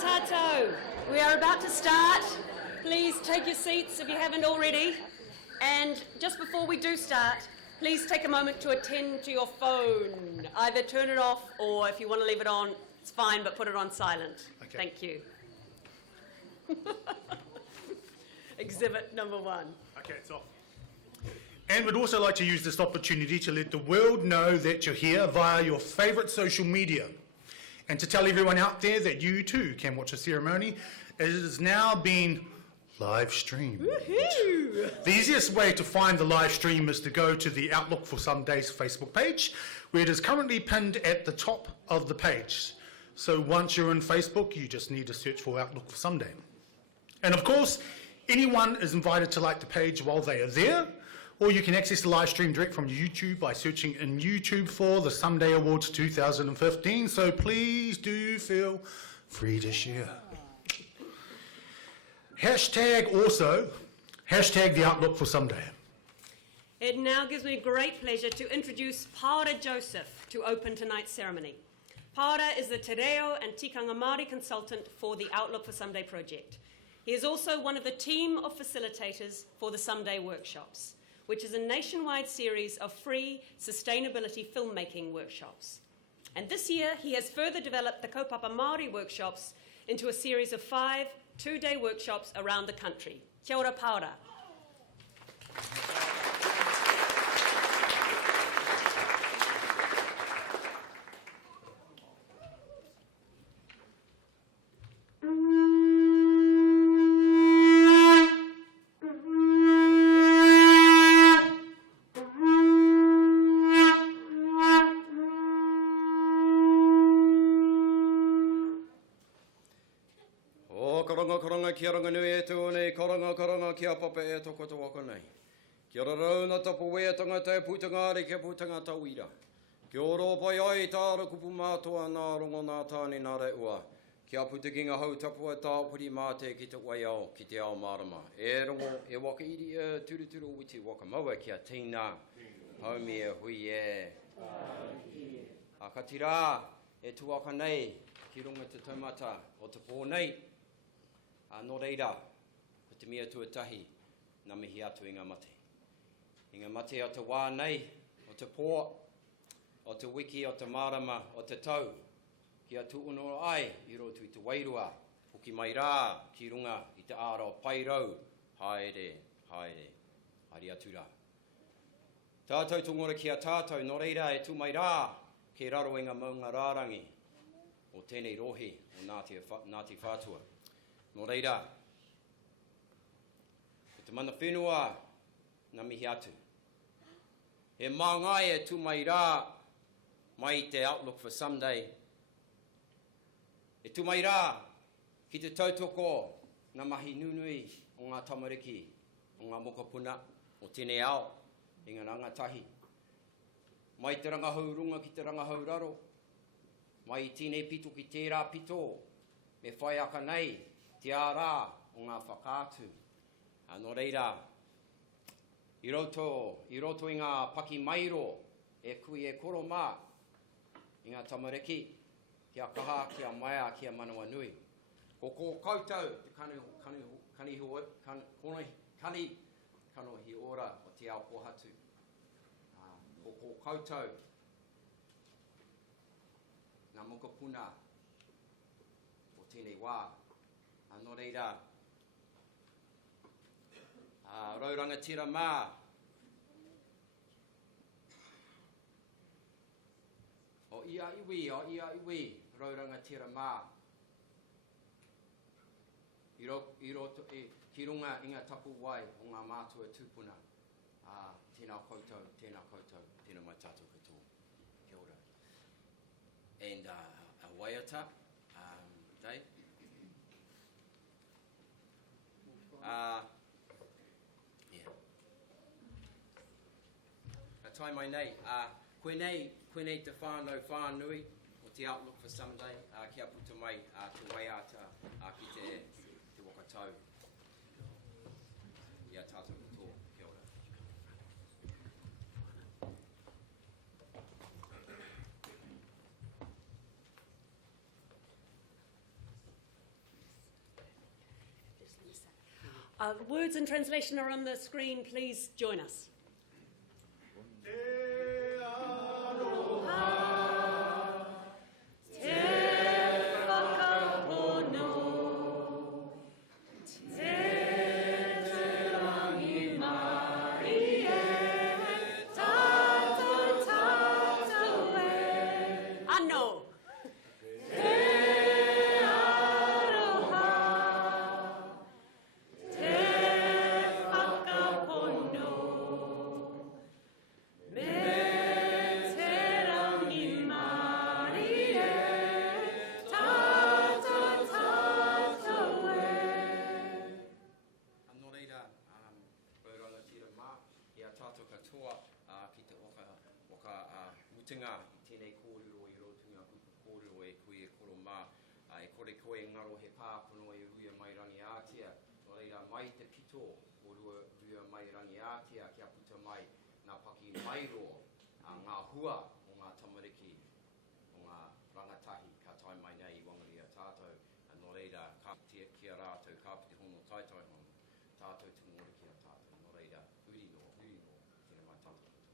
Tātou, we are about to start. Please take your seats if you haven't already. And just before we do start, please take a moment to attend to your phone. Either turn it off or if you want to leave it on, it's fine, but put it on silent. Okay. Thank you. Exhibit number 1. Okay, it's off. And we'd also like to use this opportunity to let the world know that you're here via your favourite social media. And to tell everyone out there that you too can watch a ceremony. It is now being live streamed. Woohoo! The easiest way to find the live stream is to go to the Outlook for Some Days Facebook page, where it is currently pinned at the top of the page. So once you're in Facebook, you just need to search for Outlook for Some Day. And of course, anyone is invited to like the page while they are there, or you can access the live stream direct from YouTube by searching in YouTube for the Someday Awards 2015. So please do feel free to share. Hashtag the Outlook for Someday. It now gives me great pleasure to introduce Paora Joseph to open tonight's ceremony. Paora is the Te Reo and Tikanga Māori consultant for the Outlook for Someday project. He is also one of the team of facilitators for the Someday workshops, which is a nationwide series of free sustainability filmmaking workshops. And this year, he has further developed the Kaupapa Māori workshops into a series of 5 two-day workshops around the country. Kia ora, Paora. Koranga kia ranga nui e tūne, koranga kia papa e toko to waka nei. Kia rarau na tapu wea tangata e putangare kia putanga tauira. Kia oro pai ai tāra kupu mātua nā rongo nā tāne nā reua. Kia putakinga hau tapua tāpuri mā te ki te wai ao, ki te ao marama. E rongo e waka iri e turu witi waka maua kia tīna. Haumi e hui e. Akatira e tuaka nei, ki runga te taumata o te pō nei. Nō reira, ko te mea tuatahi, nā mihi atu i ngā mate. I ngā mate o te wā nei, o te pō, o te wiki, o te marama, o te tau. Kia tuuno ai, i rotu i te wairua, puki mai rā, ki runga, i te aro pairau. Haere, hari atu rā. Tātou tungora kia tātou, nō reira e tū mai rā, ke raro i ngā maunga rārangi, o tēnei rohi, o Ngāti Whātua. Nō reira, ko te mana whenua na mihi atu. E Māngai e tū mai rā, mai te Outlook for Someday. E tū mai rā, ki te tautoko na mahi nunui o ngā tamariki, o ngā mokapuna, o tēnei ao, i ngā rangatahi. Mai te rangahau runga ki te rangahau raro, mai i tēnei pito ki tērā pito, me whai aka nei, te ara o ngā whakātu. Nō reira, i roto i ngā paki mairo, e kui e koro mā, i ngā tamariki, kia kaha, kia maia, kia manawa nui. Ko koutou, te kanohi ora o te ao pohatu. Ko koutou, ngā mokapuna o tēnei wā. Nō reira, rauranga tira mā. O ia iwi, rauranga tira mā. I roto ki runga i ngā tapu wai o ngā mātua tūpuna. Tēnā koutou, tēnā mai tātou katoa. Kia ora. And a waiata, Dave. Tai mai nei, koe nei te whānui o te Outlook for Someday, kia puta mai te waiata ki te wakatau. Ia tātou katoa, kia ora. Words and translation are on the screen. Please join us. Aotea kia puta mai ngā paki mairo ngā hua o ngā tamariki o ngā rangatahi ka tai mai nei I wangaria tātou nō reira ka kia rātou ka piti hono taitai hono tātou te ngore kia tātou nō reira uri no tēnā mai tātou kia ora.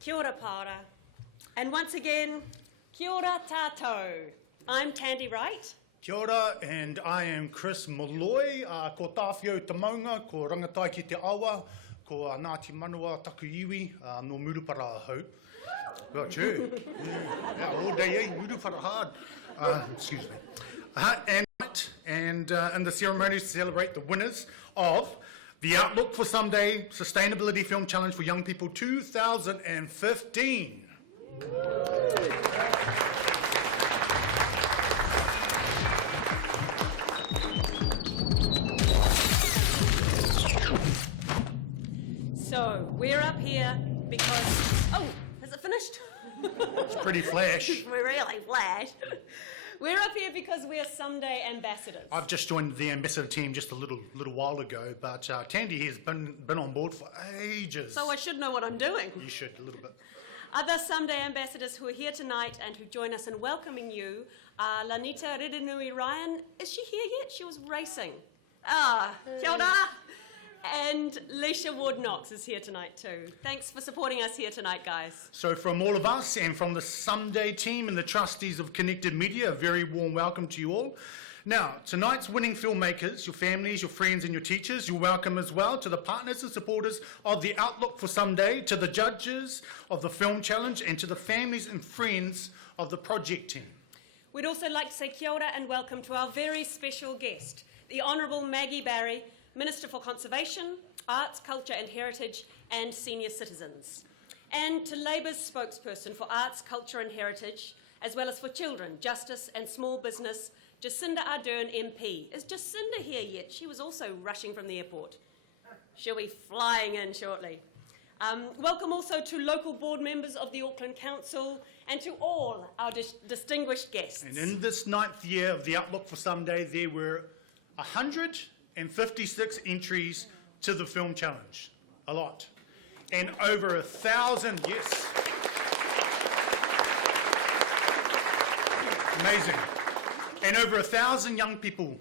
Kia ora, Paora. And once again, kia ora tātou. I'm Tandi Wright. Kia ora, and I am Chris Molloy. Ko tāwhiau te maunga, ko rangatai ki te awa, ko Ngāti Manua taku iwi, no murupara hau. Well, true. Yeah, all day, eh? Murupara hard. Excuse me. And in the ceremony to celebrate the winners of the Outlook for Someday Sustainability Film Challenge for Young People 2015. So, we're up here because... Oh, has it finished? It's pretty flash. We're really flash. We're up here because we're Someday ambassadors. I've just joined the ambassador team just a little while ago, but Tandi has been on board for ages. So I should know what I'm doing. You should, a little bit. Other Someday ambassadors who are here tonight and who join us in welcoming you are Lanita Ririnui-Ryan. Is she here yet? She was racing. Kia ora. And Leisha Ward-Knox is here tonight too. Thanks for supporting us here tonight, guys. So from all of us and from the Someday team and the trustees of Connected Media, a very warm welcome to you all. Now, tonight's winning filmmakers, your families, your friends and your teachers, you're welcome as well to the partners and supporters of the Outlook for Someday, to the judges of the Film Challenge and to the families and friends of the project team. We'd also like to say kia ora and welcome to our very special guest, the Honourable Maggie Barry, Minister for Conservation, Arts, Culture and Heritage and Senior Citizens. And to Labour's spokesperson for Arts, Culture and Heritage, as well as for Children, Justice and Small Business, Jacinda Ardern MP. Is Jacinda here yet? She was also rushing from the airport. She'll be flying in shortly. Welcome also to local board members of the Auckland Council and to all our distinguished guests. And in this 9th year of the Outlook for Someday, there were 156 entries to the Film Challenge. A lot. And over 1,000, yes. Amazing. And over 1,000 young people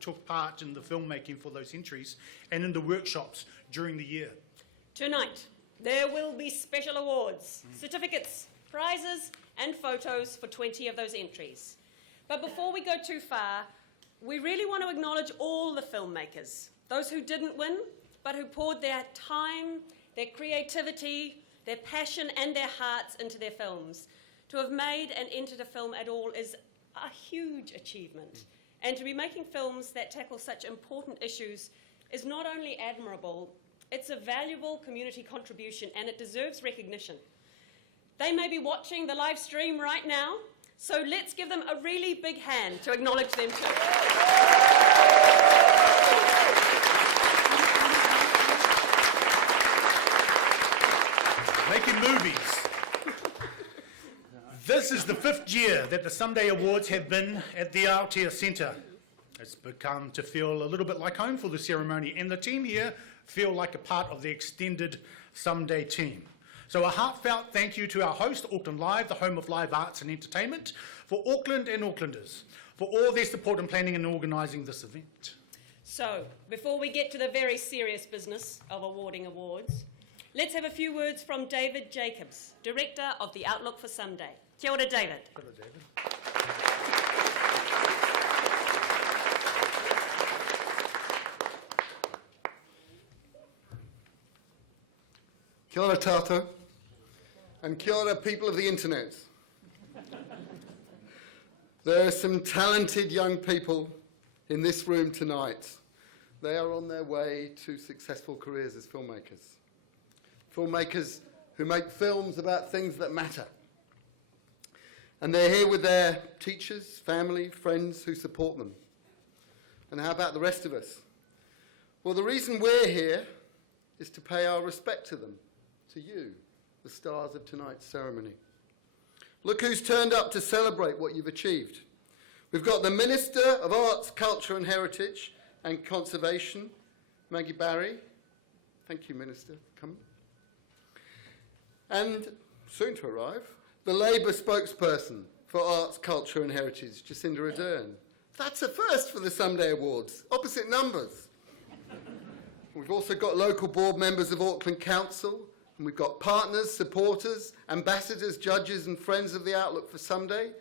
took part in the filmmaking for those entries and in the workshops during the year. Tonight, there will be special awards, certificates, prizes and photos for 20 of those entries. But before we go too far, we really want to acknowledge all the filmmakers, those who didn't win, but who poured their time, their creativity, their passion and their hearts into their films. To have made and entered a film at all is a huge achievement. And to be making films that tackle such important issues is not only admirable, it's a valuable community contribution and it deserves recognition. They may be watching the live stream right now, so let's give them a really big hand to acknowledge them too. Making movies. This is the 5th year that the Someday Awards have been at the Aotea Centre. It's become to feel a little bit like home for the ceremony, and the team here feel like a part of the extended Someday team. So a heartfelt thank you to our host, Auckland Live, the home of live arts and entertainment, for Auckland and Aucklanders, for all their support in planning and organising this event. So, before we get to the very serious business of awarding awards, let's have a few words from David Jacobs, Director of the Outlook for Someday. Kia ora, David. Hello, David. Kia ora tātou, and kia ora people of the internet. There are some talented young people in this room tonight. They are on their way to successful careers as filmmakers. Filmmakers who make films about things that matter. And they're here with their teachers, family, friends who support them. And how about the rest of us? Well, the reason we're here is to pay our respect to them, to you, the stars of tonight's ceremony. Look who's turned up to celebrate what you've achieved. We've got the Minister of Arts, Culture and Heritage and Conservation, Maggie Barry. Thank you, Minister, for coming. And soon to arrive, the Labour spokesperson for Arts, Culture and Heritage, Jacinda Ardern. That's a first for the Someday Awards, opposite numbers. We've also got local board members of Auckland Council, and we've got partners, supporters, ambassadors, judges and friends of the Outlook for Someday,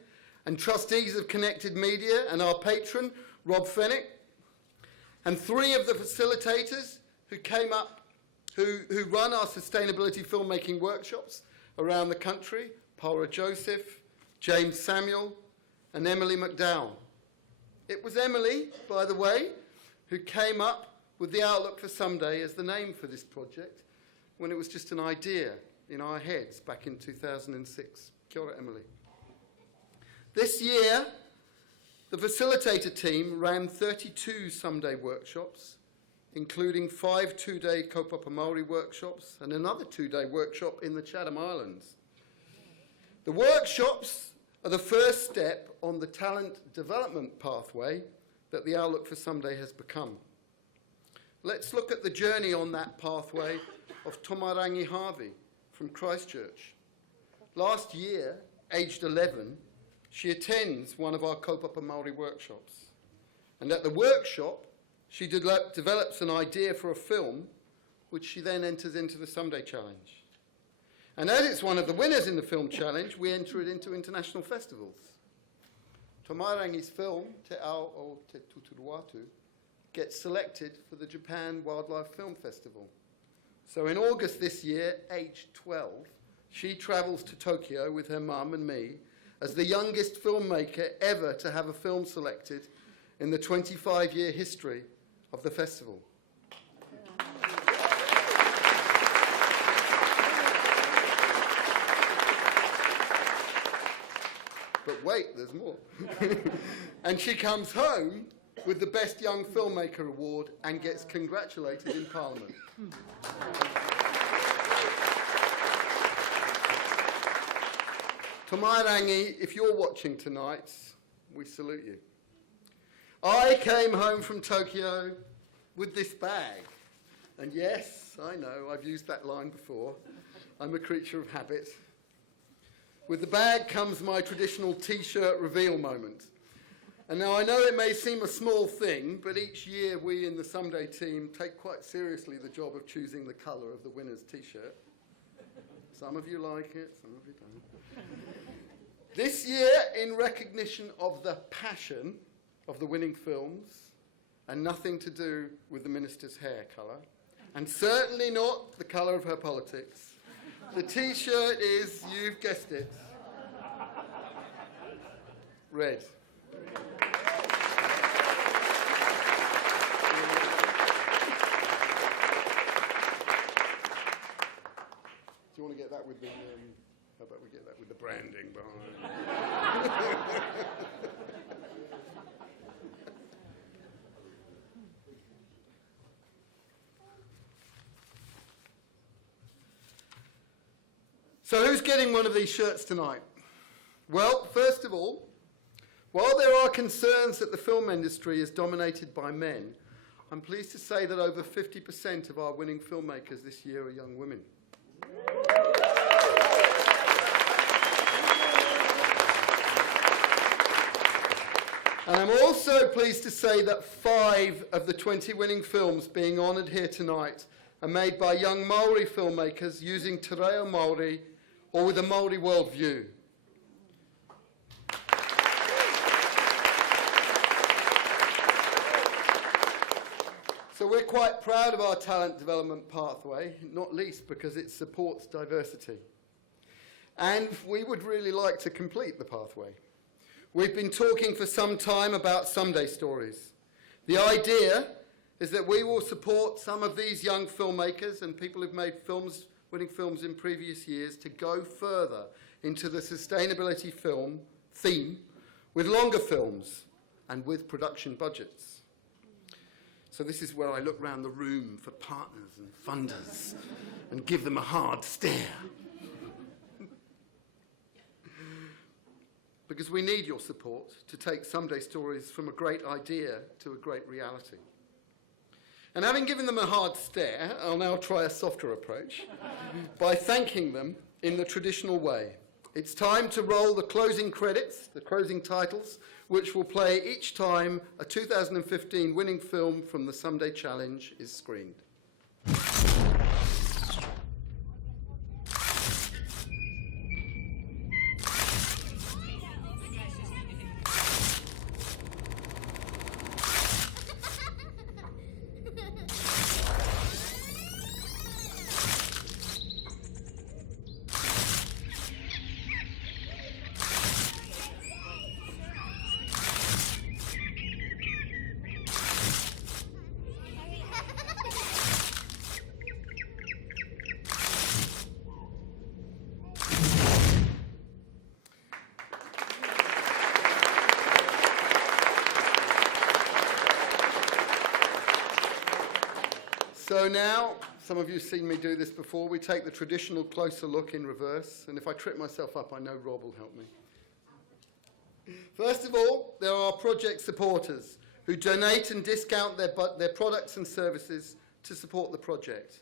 and trustees of Connected Media and our patron, Rob Fennick, and 3 of the facilitators who came up, who run our sustainability filmmaking workshops around the country, Paora Joseph, James Samuel, and Emily McDowell. It was Emily, by the way, who came up with the Outlook for Someday as the name for this project when it was just an idea in our heads back in 2006. Kia ora, Emily. This year, the facilitator team ran 32 Someday workshops, including 5 2-day kaupapa Māori workshops and another 2-day workshop in the Chatham Islands. The workshops are the first step on the talent development pathway that the Outlook for Someday has become. Let's look at the journey on that pathway of Tomarangi Harvey from Christchurch. Last year, aged 11, she attends one of our kaupapa Māori workshops. And at the workshop, she develops an idea for a film, which she then enters into the Someday Challenge. And as it's one of the winners in the film challenge, we enter it into international festivals. Tomarangi's film, Te Ao o Te Tuturuatu, gets selected for the Japan Wildlife Film Festival. So in August this year, aged 12, she travels to Tokyo with her mum and me as the youngest filmmaker ever to have a film selected in the 25-year history of the festival. But wait, there's more. And she comes home with the Best Young Filmmaker Award and gets congratulated in Parliament. Tomarangi, if you're watching tonight, we salute you. I came home from Tokyo with this bag. And yes, I know, I've used that line before. I'm a creature of habit. With the bag comes my traditional T-shirt reveal moment. And now I know it may seem a small thing, but each year we in the Someday team take quite seriously the job of choosing the colour of the winner's T-shirt. Some of you like it, some of you don't. This year, in recognition of the passion of the winning films, and nothing to do with the minister's hair colour, and certainly not the colour of her politics, the T-shirt is, you've guessed it, red. Do you want to get that with the, how about we get that with the branding behind? So who's getting one of these shirts tonight? Well, first of all, while there are concerns that the film industry is dominated by men, I'm pleased to say that over 50% of our winning filmmakers this year are young women. And I'm also pleased to say that 5 of the 20 winning films being honoured here tonight are made by young Māori filmmakers using te reo Māori or with a Māori worldview. So we're quite proud of our talent development pathway, not least because it supports diversity. And we would really like to complete the pathway. We've been talking for some time about Someday Stories. The idea is that we will support some of these young filmmakers and people who've made films, winning films in previous years, to go further into the sustainability film theme with longer films and with production budgets. So this is where I look around the room for partners and funders and give them a hard stare. Because we need your support to take Someday Stories from a great idea to a great reality. And having given them a hard stare, I'll now try a softer approach by thanking them in the traditional way. It's time to roll the closing credits, the closing titles, which will play each time a 2015 winning film from the Someday Challenge is screened. So now, some of you have seen me do this before, we take the traditional closer look in reverse, and if I trip myself up, I know Rob will help me. First of all, there are project supporters who donate and discount their products and services to support the project.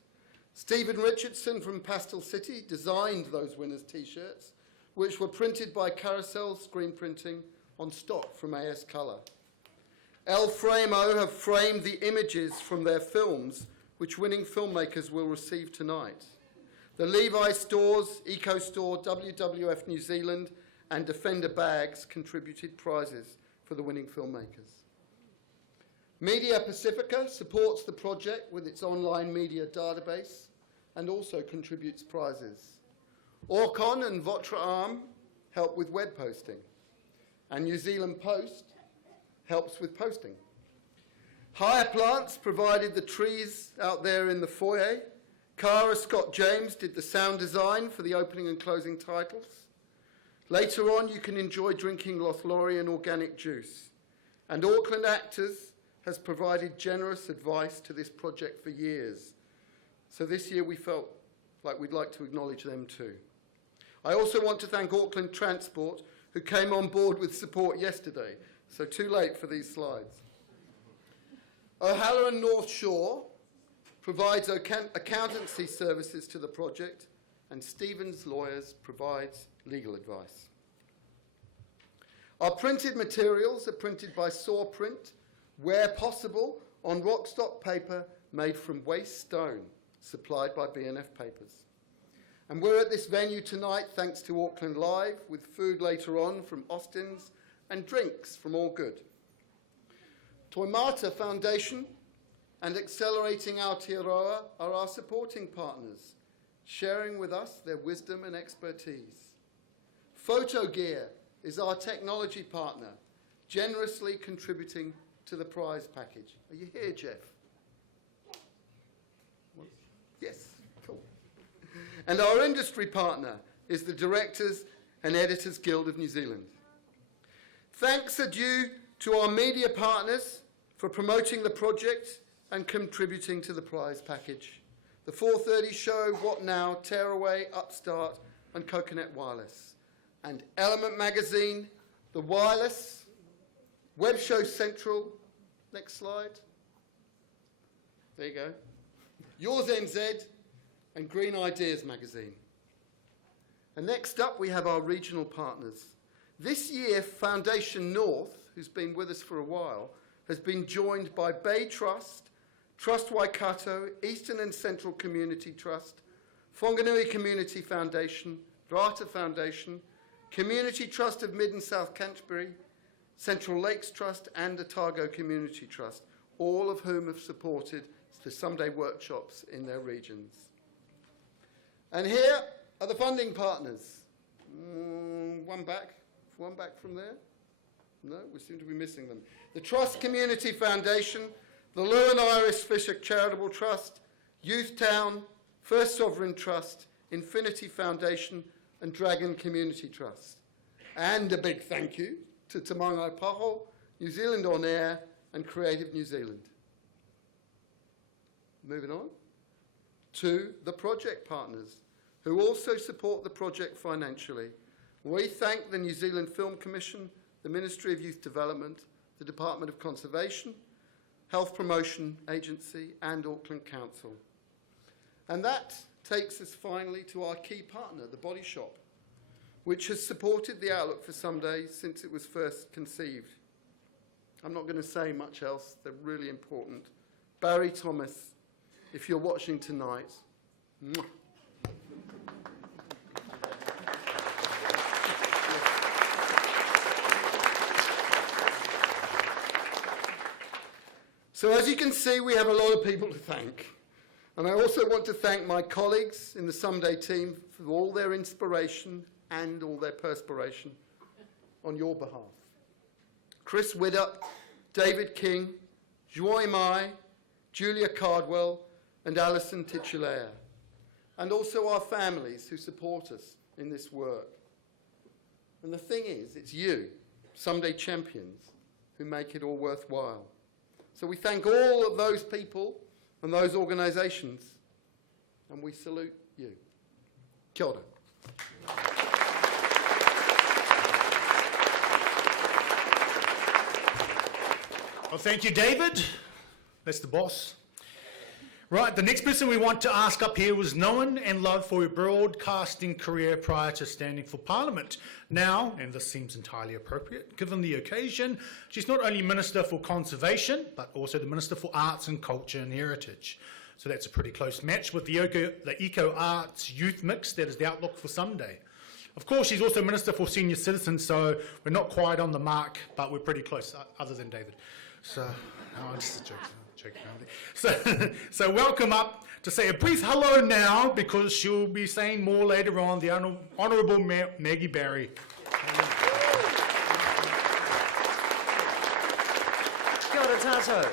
Stephen Richardson from Pastel City designed those winners' t-shirts, which were printed by Carousel Screen Printing on stock from AS Colour. El Framo have framed the images from their films, which winning filmmakers will receive tonight. The Levi Stores, Eco Store, WWF New Zealand and Defender Bags contributed prizes for the winning filmmakers. Media Pasifika supports the project with its online media database and also contributes prizes. Orcon and Votre Arme help with web posting, and New Zealand Post helps with posting. Hire Plants provided the trees out there in the foyer. Cara Scott James did the sound design for the opening and closing titles. Later on, you can enjoy drinking Lothlorien organic juice. And Auckland Actors has provided generous advice to this project for years. So this year we felt like we'd like to acknowledge them too. I also want to thank Auckland Transport, who came on board with support yesterday. So too late for these slides. O'Halloran North Shore provides accountancy services to the project, and Stevens Lawyers provides legal advice. Our printed materials are printed by Saw Print, where possible, on Rockstock paper made from waste stone, supplied by B&F Papers. And we're at this venue tonight thanks to Auckland Live, with food later on from Austin's and drinks from All Good. Toimata Foundation and Accelerating Aotearoa are our supporting partners, sharing with us their wisdom and expertise. Photo Gear is our technology partner, generously contributing to the prize package. Are you here, Jeff? Yes, cool. And our industry partner is the Directors and Editors Guild of New Zealand. Thanks are due to our media partners for promoting the project and contributing to the prize package. The 4:30 show, What Now, Tearaway, Upstart and Coconut Wireless. and Element Magazine, The Wireless, Web Show Central, next slide, there you go, Yours NZ, and Green Ideas Magazine. And next up we have our regional partners. This year Foundation North, who's been with us for a while, has been joined by Bay Trust, Trust Waikato, Eastern and Central Community Trust, Whanganui Community Foundation, Rata Foundation, Community Trust of Mid and South Canterbury, Central Lakes Trust and Otago Community Trust, all of whom have supported the Someday workshops in their regions. And here are the funding partners. One back from there. No, we seem to be missing them. The Trust Community Foundation, the Lou and Iris Fisher Charitable Trust, Youth Town, First Sovereign Trust, Infinity Foundation, and Dragon Community Trust. And a big thank you to Te Māngai Pāho, New Zealand On Air, and Creative New Zealand. Moving on to the project partners, who also support the project financially. We thank the New Zealand Film Commission, the Ministry of Youth Development, the Department of Conservation, Health Promotion Agency, and Auckland Council. And that takes us finally to our key partner, the Body Shop, which has supported the Outlook for Someday since it was first conceived. I'm not going to say much else, they're really important. Barry Thomas, if you're watching tonight, mwah. So as you can see, we have a lot of people to thank. And I also want to thank my colleagues in the Someday team for all their inspiration and all their perspiration on your behalf. Chris Widdup, David King, Joy Mai, Julia Cardwell, and Alison Titulaire. And also our families who support us in this work. And the thing is, it's you, Someday champions, who make it all worthwhile. So we thank all of those people and those organisations, and we salute you. Kia ora. Well, thank you, David. That's the boss. Right, the next person we want to ask up here was known and loved for her broadcasting career prior to standing for Parliament. Now, and this seems entirely appropriate, given the occasion, she's not only Minister for Conservation, but also the Minister for Arts and Culture and Heritage. So that's a pretty close match with the eco-arts youth mix that is the Outlook for Someday. Of course, she's also Minister for Senior Citizens, so we're not quite on the mark, but we're pretty close, other than David. So, no, I'm just a joke. So welcome up to say a brief hello now, because she'll be saying more later on, the Honourable Maggie Barry. Kia ora tātou.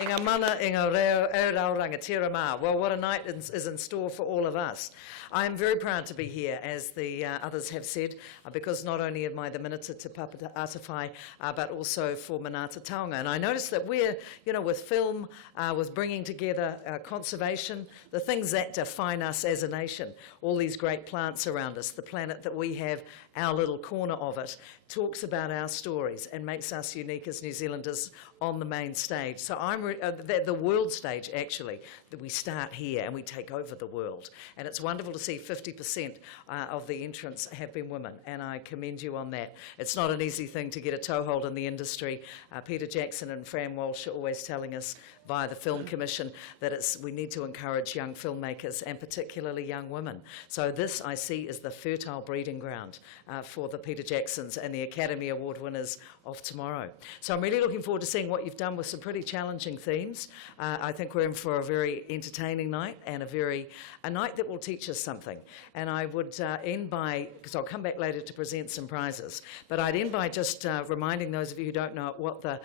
Inga mana, inga reo, Aotearoa, tira mā. Well, what a night is in store for all of us. I am very proud to be here, as the others have said, because not only am I the Minister to Papa Atawhai, but also for Manaata Taonga. And I noticed that we're, with film, with bringing together conservation, the things that define us as a nation, all these great plants around us, the planet that we have, our little corner of it, talks about our stories and makes us unique as New Zealanders on the main stage. So I'm the world stage, actually, that we start here and we take over the world. And it's wonderful to see 50% of the entrants have been women, and I commend you on that. It's not an easy thing to get a toehold in the industry. Peter Jackson and Fran Walsh are always telling us via the Film Commission that we need to encourage young filmmakers, and particularly young women. So this, I see, is the fertile breeding ground for the Peter Jacksons and the Academy Award winners of tomorrow. So I'm really looking forward to seeing what you've done with some pretty challenging themes. I think we're in for a very entertaining night, and a night that will teach us something. And I would end by, because I'll come back later to present some prizes, but I'd end by just reminding those of you who don't know what the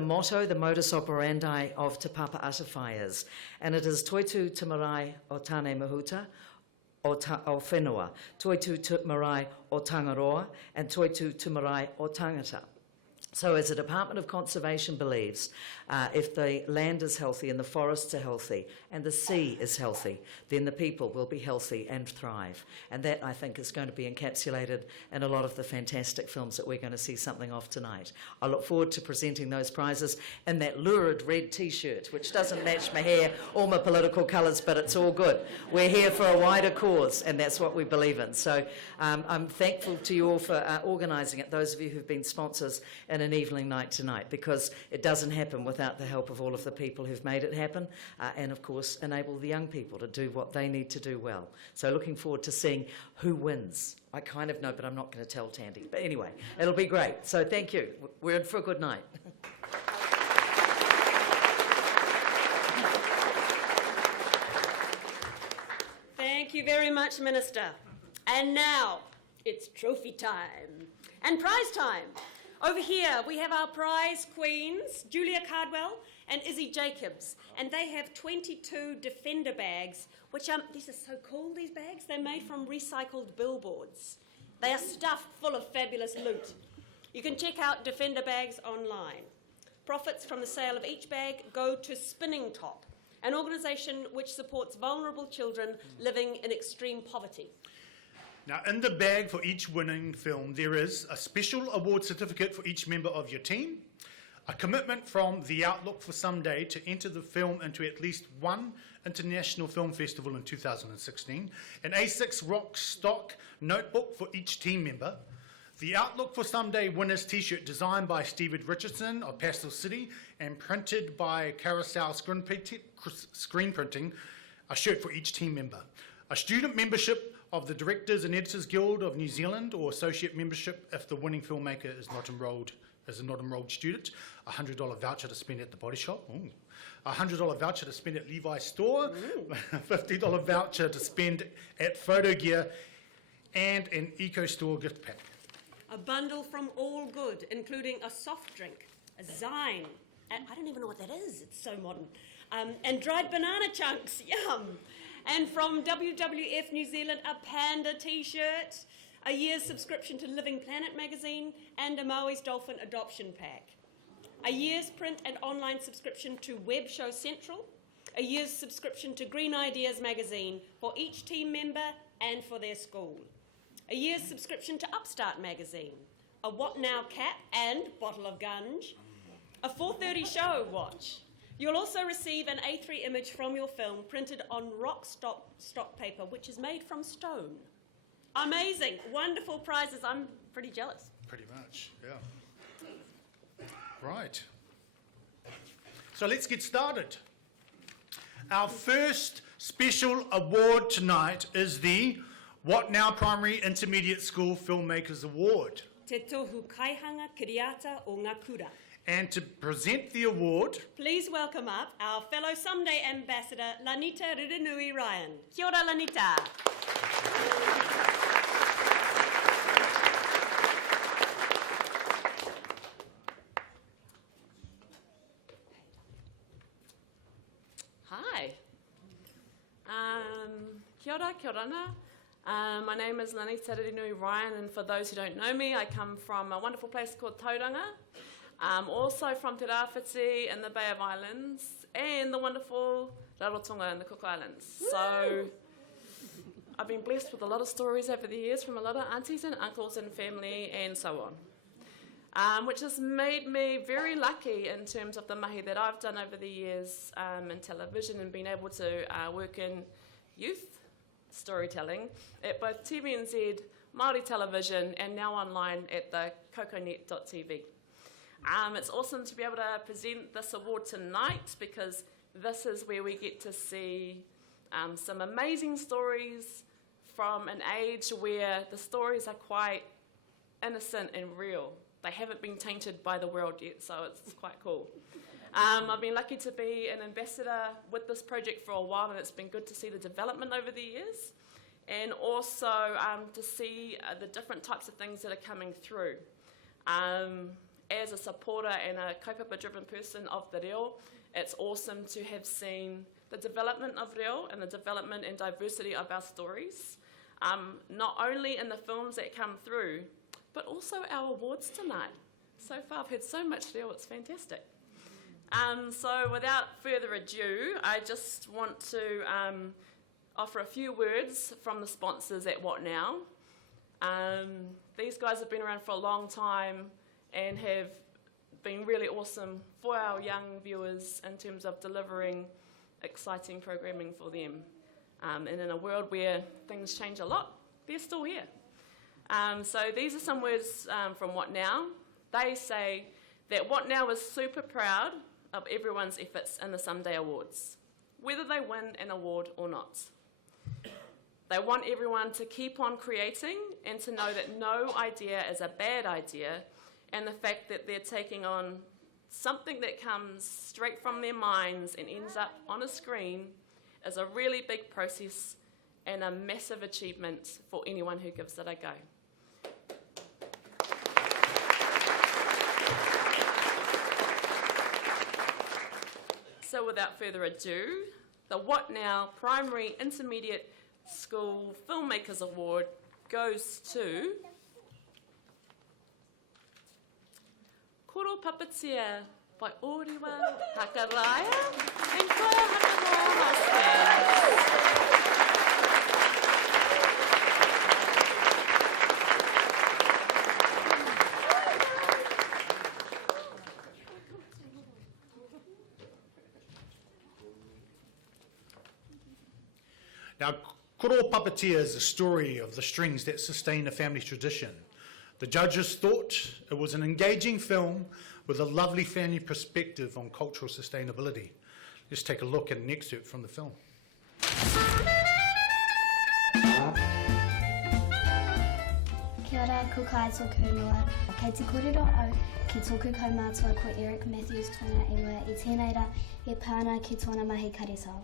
motto, the modus operandi of Te Papa Atawhai is. And it is Toitu Te Marae o Tāne Mahuta, o Whenua, Toitu Te Marae o Tangaroa, and Toitu Te Marae o Tangata. So as the Department of Conservation believes, if the land is healthy and the forests are healthy and the sea is healthy, then the people will be healthy and thrive. And that, I think, is going to be encapsulated in a lot of the fantastic films that we're going to see something of tonight. I look forward to presenting those prizes in that lurid red T-shirt, which doesn't match my hair or my political colours, but it's all good. We're here for a wider cause, and that's what we believe in. So I'm thankful to you all for organising it, those of you who've been sponsors in an evening night tonight, because it doesn't happen without the help of all of the people who've made it happen, and of course enable the young people to do what they need to do well. So looking forward to seeing who wins. I kind of know, but I'm not going to tell Tandi. But anyway, it'll be great. So thank you. We're in for a good night. Thank you very much, Minister. And now it's trophy time and prize time. Over here, we have our prize queens, Julia Cardwell and Izzy Jacobs, and they have 22 Defender bags, which these are so cool, these bags. They're made from recycled billboards. They are stuffed full of fabulous loot. You can check out Defender bags online. Profits from the sale of each bag go to Spinning Top, an organisation which supports vulnerable children living in extreme poverty. Now, in the bag for each winning film, there is a special award certificate for each member of your team, a commitment from The Outlook for Someday to enter the film into at least one international film festival in 2016, an A6 Rockstock notebook for each team member, the Outlook for Someday winners t-shirt designed by Stephen Richardson of Pastel City and printed by Carousel Screen Printing, a shirt for each team member, a student membership of the Directors and Editors Guild of New Zealand, or associate membership if the winning filmmaker is not enrolled as a not enrolled student, a $100 voucher to spend at the Body Shop, a $100 voucher to spend at Levi's store, a $50 voucher to spend at Photo Gear, and an Eco Store gift pack. A bundle from All Good, including a soft drink, a Zine, and I don't even know what that is, it's so modern, and dried banana chunks, yum. And from WWF New Zealand, a panda t-shirt, a year's subscription to Living Planet magazine, and a Maui's Dolphin adoption pack. A year's print and online subscription to Web Show Central, a year's subscription to Green Ideas magazine for each team member and for their school. A year's subscription to Upstart magazine, a What Now cap and bottle of gunge, a 4:30 show watch. You'll also receive an A3 image from your film printed on Rockstock stock paper, which is made from stone. Amazing, wonderful prizes. I'm pretty jealous. Pretty much, yeah. Right. So let's get started. Our first special award tonight is the What Now Primary Intermediate School Filmmakers Award. Te tohu kaihanga kiriata o ngā kura. And to present the award, Please welcome up our fellow Someday Ambassador, Lanita Ririnui-Ryan. Kia ora, Lanita. Hi. Kia ora, kia orana. My name is Lanita Ririnui-Ryan, and for those who don't know me, I come from a wonderful place called Tauranga. Also from Te Rāwhiti in the Bay of Islands, and the wonderful Rarotonga in the Cook Islands. So I've been blessed with a lot of stories over the years from a lot of aunties and uncles and family and so on, which has made me very lucky in terms of the mahi that I've done over the years in television and being able to work in youth storytelling at both TVNZ, Māori television, and now online at the coconet.tv. It's awesome to be able to present this award tonight because this is where we get to see some amazing stories from an age where the stories are quite innocent and real. They haven't been tainted by the world yet, so it's quite cool. I've been lucky to be an ambassador with this project for a while, and it's been good to see the development over the years, and also to see the different types of things that are coming through. As a supporter and a kaupapa-driven person of the reo, it's awesome to have seen the development of reo and the development and diversity of our stories, not only in the films that come through, but also our awards tonight. So far I've heard so much reo, it's fantastic. So without further ado, I just want to offer a few words from the sponsors at What Now. These guys have been around for a long time and have been really awesome for our young viewers in terms of delivering exciting programming for them. And in a world where things change a lot, they're still here. So these are some words from What Now. They say that What Now is super proud of everyone's efforts in the Someday Awards, whether they win an award or not. They want everyone to keep on creating and to know that no idea is a bad idea, and the fact that they're taking on something that comes straight from their minds and ends up on a screen is a really big process and a massive achievement for anyone who gives it a go. So without further ado, the What Now Primary Intermediate School Filmmakers Award goes to Koro Puppeteer by Oriwa Hakaraya and Whakatipuranga. Now, Koro Puppeteer is a story of the strings that sustain a family tradition. The judges thought it was an engaging film with a lovely family perspective on cultural sustainability. Let's take a look at an excerpt from the film. Kia ora, ko kai tōku ingoa. Kei te kōrero au ki tōku kaumātua ko Eric Matthews tōna ingoa I tēnei rā e pāna ki tōna mahi karesau.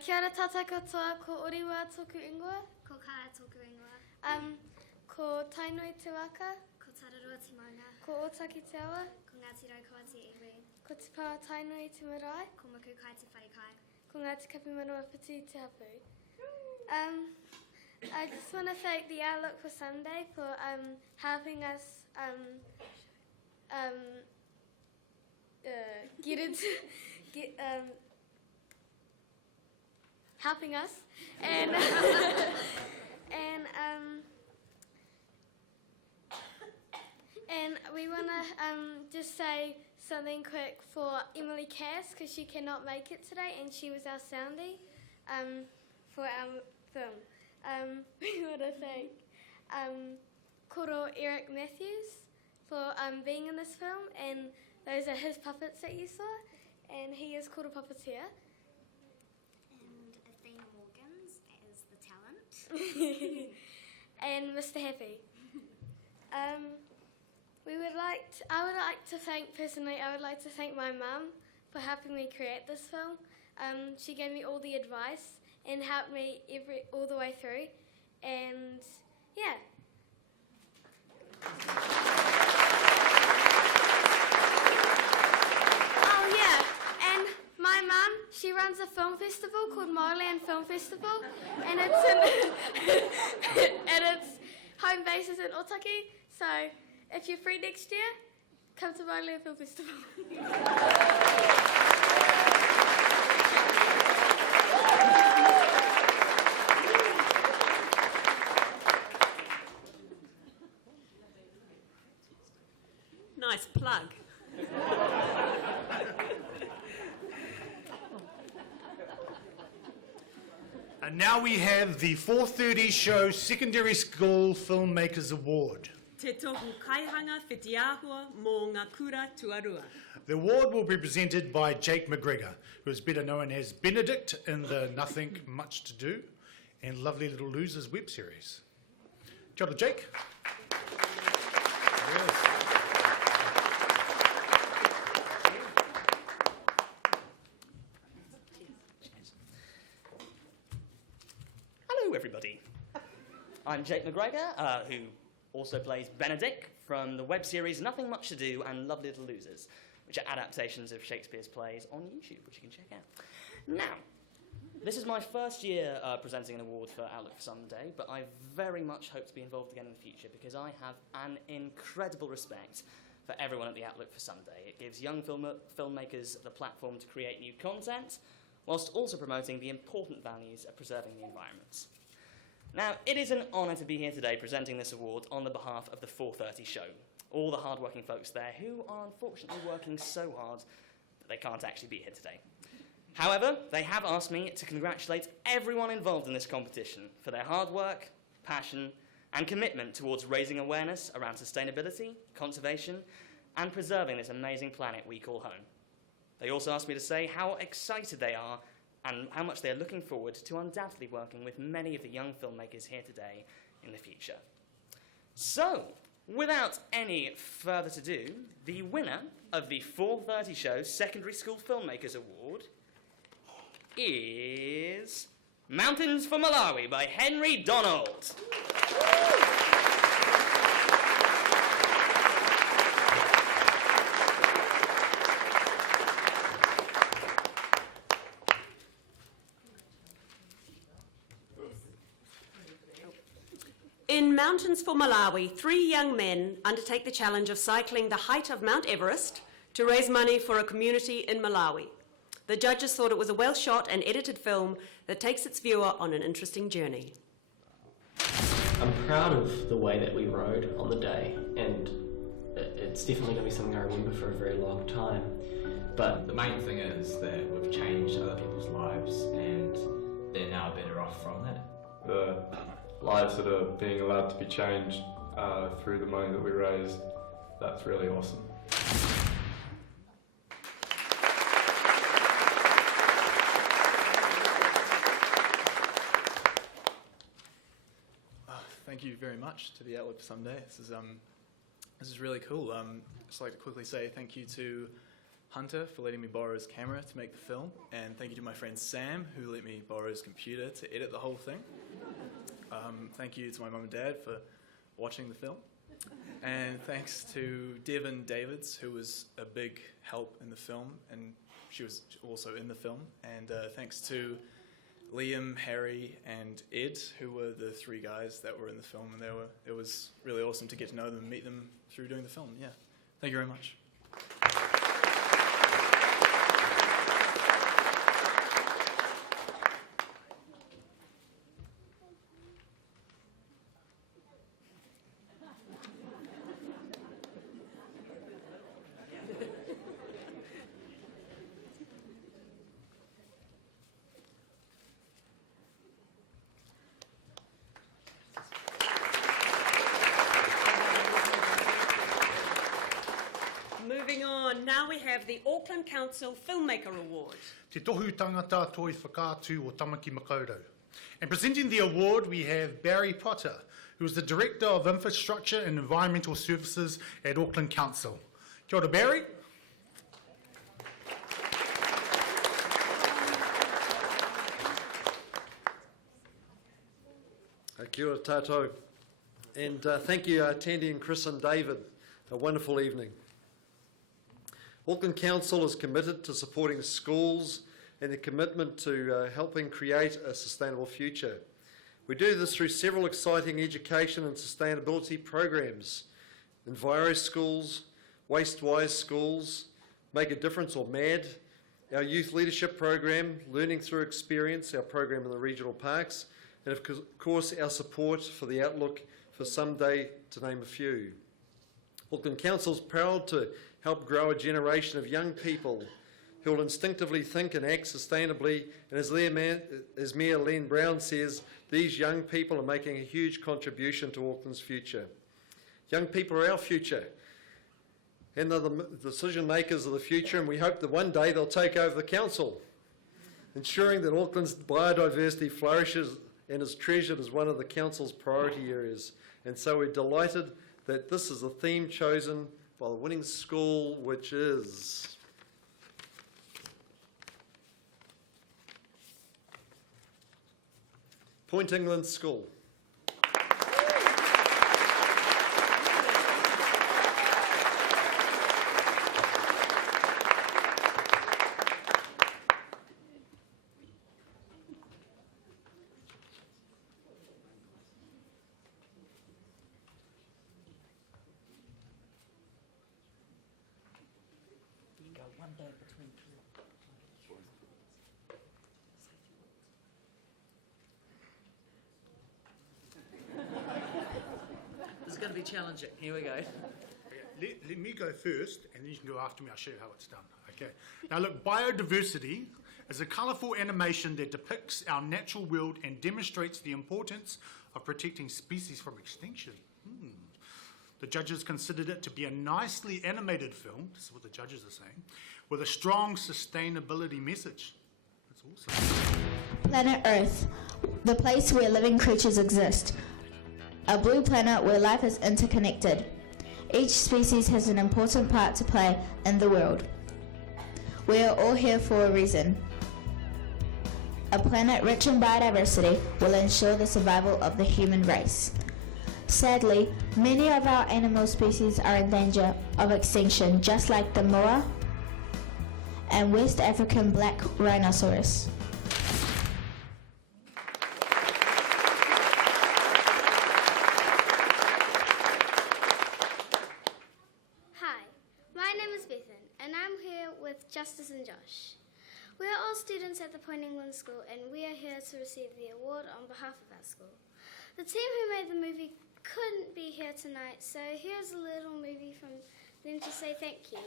Kia ora tātai katoa, ko Oriwa tōku ingoa. Ko kai tōku ingoa. Ko Tainui te waka. Ko Tararua te maunga. Ko Otaki te awa. Ko Ngāti Raukawa te iwi. Ko te Pāo Tainui te marae. Ko Maku kai te whaikai. Ko Ngāti Kapi Manawa Piti te hapu. I just want to thank the Outlook for Sunday for helping us helping us and and we want to just say something quick for Emily Cass because she cannot make it today and she was our soundie for our film. We want to thank Koro Eric Matthews for being in this film, and those are his puppets that you saw, and he is Koro Puppeteer. And Mr. Happy. I would like to thank my mum for helping me create this film. She gave me all the advice and helped me all the way through. And yeah. Oh yeah, and my mum, she runs a film festival called Molloy Film Festival, and it's and its home base is in Otaki. So if you're free next year, come to Molloy Film Festival. Nice plug. And now we have the 4:30 show Secondary School Filmmakers Award. Te tohu kaihanga whitiahua mō ngā kura tuarua. The award will be presented by Jake McGregor, who is better known as Benedict in the Nothing Much to Do and Lovely Little Losers web series. Kia ora, Jake. Yes. I'm Jake McGregor, who also plays Benedict from the web series Nothing Much to Do and Lovely Little Losers, which are adaptations of Shakespeare's plays on YouTube, which you can check out. Now, this is my first year presenting an award for Outlook for Someday, but I very much hope to be involved again in the future because I have an incredible respect for everyone at the Outlook for Someday. It gives young filmmakers the platform to create new content, whilst also promoting the important values of preserving the environment. Now, it is an honour to be here today presenting this award on the behalf of the 4:30 show, all the hard-working folks there who are unfortunately working so hard that they can't actually be here today. However, they have asked me to congratulate everyone involved in this competition for their hard work, passion, and commitment towards raising awareness around sustainability, conservation, and preserving this amazing planet we call home. They also asked me to say how excited they are and how much they are looking forward to undoubtedly working with many of the young filmmakers here today in the future. So, without any further ado, the winner of the 4:30 show Secondary School Filmmakers Award is Mountains for Malawi by Henry Donald. In Mountains for Malawi, 3 young men undertake the challenge of cycling the height of Mount Everest to raise money for a community in Malawi. The judges thought it was a well-shot and edited film that takes its viewer on an interesting journey. I'm proud of the way that we rode on the day, and it's definitely going to be something I remember for a very long time. But the main thing is that we've changed other people's lives, and they're now better off from that. The lives that are being allowed to be changed through the money that we raised, that's really awesome. Thank you very much to the Outlook for Someday. This is really cool. Just like to quickly say thank you to Hunter for letting me borrow his camera to make the film, and thank you to my friend Sam who let me borrow his computer to edit the whole thing. Thank you to my mum and dad for watching the film, and thanks to Devon Davids who was a big help in the film, and she was also in the film, and thanks to Liam, Harry, and Ed, who were the 3 guys that were in the film, and it was really awesome to get to know them and meet them through doing the film. Yeah, thank you very much. Moving on, now we have the Auckland Council Filmmaker Award. Te tohu tangata toi whakaatu o Tamaki Makaurau. And presenting the award, we have Barry Potter, who is the Director of Infrastructure and Environmental Services at Auckland Council. Kia ora, Barry. Kia ora tātou. And thank you, Tandi and Chris and David. A wonderful evening. Auckland Council is committed to supporting schools and a commitment to helping create a sustainable future. We do this through several exciting education and sustainability programs. Enviro Schools, Wastewise Schools, Make a Difference or MAD, our Youth Leadership Program, Learning Through Experience, our program in the regional parks, and of course our support for the Outlook for Someday, to name a few. Auckland Council is proud to help grow a generation of young people who will instinctively think and act sustainably, and as Mayor Len Brown says, these young people are making a huge contribution to Auckland's future. Young people are our future, and they're the decision makers of the future, and we hope that one day they'll take over the council, ensuring that Auckland's biodiversity flourishes and is treasured as one of the council's priority areas. And so we're delighted that this is the theme chosen by the winning school, which is Point England School. One day between two. This is going to be challenging. Here we go. Let me go first, and then you can go after me. I'll show you how it's done. Okay. Now look, biodiversity is a colourful animation that depicts our natural world and demonstrates the importance of protecting species from extinction. The judges considered it to be a nicely animated film, this is what the judges are saying, with a strong sustainability message. That's awesome. Planet Earth, the place where living creatures exist. A blue planet where life is interconnected. Each species has an important part to play in the world. We are all here for a reason. A planet rich in biodiversity will ensure the survival of the human race. Sadly, many of our animal species are in danger of extinction, just like the moa and West African black rhinoceros. Hi, my name is Bethan, and I'm here with Justice and Josh. We are all students at the Point England School, and we are here to receive the award on behalf of our school. The team who made the movie couldn't be here tonight, so here's a little movie from them to say thank you.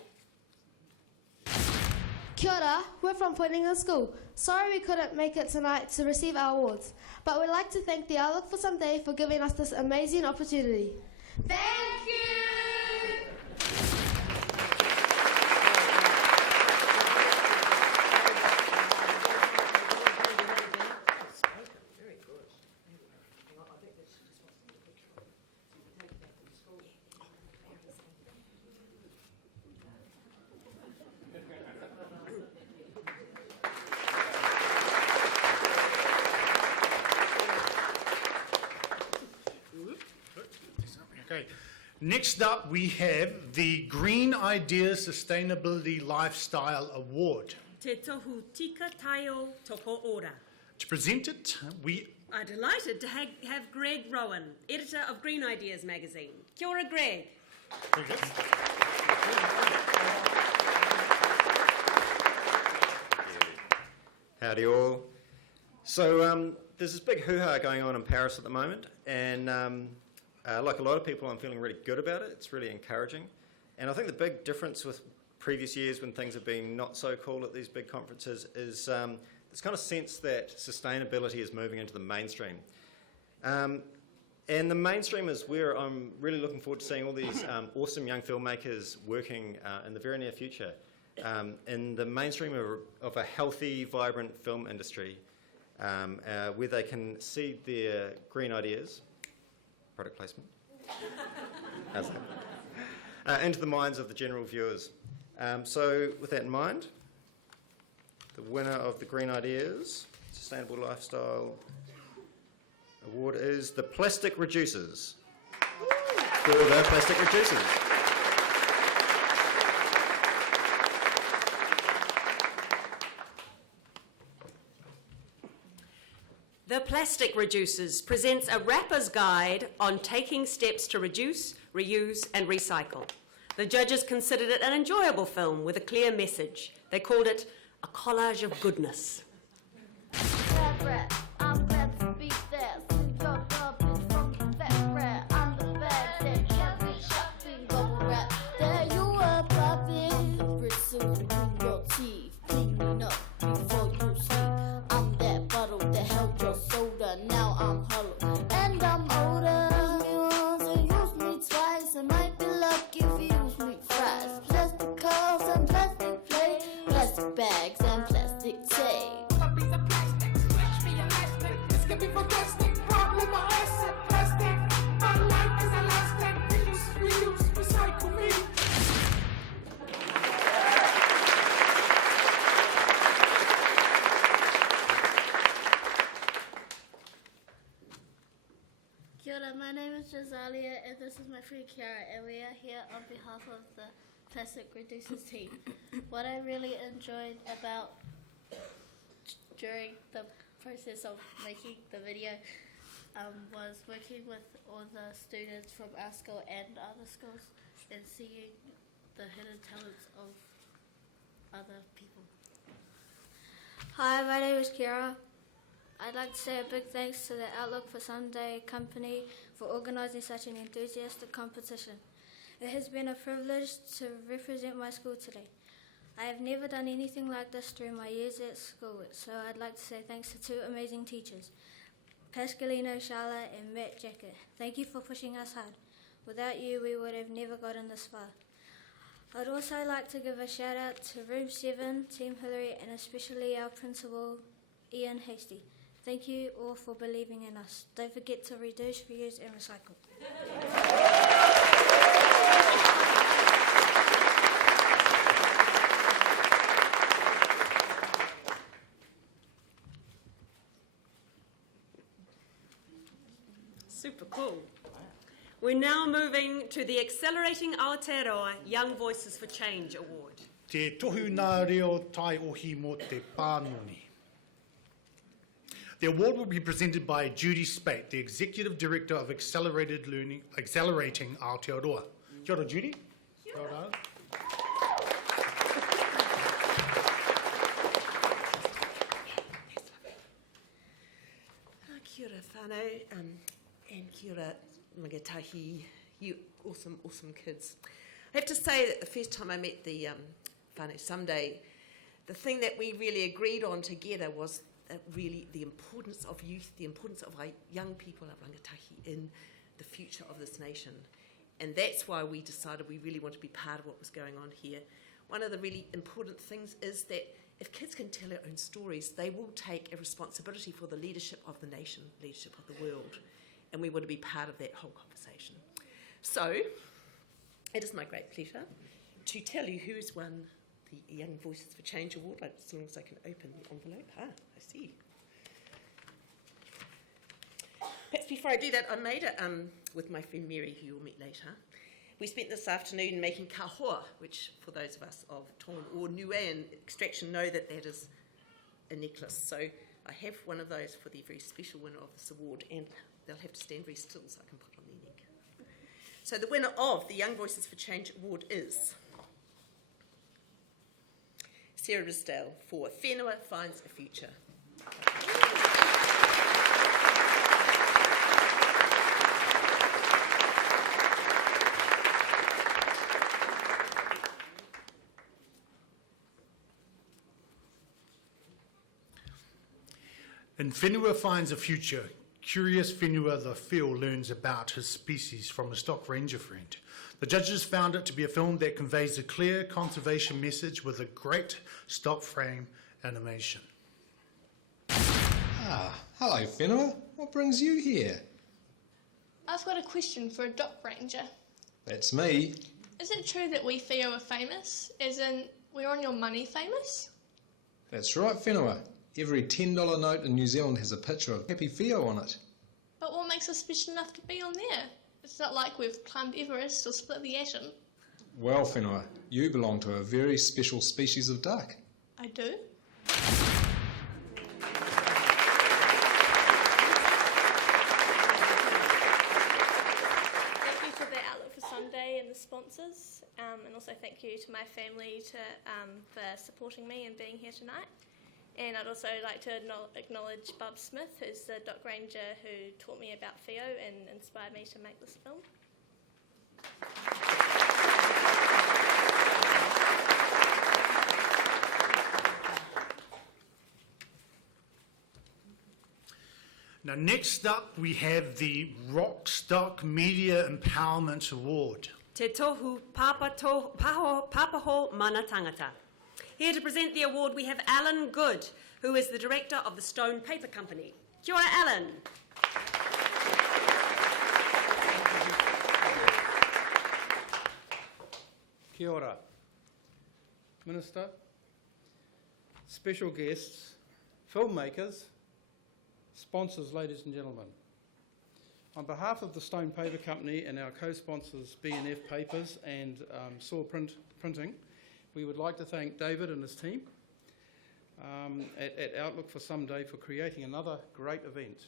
Kia ora, we're from Point England School. Sorry we couldn't make it tonight to receive our awards, but we'd like to thank the Outlook for Someday for giving us this amazing opportunity. Thank you! Okay. Next up, we have the Green Ideas Sustainability Lifestyle Award. Te tohu tika taio toko ora. To present it, we are delighted to have Greg Roughan, editor of Green Ideas magazine. Kia ora, Greg. Very good. Howdy all. So there's this big hoo-ha going on in Paris at the moment, and like a lot of people, I'm feeling really good about it. It's really encouraging. And I think the big difference with previous years when things have been not so cool at these big conferences is this kind of sense that sustainability is moving into the mainstream. And the mainstream is where I'm really looking forward to seeing all these awesome young filmmakers working in the very near future in the mainstream of a healthy, vibrant film industry where they can seed their green ideas, product placement, how's that? Into the minds of the general viewers. So with that in mind, the winner of the Green Ideas Sustainable Lifestyle Award is the Plastic Reducers. For the Plastic Reducers. The Plastic Reducers presents a rapper's guide on taking steps to reduce, reuse and recycle. The judges considered it an enjoyable film with a clear message. They called it a collage of goodness. I'm glad to be there. Since your garbage from the fat rat, I'm the bad that can't be shopping. Bubble wrap. There you are, popping. Bristles between your teeth. Cleaning up before you sleep. I'm that bottle that held your soda. Now I'm hollow and I'm older. Use me once and use me twice. I might be lucky if you use me fries. Plastic cups and plastic plates. Plastic bags and plastic tape. Kia ora, my name is Rosalia and this is my friend Kiara, and we are here on behalf of the Plastic Reducers team. What I really enjoyed about during the process of making the video was working with all the students from our school and other schools and seeing the hidden talents of other people. Hi, my name is Kira. I'd like to say a big thanks to the Outlook for Sunday company for organising such an enthusiastic competition. It has been a privilege to represent my school today. I have never done anything like this during my years at school, so I'd like to say thanks to two amazing teachers, Pascalino Shala and Matt Jacket. Thank you for pushing us hard. Without you, we would have never gotten this far. I'd also like to give a shout out to Room 7, Team Hillary, and especially our principal, Ian Hasty. Thank you all for believing in us. Don't forget to reduce, reuse and recycle. Super cool. We're now moving to the Accelerating Aotearoa Young Voices for Change Award. Te tohu nā reo tai ohi mo te pānoni. The award will be presented by Judy Spate, the Executive Director of Accelerating Aotearoa. Kia ora, Judy. Kia ora. Kia ora whānau, and kia ora mangatahi, you awesome kids. I have to say that the first time I met the whānau Someday, the thing that we really agreed on together was really the importance of youth, the importance of our young people, our rangatahi, in the future of this nation. And that's why we decided we really want to be part of what was going on here. One of the really important things is that if kids can tell their own stories, they will take a responsibility for the leadership of the nation, leadership of the world. And we want to be part of that whole conversation. So, it is my great pleasure to tell you who's won the Young Voices for Change Award, as long as I can open the envelope. I see. Perhaps before I do that, I made it with my friend Mary, who you'll meet later. We spent this afternoon making kahoa, which for those of us of Tongan or Niuean extraction know that that is a necklace. So I have one of those for the very special winner of this award, and they'll have to stand very still so I can put it on their neck. So the winner of the Young Voices for Change Award is Sarah Risdale for Whenua Finds a Future. In Whenua Finds a Future, curious Whenua the Whio learns about his species from a stock ranger friend. The judges found it to be a film that conveys a clear conservation message with a great stop frame animation. Ah, hello Whenua. What brings you here? I've got a question for a dock ranger. That's me. Is it true that we Whio are famous? As in, we're on your money famous? That's right, Whenua. Every $10 note in New Zealand has a picture of Happy Whio on it. But what makes us special enough to be on there? It's not like we've climbed Everest or split the atom. Well, Whenua, you belong to a very special species of duck. I do? Thank you to the Outlook for Sunday and the sponsors, and also thank you to my family for supporting me and being here tonight. And I'd also like to acknowledge Bob Smith, who's the dock ranger who taught me about Whio and inspired me to make this film. Now, next up, we have the Rockstock Media Empowerment Award. Te tohu Pāho mana tangata. Here to present the award, we have Alan Good, who is the director of the Stone Paper Company. Kia ora, Alan. Kia ora. Minister, special guests, filmmakers, sponsors, ladies and gentlemen. On behalf of the Stone Paper Company and our co-sponsors B&F Papers and Saw Printing, we would like to thank David and his team at Outlook for Someday for creating another great event.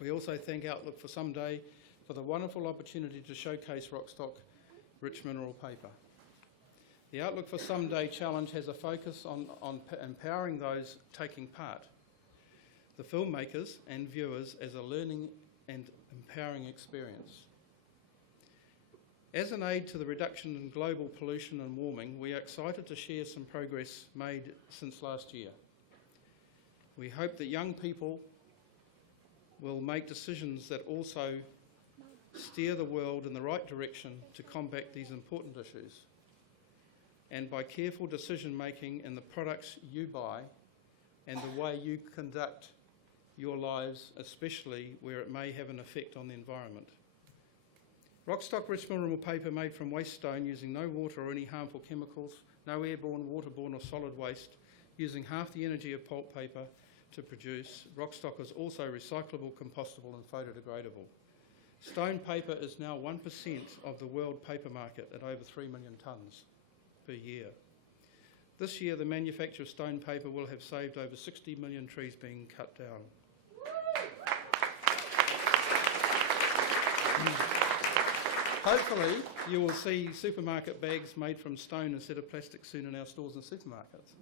We also thank Outlook for Someday for the wonderful opportunity to showcase Rockstock rich mineral paper. The Outlook for Someday challenge has a focus on empowering those taking part, the filmmakers and viewers, as a learning and empowering experience. As an aid to the reduction in global pollution and warming, we are excited to share some progress made since last year. We hope that young people will make decisions that also steer the world in the right direction to combat these important issues. And by careful decision making in the products you buy and the way you conduct your lives, especially where it may have an effect on the environment. Rockstock rich mineral paper made from waste stone using no water or any harmful chemicals, no airborne, waterborne or solid waste, using half the energy of pulp paper to produce. Rockstock is also recyclable, compostable and photodegradable. Stone paper is now 1% of the world paper market at over 3 million tonnes per year. This year, the manufacture of stone paper will have saved over 60 million trees being cut down. Hopefully, you will see supermarket bags made from stone instead of plastic soon in our stores and supermarkets.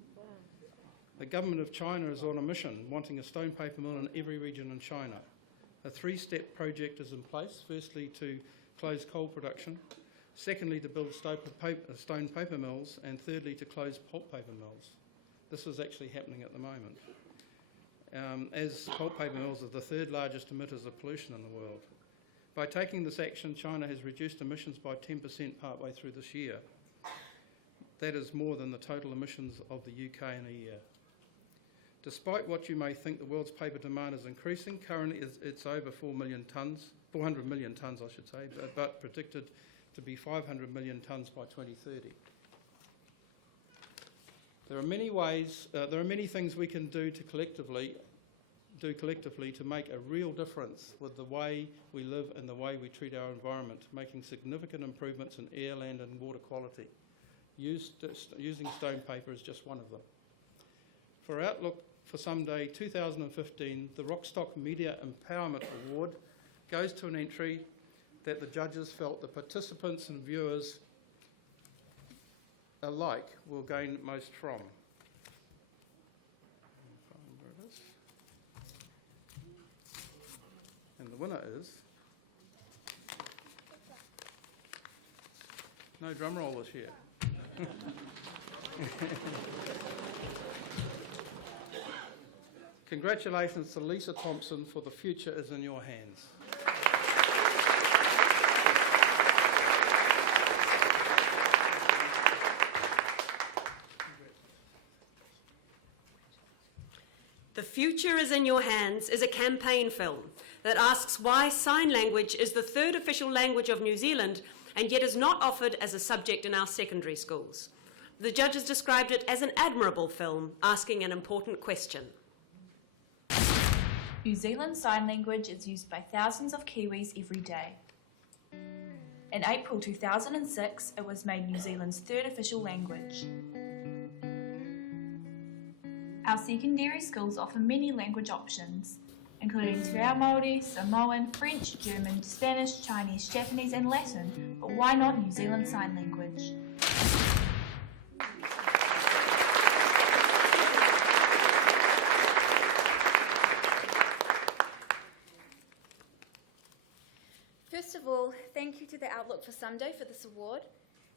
The government of China is on a mission, wanting a stone paper mill in every region in China. A 3-step project is in place. Firstly, to close coal production. Secondly, to build stone paper mills. And thirdly, to close pulp paper mills. This is actually happening at the moment, as pulp paper mills are the third largest emitters of pollution in the world. By taking this action, China has reduced emissions by 10% partway through this year. That is more than the total emissions of the UK in a year. Despite what you may think, the world's paper demand is increasing. Currently, it's over 400 million tonnes, I should say, but predicted to be 500 million tonnes by 2030. There are many things we can do collectively to make a real difference with the way we live and the way we treat our environment, making significant improvements in air, land and water quality. Using stone paper is just one of them. For Outlook for Someday 2015, the Rockstock Media Empowerment Award goes to an entry that the judges felt the participants and viewers alike will gain most from. And the winner is... No drum roll this year. Congratulations to Lisa Thompson for The Future is in Your Hands. The Future is in Your Hands is a campaign film that asks why sign language is the third official language of New Zealand and yet is not offered as a subject in our secondary schools. The judges described it as an admirable film, asking an important question. New Zealand Sign Language is used by thousands of Kiwis every day. In April 2006, it was made New Zealand's third official language. Our secondary schools offer many language options, including Te Reo Māori, Samoan, French, German, Spanish, Chinese, Japanese and Latin, but why not New Zealand Sign Language? First of all, thank you to the Outlook for Someday for this award.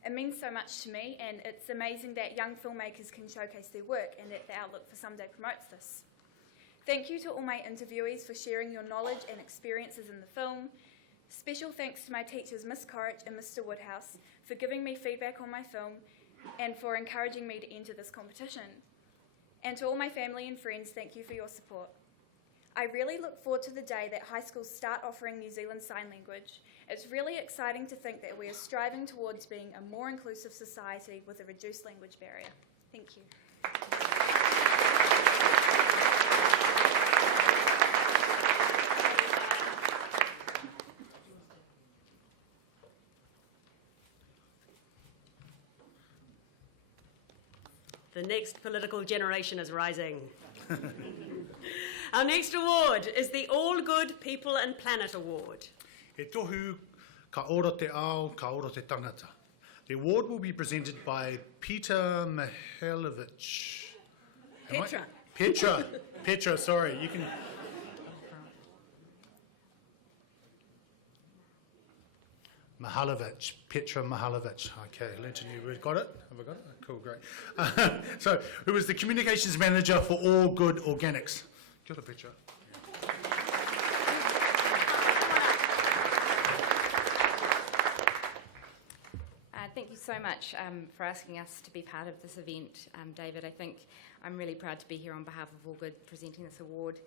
It means so much to me, and it's amazing that young filmmakers can showcase their work and that the Outlook for Someday promotes this. Thank you to all my interviewees for sharing your knowledge and experiences in the film. Special thanks to my teachers, Miss Corrich and Mr. Woodhouse, for giving me feedback on my film and for encouraging me to enter this competition. And to all my family and friends, thank you for your support. I really look forward to the day that high schools start offering New Zealand Sign Language. It's really exciting to think that we are striving towards being a more inclusive society with a reduced language barrier. Thank you. The next political generation is rising. Our next award is the All Good People and Planet Award. E tohu ka ora te ao, ka ora te tangata. The award will be presented by Peter Mihailovich. Petra, sorry. You can... Petra Mihailovich. Okay, learned a new word. Got it? Have I got it? Cool, great. So, who is the communications manager for All Good Organics? Kia ora, Petra. Thank you so much for asking us to be part of this event, David. I think I'm really proud to be here on behalf of All Good presenting this award.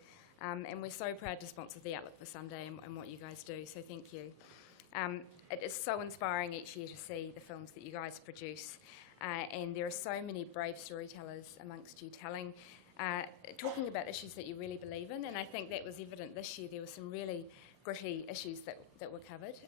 And we're so proud to sponsor the Outlook for Sunday and what you guys do, so thank you. It is so inspiring each year to see the films that you guys produce, and there are so many brave storytellers amongst you talking about issues that you really believe in, and I think that was evident this year. There were some really gritty issues that were covered,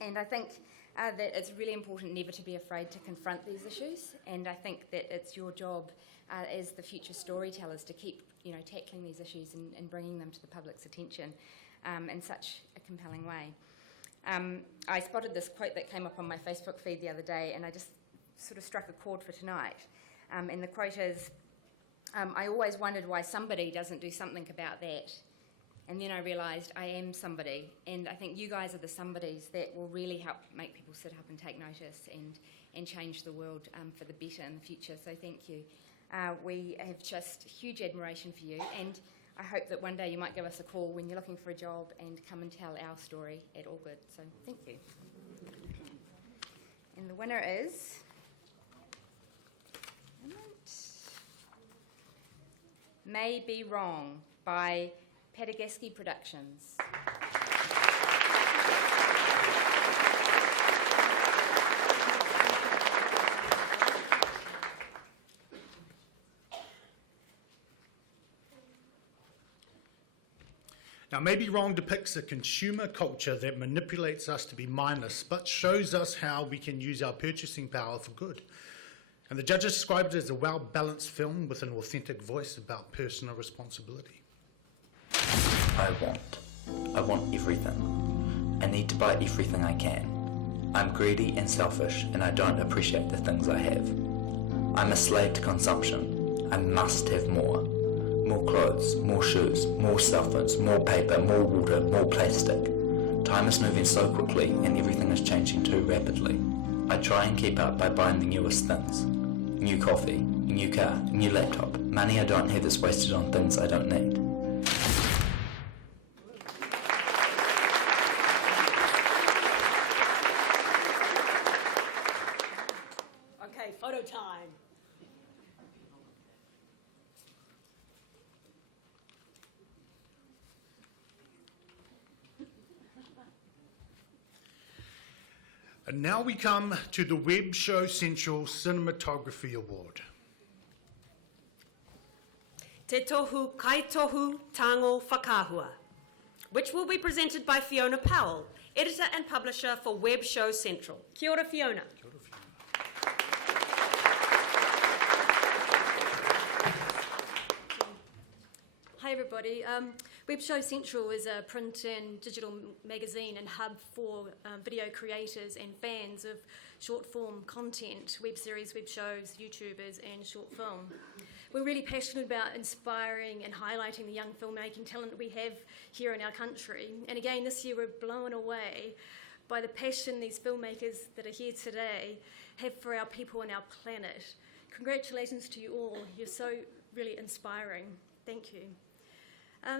and I think that it's really important never to be afraid to confront these issues, and I think that it's your job as the future storytellers to keep tackling these issues and bringing them to the public's attention in such a compelling way. I spotted this quote that came up on my Facebook feed the other day, and I just sort of struck a chord for tonight. And the quote is, I always wondered why somebody doesn't do something about that. And then I realised I am somebody, and I think you guys are the somebodies that will really help make people sit up and take notice and change the world for the better in the future. So thank you. We have just huge admiration for you, and I hope that one day you might give us a call when you're looking for a job and come and tell our story at All Good. So thank you. And the winner is May Be Wrong by Padagasky Productions. Now, May Be Wrong depicts a consumer culture that manipulates us to be mindless, but shows us how we can use our purchasing power for good. And the judges described it as a well-balanced film with an authentic voice about personal responsibility. I want everything. I need to buy everything I can. I'm greedy and selfish, and I don't appreciate the things I have. I'm a slave to consumption. I must have more. More clothes, more shoes, more cell phones, more paper, more water, more plastic. Time is moving so quickly and everything is changing too rapidly. I try and keep up by buying the newest things. New coffee, a new car, a new laptop. Money I don't have is wasted on things I don't need. Okay, photo time. And now we come to the Web Show Central Cinematography Award. Te tohu kaitohu tango whakahua, which will be presented by Fiona Powell, editor and publisher for Web Show Central. Kia ora, Fiona. Hi everybody. Web Show Central is a print and digital magazine and hub for video creators and fans of short form content, web series, web shows, YouTubers and short film. We're really passionate about inspiring and highlighting the young filmmaking talent we have here in our country. And again, this year we're blown away by the passion these filmmakers that are here today have for our people and our planet. Congratulations to you all. You're so really inspiring. Thank you.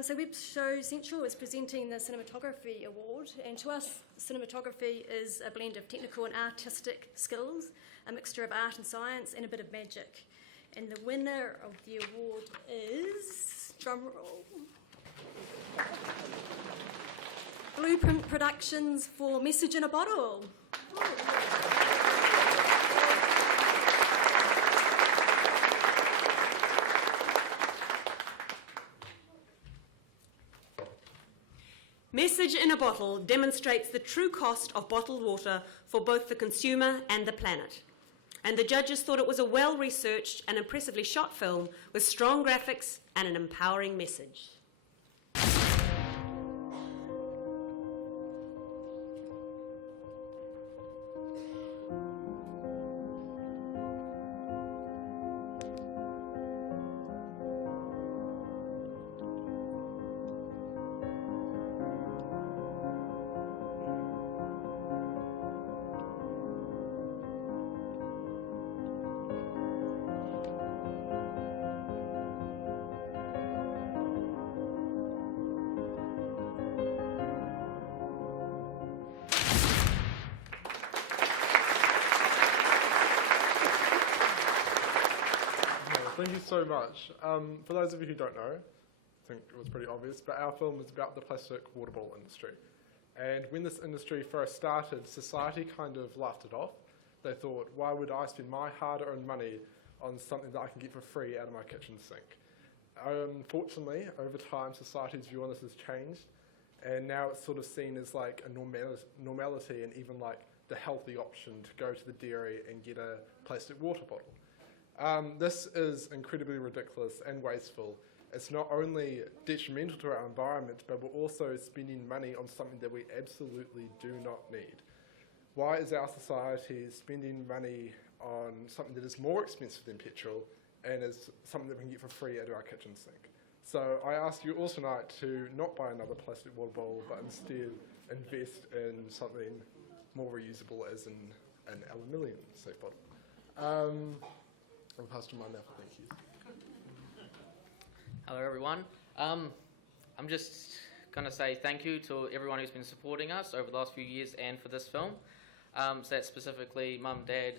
So Web Show Central is presenting the Cinematography Award, and to us, cinematography is a blend of technical and artistic skills, a mixture of art and science, and a bit of magic. And the winner of the award is, drumroll, Blueprint Productions for Message in a Bottle. Message in a Bottle demonstrates the true cost of bottled water for both the consumer and the planet. And the judges thought it was a well-researched and impressively shot film with strong graphics and an empowering message. Thank you so much. For those of you who don't know, I think it was pretty obvious, but our film is about the plastic water bottle industry. And when this industry first started, society kind of laughed it off. They thought, why would I spend my hard-earned money on something that I can get for free out of my kitchen sink? Unfortunately, over time, society's view on this has changed, and now it's sort of seen as like a normality and even like the healthy option to go to the dairy and get a plastic water bottle. This is incredibly ridiculous and wasteful. It's not only detrimental to our environment, but we're also spending money on something that we absolutely do not need. Why is our society spending money on something that is more expensive than petrol and is something that we can get for free out of our kitchen sink? So I ask you all tonight to not buy another plastic water bottle, but instead invest in something more reusable, as in an aluminium safe bottle. I'll pass to mine now. Thank you. Hello everyone. I'm just going to say thank you to everyone who's been supporting us over the last few years and for this film. So that's specifically Mum, Dad,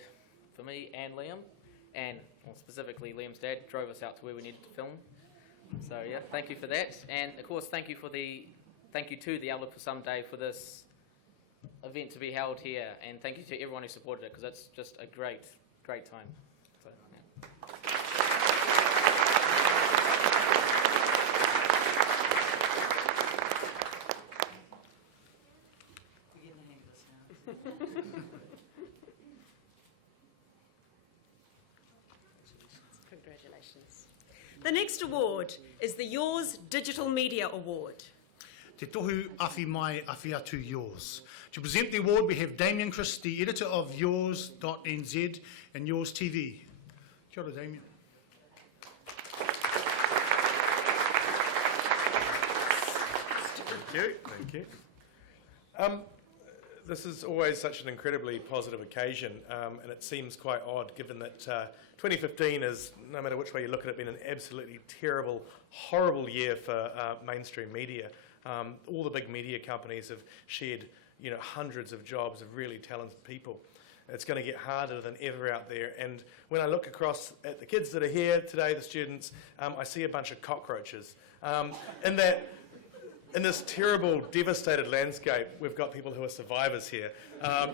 for me and Liam, and specifically Liam's dad drove us out to where we needed to film. So yeah, thank you for that, and of course thank you to the Outlook for Someday for this event to be held here, and thank you to everyone who supported it, because it's just a great time. So, yeah. Congratulations. The next award is the Yours Digital Media Award. Te tohu awhi mai awhi atu Yours. To present the award, we have Damien Chris, the editor of Yours.nz and Yours TV. Kia ora, Damien. Thank you. This is always such an incredibly positive occasion, and it seems quite odd given that 2015 is, no matter which way you look at it, been an absolutely terrible, horrible year for mainstream media. All the big media companies have shed, hundreds of jobs of really talented people. It's going to get harder than ever out there. And when I look across at the kids that are here today, the students, I see a bunch of cockroaches. In this terrible, devastated landscape, we've got people who are survivors here,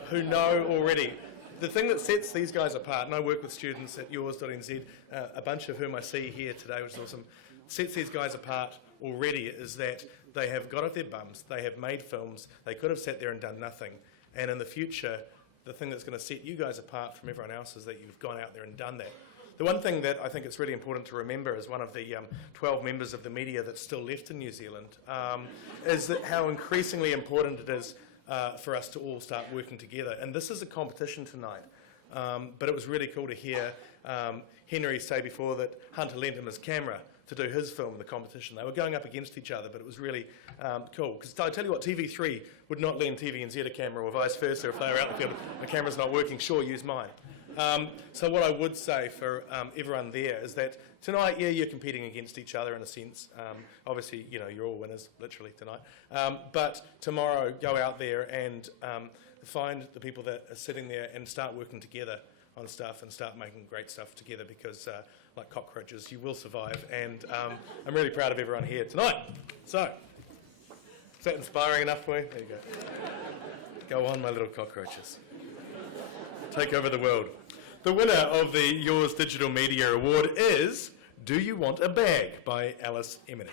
who know already. The thing that sets these guys apart, and I work with students at yours.nz, a bunch of whom I see here today, which is awesome, sets these guys apart already is that they have got off their bums, they have made films, they could have sat there and done nothing. And in the future, the thing that's going to set you guys apart from everyone else is that you've gone out there and done that. The one thing that I think it's really important to remember as one of the 12 members of the media that's still left in New Zealand is that how increasingly important it is for us to all start working together. And this is a competition tonight, but it was really cool to hear Henry say before that Hunter lent him his camera to do his film in the competition. They were going up against each other, but it was really cool. Because I tell you what, TV3 would not lend TVNZ a camera or vice versa. If they were out in the field, the camera's not working, sure, use mine. So what I would say for everyone there is that tonight, yeah, you're competing against each other in a sense. Obviously, you're all winners, literally, tonight. But tomorrow, go out there and find the people that are sitting there and start working together on stuff and start making great stuff together because, like cockroaches, you will survive. And I'm really proud of everyone here tonight. So, is that inspiring enough for you? There you go. Go on, my little cockroaches. Take over the world. The winner of the Yours Digital Media Award is Do You Want a Bag by Alice Emily.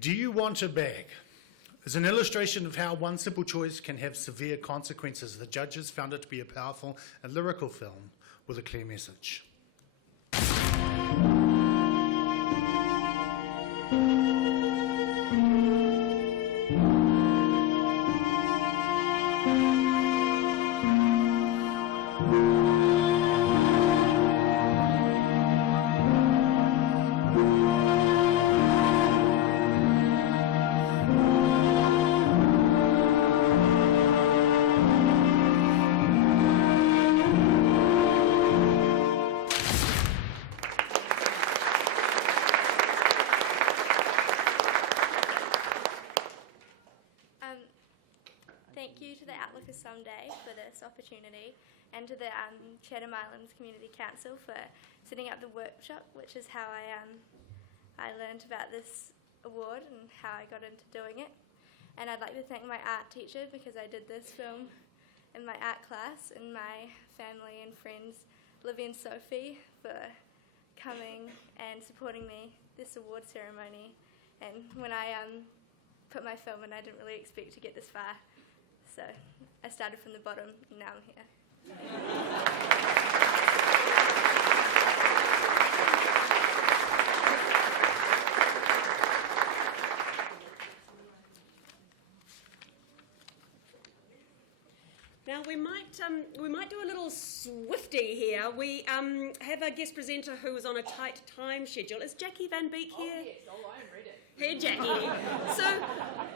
Do You Want a Bag? Is an illustration of how one simple choice can have severe consequences. The judges found it to be a powerful and lyrical film with a clear message. this opportunity, and to the Chatham Islands Community Council for setting up the workshop, which is how I learned about this award and how I got into doing it. And I'd like to thank my art teacher, because I did this film in my art class, and my family and friends, Livy and Sophie, for coming and supporting me this award ceremony. And when I put my film in, I didn't really expect to get this far. So I started from the bottom, and now I'm here. Now we might do a little swifty here. We have a guest presenter who is on a tight time schedule. Is Jackie Van Beek here? Oh, yes. Oh, I'm ready. Hey, Jackie. So,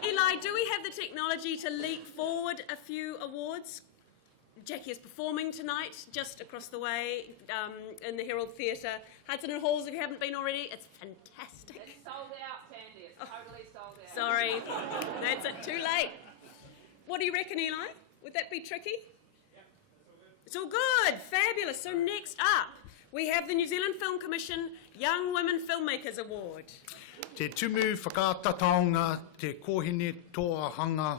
Eli, do we have the technology to leap forward a few awards? Jackie is performing tonight just across the way in the Herald Theatre. Hudson and Halls, if you haven't been already, it's fantastic. It's sold out, Tandi. It's totally sold out. Sorry, that's it, too late. What do you reckon, Eli? Would that be tricky? Yep, that's all good. It's all good, fabulous. So next up, we have the New Zealand Film Commission Young Women Filmmakers Award. Te tumu whakatataonga te kohine toahanga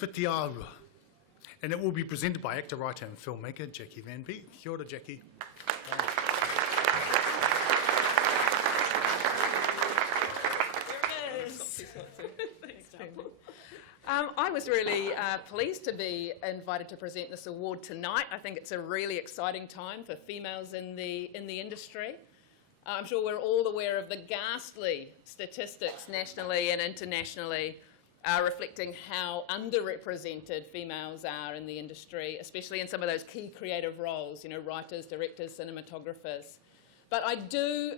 Aotearoa. And it will be presented by actor, writer and filmmaker Jackie Van Beek. Kia ora, Jackie. There it is. I was really pleased to be invited to present this award tonight. I think it's a really exciting time for females in the industry. I'm sure we're all aware of the ghastly statistics nationally and internationally reflecting how underrepresented females are in the industry, especially in some of those key creative roles, you know, writers, directors, cinematographers. But I do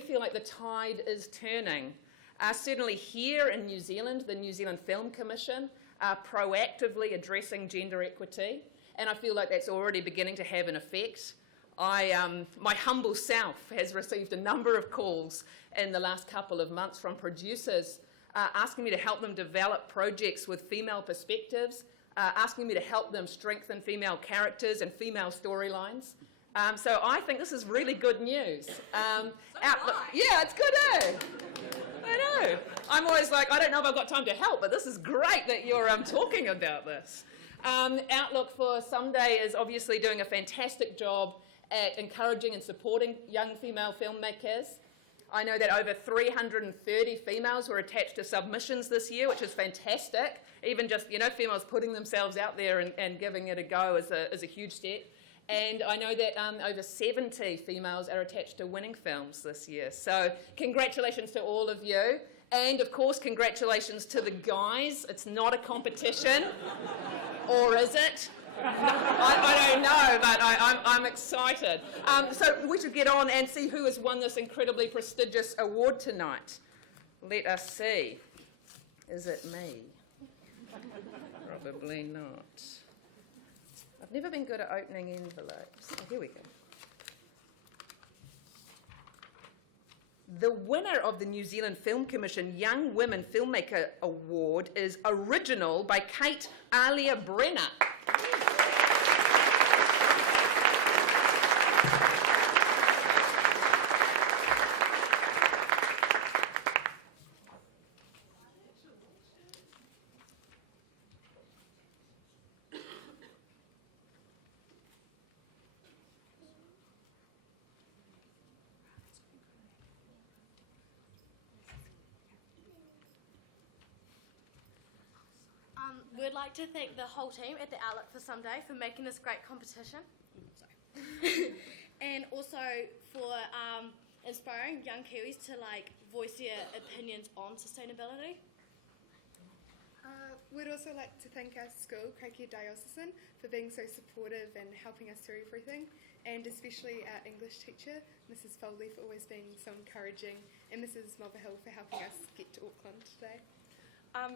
feel like the tide is turning. Certainly here in New Zealand, the New Zealand Film Commission are proactively addressing gender equity, and I feel like that's already beginning to have an effect. My humble self has received a number of calls in the last couple of months from producers asking me to help them develop projects with female perspectives, asking me to help them strengthen female characters and female storylines. So I think this is really good news. Yeah, it's good, eh? I know. I'm always like, I don't know if I've got time to help, but this is great that you're talking about this. Outlook for Someday is obviously doing a fantastic job at encouraging and supporting young female filmmakers. I know that over 330 females were attached to submissions this year, which is fantastic. Even just, you know, females putting themselves out there and giving it a go is a huge step. And I know that over 70 females are attached to winning films this year. So congratulations to all of you. And of course, congratulations to the guys. It's not a competition. Or is it? I don't know, but I'm excited. So we should get on and see who has won this incredibly prestigious award tonight. Let us see. Is it me? Probably not. I've never been good at opening envelopes. Oh, here we go. The winner of the New Zealand Film Commission Young Women Filmmaker Award is Original by Kate Alia Brenner. We'd like to thank the whole team at the Outlook for Someday for making this great competition. And also for inspiring young Kiwis to voice their opinions on sustainability. We'd also like to thank our school, Karakia Diocesan, for being so supportive and helping us through everything, and especially our English teacher, Mrs. Foley, for always being so encouraging, and Mrs. Mulverhill for helping us get to Auckland today.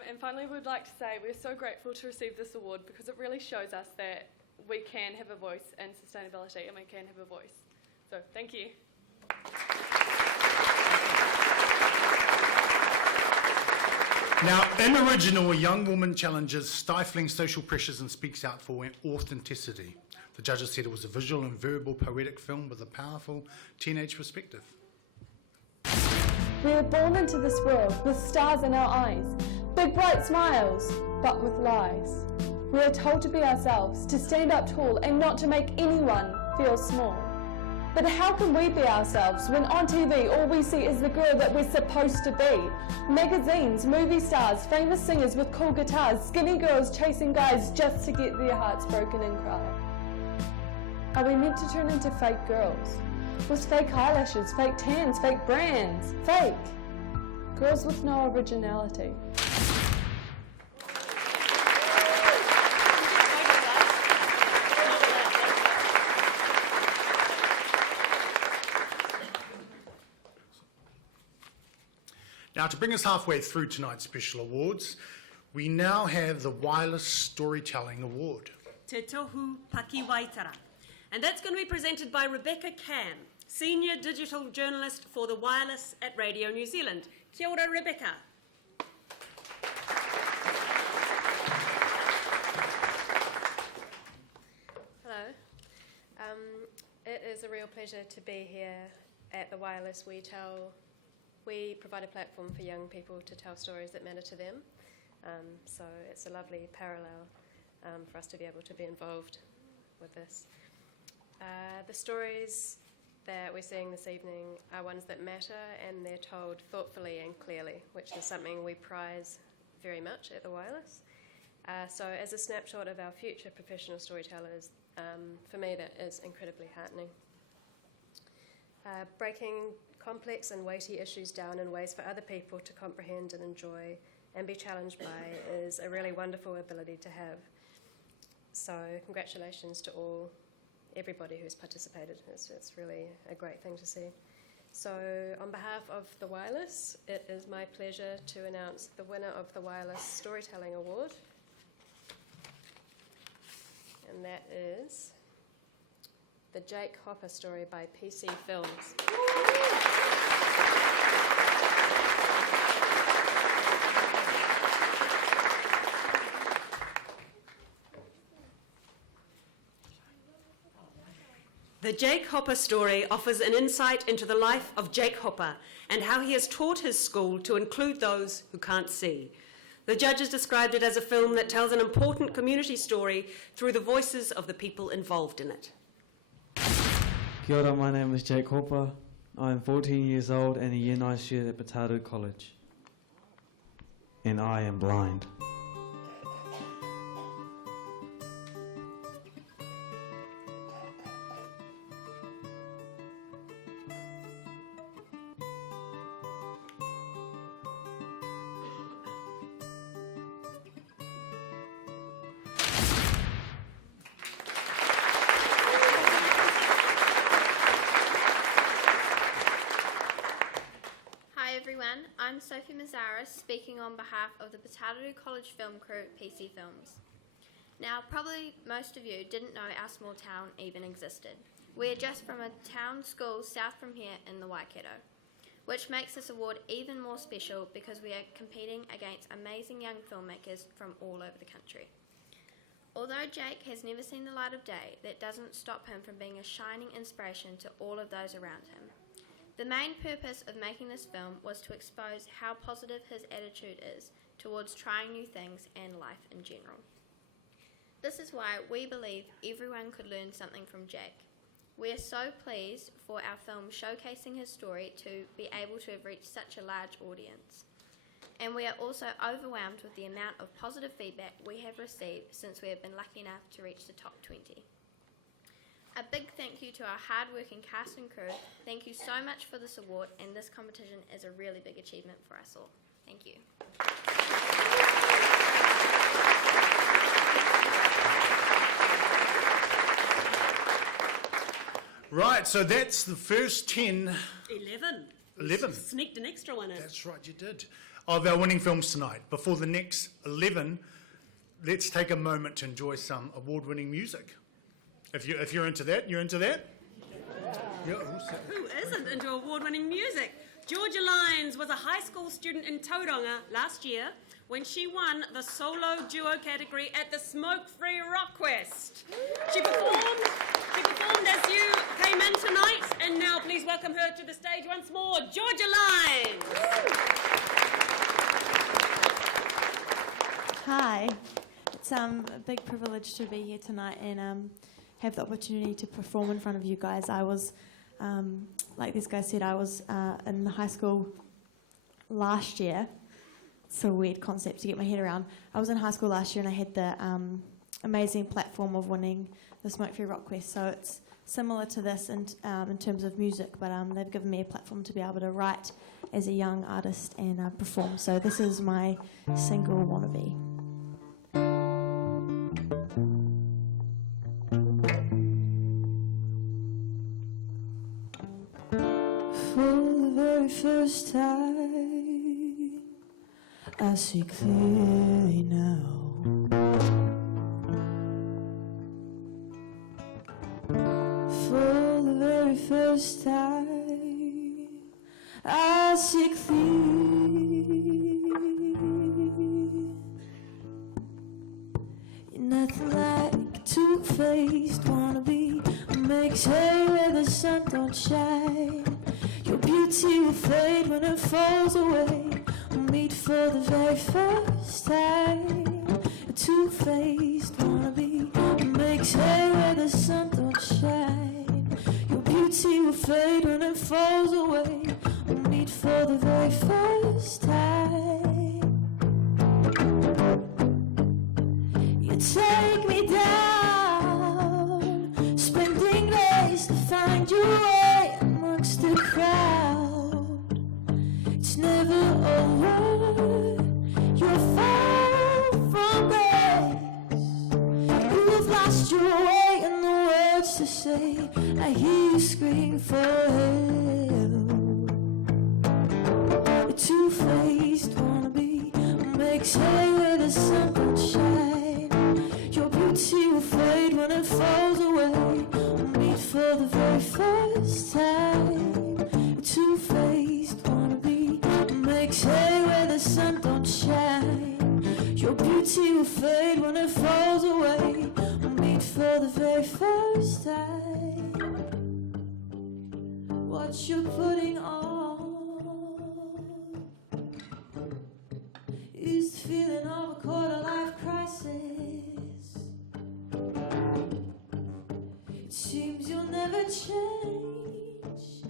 And finally, we'd like to say we're so grateful to receive this award because it really shows us that we can have a voice in sustainability and we can have a voice. So, thank you. Now, in original, a young woman challenges stifling social pressures and speaks out for authenticity. The judges said it was a visual and verbal poetic film with a powerful teenage perspective. We are born into this world with stars in our eyes, big bright smiles, but with lies. We are told to be ourselves, to stand up tall and not to make anyone feel small. But how can we be ourselves when on TV all we see is the girl that we're supposed to be? Magazines, movie stars, famous singers with cool guitars, skinny girls chasing guys just to get their hearts broken and cry. Are we meant to turn into fake girls? With fake eyelashes, fake tans, fake brands, fake. Girls with no originality. Now, to bring us halfway through tonight's special awards, we now have the Wireless Storytelling Award. Te Tohu Paki Waitara. And that's going to be presented by Rebecca Cam, Senior Digital Journalist for the Wireless at Radio New Zealand. Kia ora, Rebecca. Hello. It is a real pleasure to be here at the Wireless. We provide a platform for young people to tell stories that matter to them. So it's a lovely parallel for us to be able to be involved with this. The stories that we're seeing this evening are ones that matter, and they're told thoughtfully and clearly, which is something we prize very much at the Wireless. So as a snapshot of our future professional storytellers, for me that is incredibly heartening. Breaking complex and weighty issues down in ways for other people to comprehend and enjoy and be challenged by is a really wonderful ability to have. So congratulations to everybody who's participated. It's really a great thing to see. So on behalf of the Wireless, it is my pleasure to announce the winner of the Wireless Storytelling Award. And that is the Jake Hopper story by PC Films. The Jake Hopper story offers an insight into the life of Jake Hopper and how he has taught his school to include those who can't see. The judges described it as a film that tells an important community story through the voices of the people involved in it. Kia ora, my name is Jake Hopper. I am 14 years old and a year 9 student at Potato College. And I am blind. I'm Sophie Mazzaris, speaking on behalf of the Potato College film crew at PC Films. Now, probably most of you didn't know our small town even existed. We are just from a town school south from here in the Waikato, which makes this award even more special because we are competing against amazing young filmmakers from all over the country. Although Jake has never seen the light of day, that doesn't stop him from being a shining inspiration to all of those around him. The main purpose of making this film was to expose how positive his attitude is towards trying new things and life in general. This is why we believe everyone could learn something from Jake. We are so pleased for our film showcasing his story to be able to have reached such a large audience. And we are also overwhelmed with the amount of positive feedback we have received since we have been lucky enough to reach the top 20. A big thank you to our hard-working cast and crew. Thank you so much for this award, and this competition is a really big achievement for us all. Thank you. Right, so that's the first 10... 11. 11. Sneaked an extra one in. That's right, you did. Of our winning films tonight. Before the next 11, let's take a moment to enjoy some award-winning music. If you're into that, you're into that? Yeah. Who isn't into award-winning music? Georgia Lyons was a high school student in Tauranga last year when she won the solo duo category at the Smoke Free Rock Quest. She performed as you came in tonight, and now please welcome her to the stage once more, Georgia Lines. Hi, it's a big privilege to be here tonight and have the opportunity to perform in front of you guys. I was, like this guy said, I was in high school last year. It's a weird concept to get my head around. I was in high school last year and I had the amazing platform of winning the Smoke Free Rock Quest. So it's similar to this in terms of music, but they've given me a platform to be able to write as a young artist and perform. So this is my single, Wannabe. For the very first time, I see clearly now. For the very first time, I see clearly. You're nothing like a two-faced wannabe who makes hay where the sun don't shine. Your beauty will fade when it falls away. We'll meet for the very first time. A two-faced wannabe who makes hay where the sun don't shine. Your beauty will fade when it falls away. We'll meet for the very first time. You take me down, spending days to find your way amongst the crowd. It's never over. You're far from grace. You've lost your way and the words to say. I hear you scream for help. A two-faced wannabe makes hay where the sun don't shine. Your beauty will fade when it falls away. We'll meet for the very first time. A two-faced wannabe makes hay where the sun don't shine. Your beauty will fade when it falls away. We'll meet for the very first time. What you're putting on is the feeling of a quarter-life crisis. It seems you'll never change.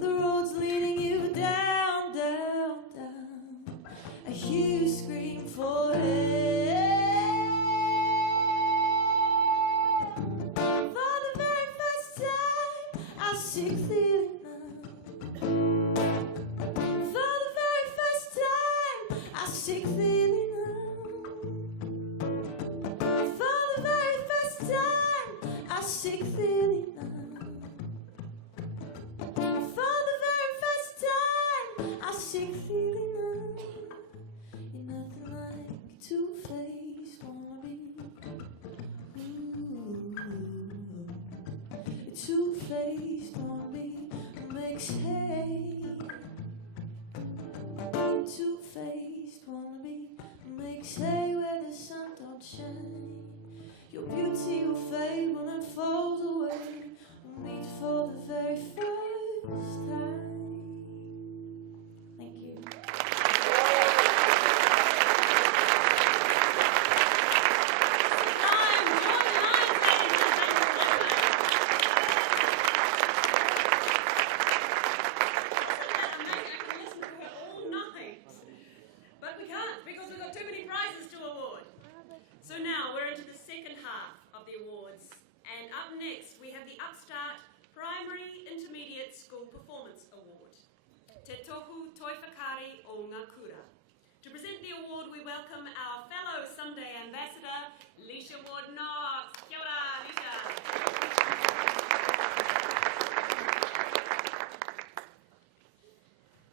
The road's leading you down, down, down. I hear you scream for help. For the very first time, I see clearly now. For the very first time, I see clearly now. For the very first time, I see clearly now. For the very first time, I see clearly now. You're nothing like a two-faced wannabe. Ooh. A two-faced wannabe who makes hay. A two-faced wannabe who makes hay where the sun don't shine. Your beauty will fade when it falls away. We'll meet for the very first time. Thank you. But we can't because we've got too many prizes to award. So now we're into the second half of the awards. And up next we have the Upstart Primary Intermediate School Performance Award. Te tohu toi whakari o ngā kura. To present the award we welcome our fellow Someday Ambassador, Leisha Ward-Knox. Kia ora, Leisha.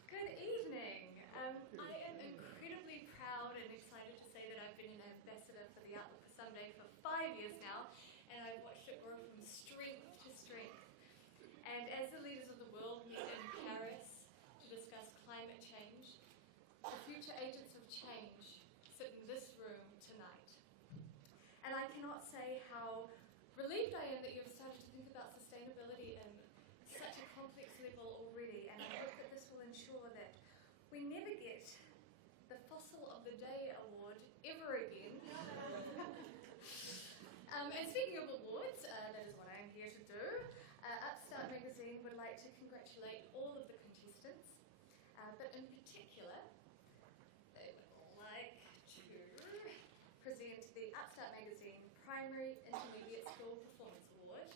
Good evening. I am incredibly proud and excited to say that I've been an ambassador for the Outlook for Someday for 5 years now, and I've watched it grow from strength to strength. And as the leaders of the world met in Paris to discuss climate change, the future agents of change how relieved I am that you've started to think about sustainability in such a complex level already, and I hope that this will ensure that we never get the Fossil of the Day award ever again. And speaking of awards, that is what I'm here to do. Upstart magazine would like to congratulate all of the contestants, but in particular, they would like to present the Upstart magazine Primary Intermediate School Performance Award,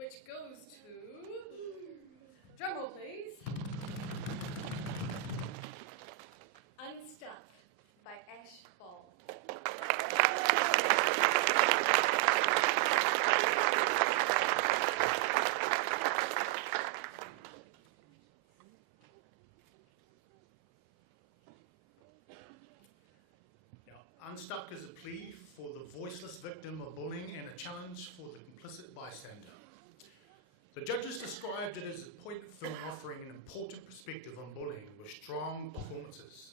which goes to, drumroll please, Unstuck by Ash Ball. Unstuck is a plea for the voiceless victim of bullying and a challenge for the complicit bystander. The judges described it as a poignant film offering an important perspective on bullying with strong performances.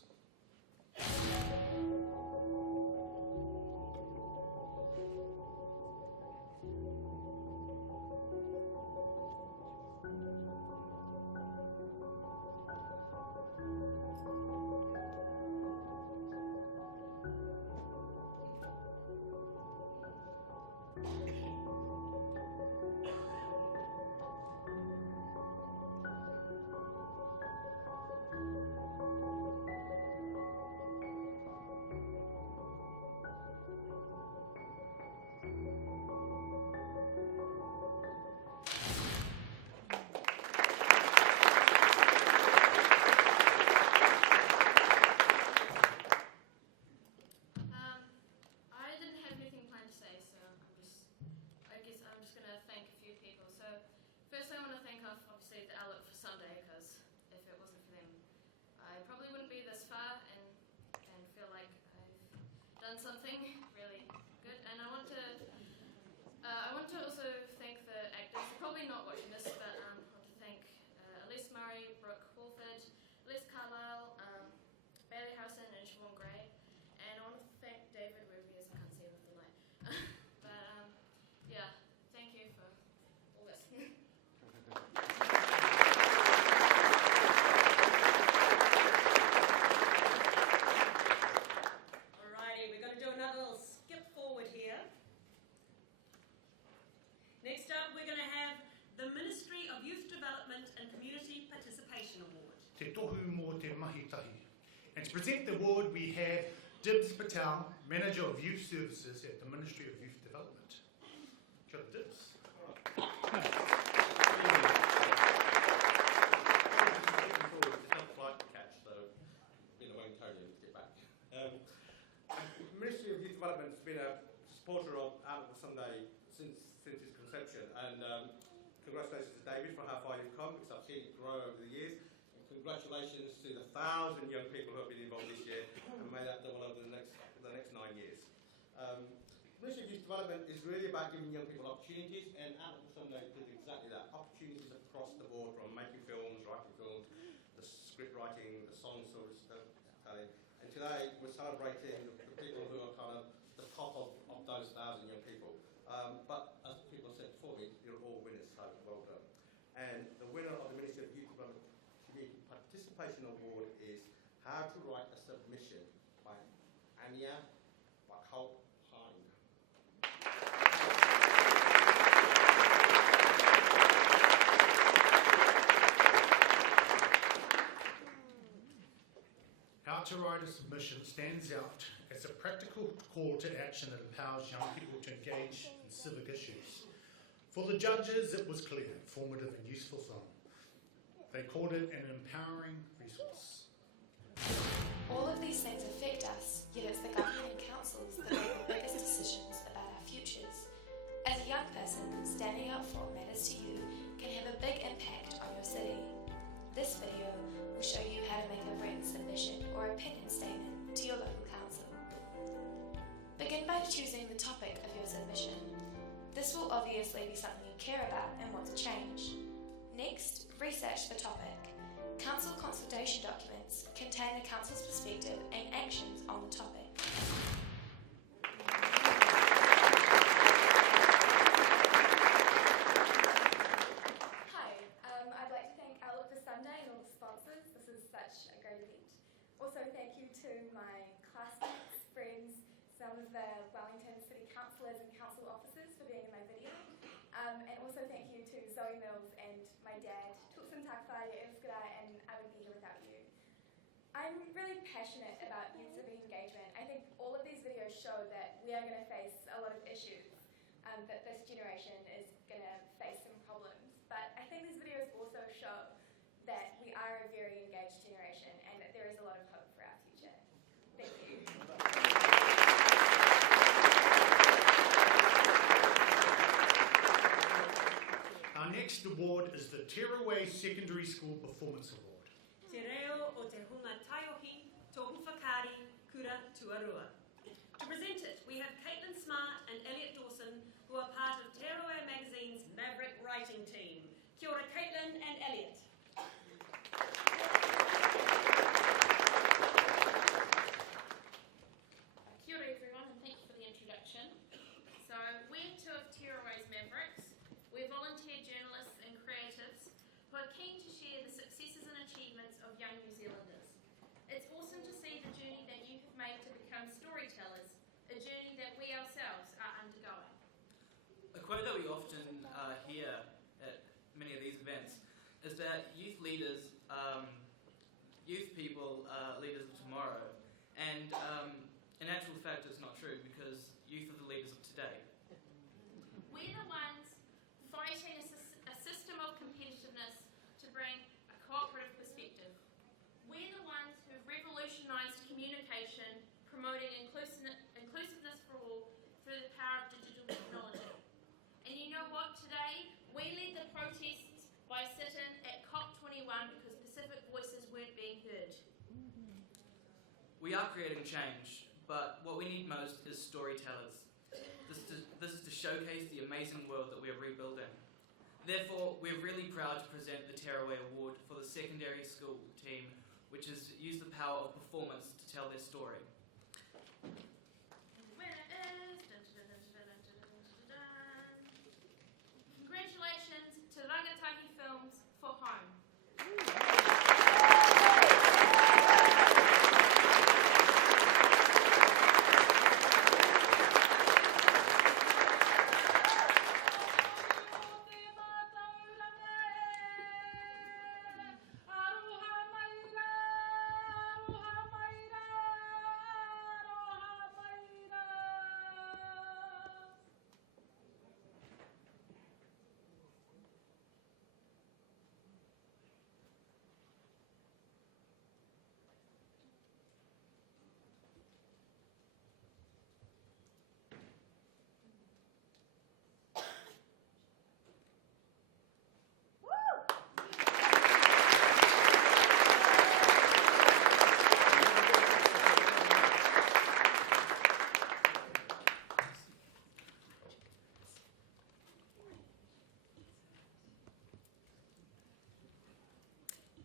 Something really good, and I want to also thank the actors. You're probably not watching this, but I want to thank Elise Murray, Brooke Hawford, Elise Carlisle, Bailey Harrison, and Siobhan Gray, and I want to thank David wherever he is. I can't see him with the light, but yeah, thank you for all this. Another little skip forward here. Next up, we're going to have the Ministry of Youth Development and Community Participation Award. Te tohu mō te mahi tahi. And to present the award, we have Dibs Patel, Manager of Youth Services at the Ministry of Youth Development. Kia ora, Dibs. Ministry of Youth Development has been a supporter of Outlook for Sunday since its conception, and congratulations to David for how far you've come, because I've seen it grow over the years, and congratulations to the 1,000 young people who have been involved this year and may that double over the next 9 years. Ministry of Youth Development is really about giving young people opportunities, and Outlook for Sunday did exactly that. Opportunities across the board, from making films, writing films, the script writing, the song sort of stuff, telling. And today we're celebrating the people who are kind of the top of those 1,000 young people. But as people said before me, you're all winners, so well done. And the winner of the Ministry of Youth Development Community Participation Award is How to Write a Submission by Anya Whakatipuranga. How to Write a Submission stands out as a practical call to action that empowers young people to engage in civic issues. For the judges, it was clear, informative and useful film. They called it an empowering resource. All of these things affect us, yet it's the government and councils that make the biggest decisions about our futures. As a young person, standing up for what matters to you can have a big impact on your city. This video will show you how to make a written submission or opinion statement to your local council. Begin by choosing the topic of your submission. This will obviously be something you care about and want to change. Next, research the topic. Council consultation documents contain the council's perspective and actions on the topic. Also, thank you to my classmates, friends, some of the Wellington City Councillors and Council officers for being in my video. And also thank you to Zoe Mills and my dad, Tuksan Takwhaya Evskara, and I would be here without you. I'm really passionate about youth civic engagement. I think all of these videos show that we are going to face a lot of issues, that this generation is going to face some problems. But I think these videos also show that we are a very engaged generation and that there is a lot of hope for our future. Thank you. Our next award is the Tearaway Secondary School Performance Award. Te reo o te hunga taiohi, tō uwhakari, kura tuarua. To present it, we have Caitlin Smart and Elliot Dawson, who are part of Tearaway Magazine's Maverick Writing Team. Kia ora, Caitlin and Elliot. Kia ora everyone, and thank you for the introduction. So we're two of Tearaway's Mavericks. We're volunteer journalists and creatives who are keen to share the successes and achievements of young New Zealanders. It's awesome to see the journey that you have made to become storytellers, a journey that we ourselves are undergoing. A quote that we often hear at many of these events is that youth leaders, youth people are leaders of tomorrow. And in actual fact, it's not true because youth are the leaders of today. We're the ones fighting a system of competitiveness to bring a cooperative perspective. We're the ones who revolutionised communication, promoting inclusiveness for all through the power of digital technology. And you know what? Today, we led the protests by sitting at COP21 because Pacific voices weren't being heard. We are creating change, but what we need most is storytellers. This is to showcase the amazing world that we are rebuilding. Therefore, we're really proud to present the Tearaway Award for the secondary school team, which has used the power of performance to tell their story. And the winner is... Congratulations to Rangatahi Films for Home.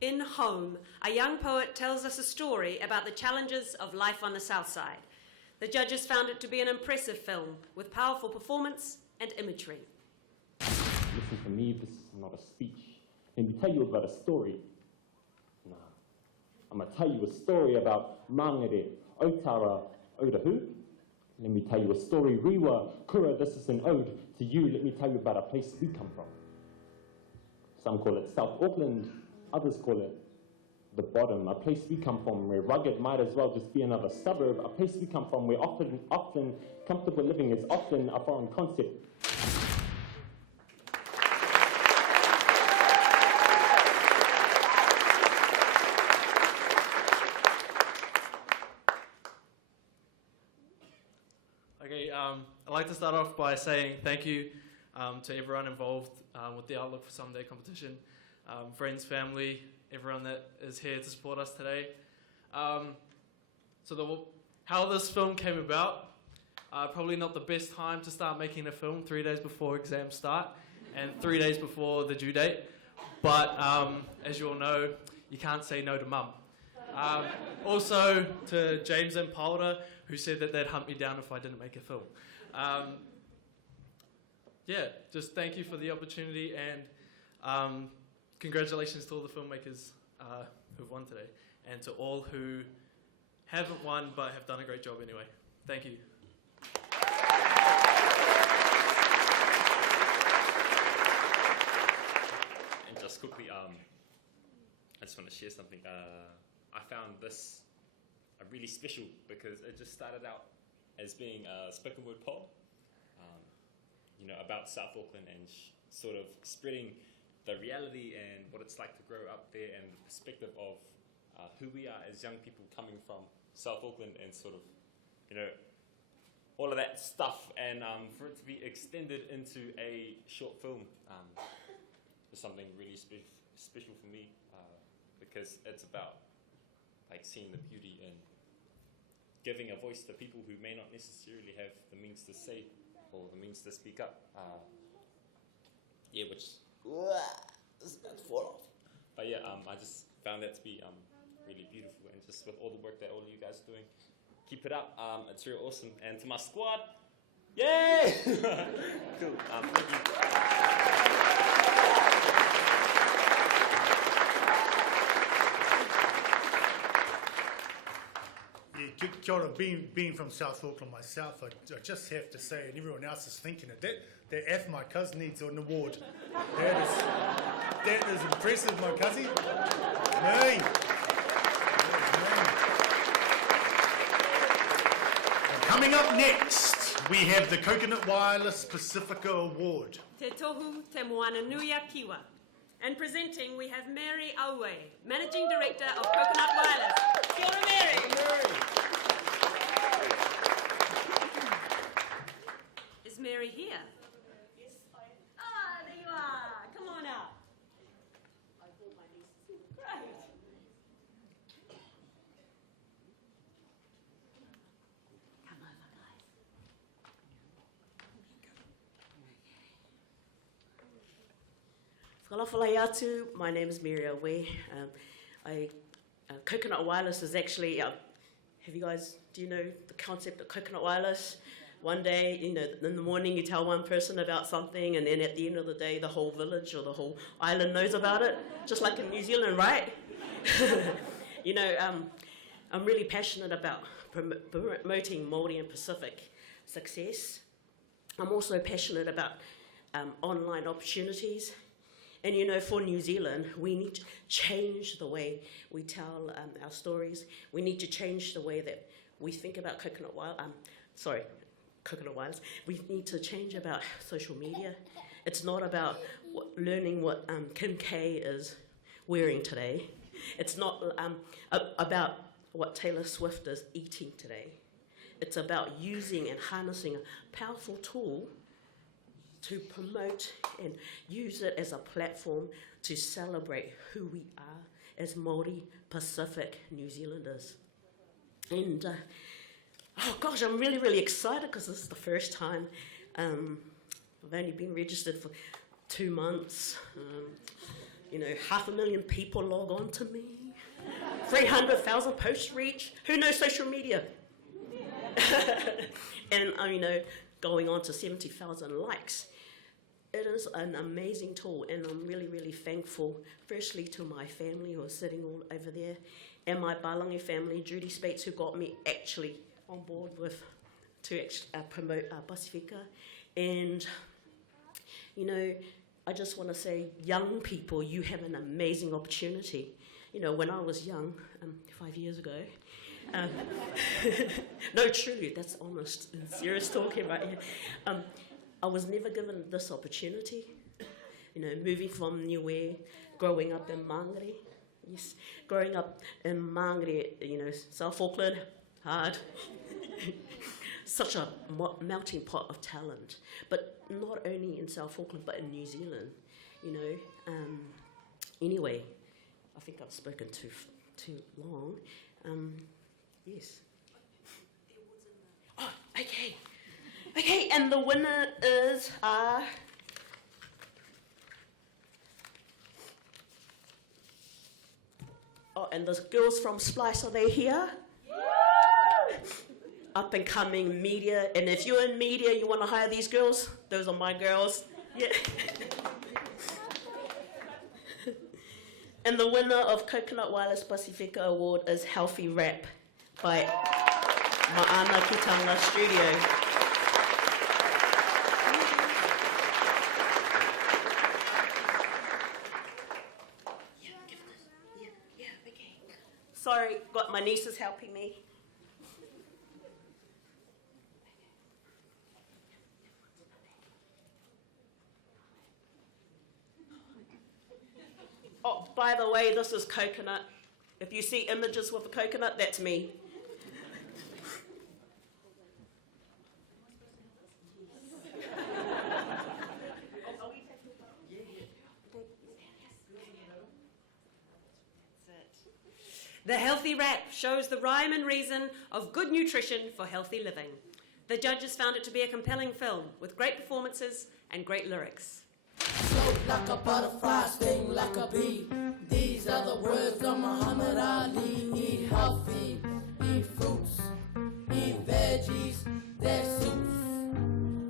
In Home, a young poet tells us a story about the challenges of life on the South Side. The judges found it to be an impressive film with powerful performance and imagery. Listen to me, this is not a speech. Let me tell you about a story. Nah, I'm going to tell you a story about Māngai, Aotearoa, Odahu. Let me tell you a story, Riwa, Kura, this is an ode to you. Let me tell you about a place we come from. Some call it South Auckland, others call it the bottom, a place we come from where rugged might as well just be another suburb, a place we come from where often comfortable living is often a foreign concept. Okay, I'd like to start off by saying thank you to everyone involved with the Outlook for Someday competition. Friends, family, everyone that is here to support us today. How this film came about, probably not the best time to start making a film, 3 days before exams start and 3 days before the due date. But as you all know, you can't say no to mum. Also to James and Paora, who said that they'd hunt me down if I didn't make a film. Just thank you for the opportunity and congratulations to all the filmmakers who've won today and to all who haven't won but have done a great job anyway. Thank you. And just quickly, I just want to share something. I found this really special because it just started out as being a spoken word poem, about South Auckland and sort of spreading the reality and what it's like to grow up there and the perspective of who we are as young people coming from South Auckland and sort of, all of that stuff, and for it to be extended into a short film is something really special for me because it's about seeing the beauty and giving a voice to people who may not necessarily have the means to say or the means to speak up. Which this is about to fall off. But I just found that to be really beautiful, and just with all the work that all of you guys are doing, keep it up. It's real awesome. And to my squad, yay! Cool. Thank you. Yeah, kia ora. Being from South Auckland myself, I just have to say, and everyone else is thinking it, that F my cousin needs an award. That is impressive, my cousin. Me. Coming up next, we have the Coconut Wireless Pasifika Award. Te tohu te moana nuia kiwa. And presenting, we have Mary Aotearoa, Managing Director of Coconut Wireless. Kia ora, Mary. Is Mary here? Yes, I am. Ah, there you are. Come on out. I brought my nieces. Great. Come over, guys. Whalawhalai atu, my name is Mary Aotearoa. Coconut Wireless is actually, do you know the concept of Coconut Wireless? One day, in the morning you tell one person about something, and then at the end of the day, the whole village or the whole island knows about it, just like in New Zealand, right? I'm really passionate about promoting Māori and Pacific success. I'm also passionate about online opportunities. And for New Zealand, we need to change the way we tell our stories. We need to change the way that we think about Coconut Wireless. We need to change about social media. It's not about learning what Kim K is wearing today. It's not about what Taylor Swift is eating today. It's about using and harnessing a powerful tool to promote and use it as a platform to celebrate who we are as Māori Pacific New Zealanders. And I'm really, really excited because this is the first time. I've only been registered for 2 months. 500,000 people log on to me. 300,000 posts reach. Who knows social media? And going on to 70,000 likes. It is an amazing tool, and I'm really, really thankful, firstly, to my family who are sitting all over there, and my Balangi family, Judy Spates, who got me actually on board to promote Pasifika. And, I just want to say, young people, you have an amazing opportunity. When I was young, 5 years ago, no, truly, that's honest and serious talking right here. I was never given this opportunity, moving from Niue, growing up in Māngai. Yes, growing up in Māngai, South Auckland, hard. Such a melting pot of talent, but not only in South Auckland, but in New Zealand, Anyway, I think I've spoken too long. Yes. Oh, okay. Okay, and the winner is and the girls from Splice, are they here? Up and coming media, and if you're in media, you want to hire these girls, those are my girls. Yeah. And the winner of Coconut Wireless Pasifika Award is Healthy Rap. by Māngai Studio. Sorry, got my nieces helping me. Oh, by the way, this is coconut. If you see images with a coconut, that's me. The Healthy Rap shows the rhyme and reason of good nutrition for healthy living. The judges found it to be a compelling film with great performances and great lyrics. Float like a butterfly, sting like a bee. These are the words of Muhammad Ali. Eat healthy, eat fruits, eat veggies, that suits.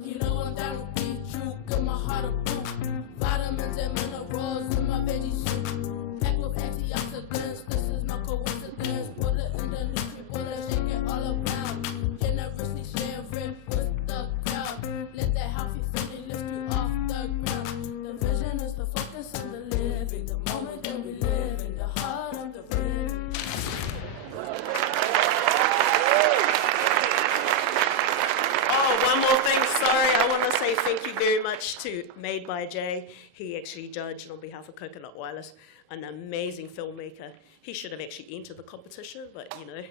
You know I'm down to be true, give my heart a boot. Vitamins and minerals in my veggie soup. Packed with antioxidants, this is no coincidence. Put it in the NutriBullet, shake it all around. Generously share it with the crowd. Let that healthy feeling lift you off the ground. The vision is the focus on the living, the moment that we live in the heart of the rhythm. Oh, one more thing, sorry, I want to say thank you very much to Made by Jay. He actually judged on behalf of Coconut Wireless, an amazing filmmaker. He should have actually entered the competition, but you know,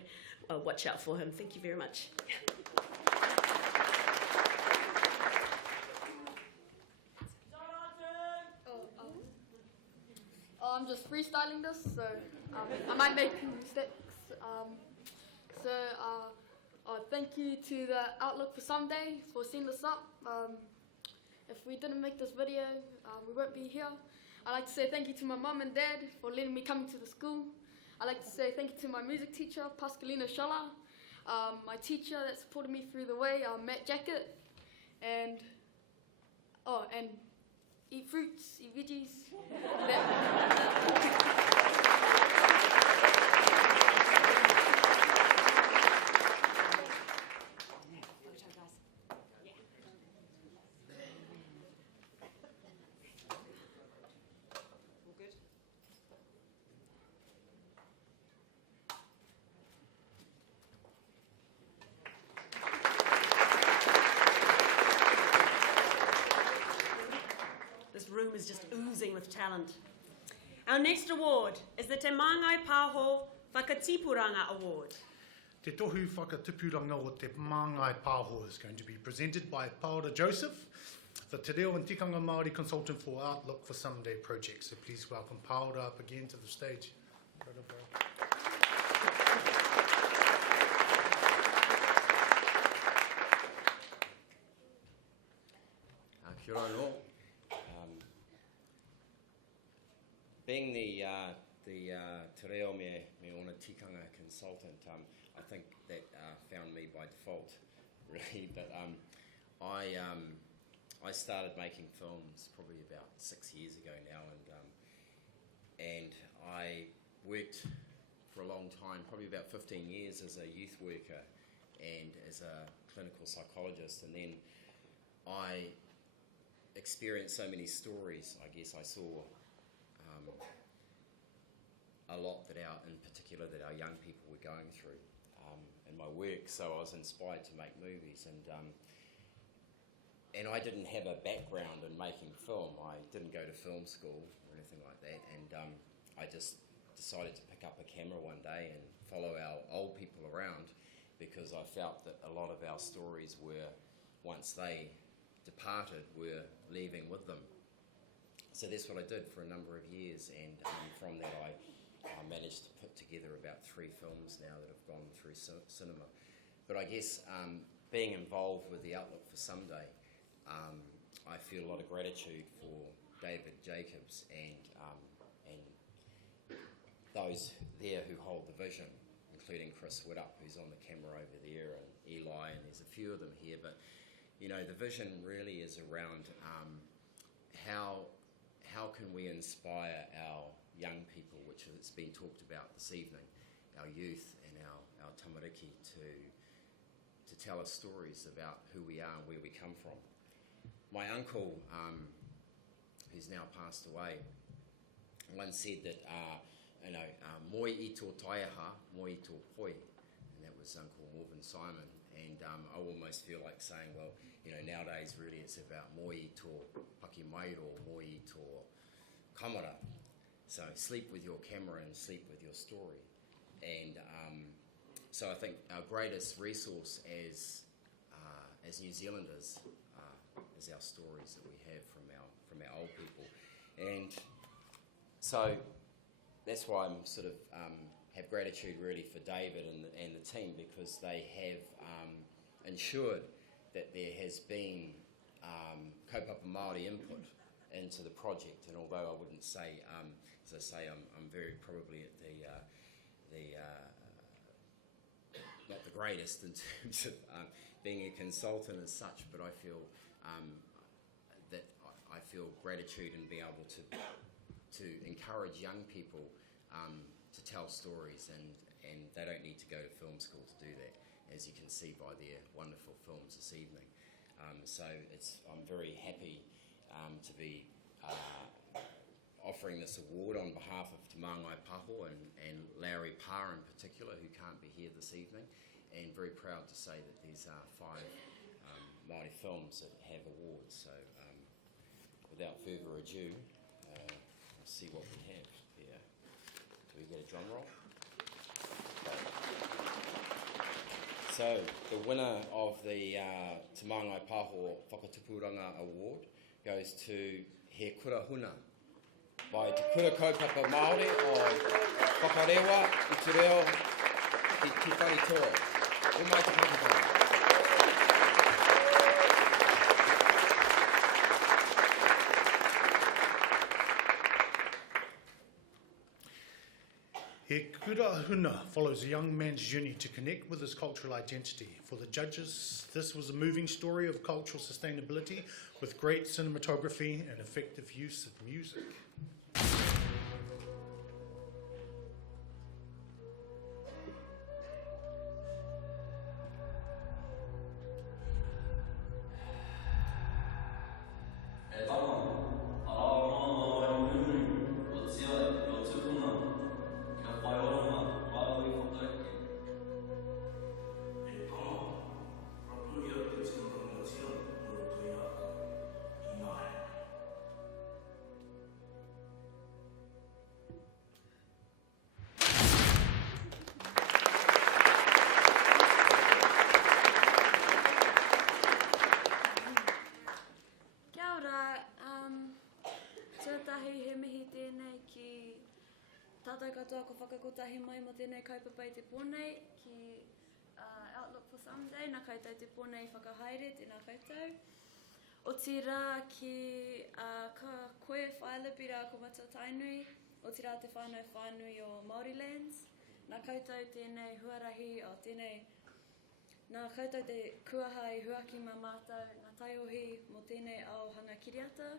watch out for him. Thank you very much. I'm just freestyling this, so I might make mistakes. Thank you to the Outlook for Someday for setting this up. If we didn't make this video, we won't be here. I'd like to say thank you to my mum and dad for letting me come to the school. I'd like to say thank you to my music teacher, Pascalina Shala, my teacher that supported me through the way, Matt Jacket, and eat fruits, eat veggies. This room is just oozing with talent. Our next award is the Te Māngai Pāho Whakatipuranga Award. Te tohu whakatipuranga o te Māngai Pāho is going to be presented by Paora Joseph, the Te Reo and Tikanga Māori consultant for Outlook for Someday project. So please welcome Paora up again to the stage. Kia ora anō. Being the Te Reo me ona tikanga consultant, I think that found me by default, really. But I started making films probably about 6 years ago now, and I worked for a long time, probably about 15 years as a youth worker and as a clinical psychologist, and then I experienced so many stories. I guess I saw a lot that in particular our young people were going through in my work. So I was inspired to make movies, and I didn't have a background in making film. I didn't go to film school or anything like that, and I just decided to pick up a camera one day and follow our old people around, because I felt that a lot of our stories were, once they departed, were leaving with them. So that's what I did for a number of years, and from that I managed to put together about 3 films now that have gone through cinema. But I guess being involved with the Outlook for Someday, I feel a lot of gratitude for David Jacobs and those there who hold the vision, including Chris Widdop, who's on the camera over there, and Eli, and there's a few of them here. But you know, the vision really is around how can we inspire our young people, which has been talked about this evening, our youth and our tamariki to tell us stories about who we are and where we come from. My uncle, who's now passed away, once said that, moi I tō taiaha, moi I tō poi, and that was Uncle Morven Simon. And I almost feel like saying, well, nowadays really it's about moi I tō pakimairo, moi I tō kamera. So sleep with your camera and sleep with your story. And so I think our greatest resource as New Zealanders is our stories that we have from our old people. And so that's why I'm sort of have gratitude really for David and the team, because they have ensured that there has been kaupapa Māori input into the project. And although I wouldn't say, as I say, I'm very probably at the not the greatest in terms of being a consultant as such, but I feel that I feel gratitude in being able to encourage young people to tell stories, and they don't need to go to film school to do that, as you can see by their wonderful films this evening. So I'm very happy to be offering this award on behalf of Te Māngai Pāho and Larry Parr in particular, who can't be here this evening, and very proud to say that these are 5 Māori films that have awards. So without further ado, let's see what we have here. Do we get a drum roll? So the winner of the Te Māngai Pāho Whakatipuranga Award goes to He Kura Huna by Te Kura Kaupapa Māori o Whakarewa I Te Reo Ki Tupari Toa. O mai te whakatanga. He Kura Huna follows a young man's journey to connect with his cultural identity. For the judges, this was a moving story of cultural sustainability with great cinematography and effective use of music. Ko whakakotahi mai mo tēnei kaupapa I te pōnei ki Outlook for Someday, nā koutou te pōnei whakahaere, tēnā koutou. O te rā ki ka koe whaelapi rā ko mata tainui, o te rā te whānau whānui o Māorilands, nā koutou tēnei huarahi o tēnei, nā koutou te kuaha I huaki mā mātou, nā taiohi mo tēnei ao hanga kiriata,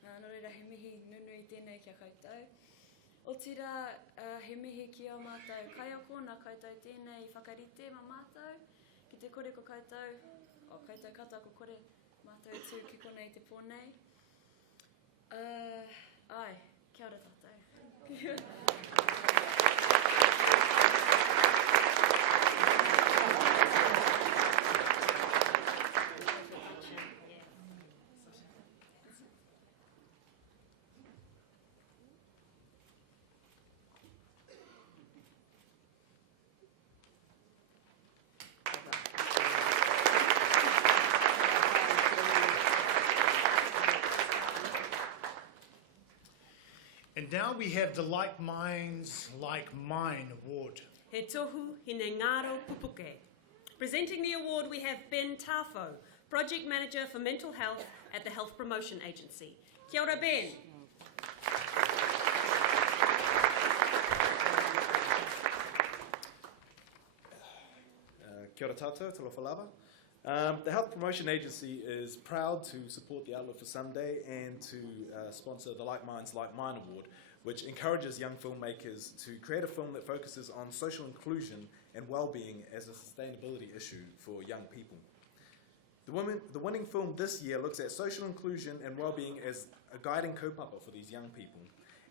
nō reira he mihi nunui tēnei kia koutou. O tira he mihi ki o mātou kaiako, nā koutou tēnei whakarite mā mātou, ki te kore ko koutou, o koutou katoa ko kore mātou tū ki konei te pōnei. Ai, kia ora tātou. And now we have the Like Minds, Like Mine Award. He tohu hine ngaro pupuke. Presenting the award we have Ben Tafo, Project Manager for Mental Health at the Health Promotion Agency. Kia ora, Ben. Kia ora tātou, talofa lava. The Health Promotion Agency is proud to support the Outlook for Someday and to sponsor the Like Minds, Like Mine Award, which encourages young filmmakers to create a film that focuses on social inclusion and well-being as a sustainability issue for young people. The winning film this year looks at social inclusion and well-being as a guiding kaupapa for these young people,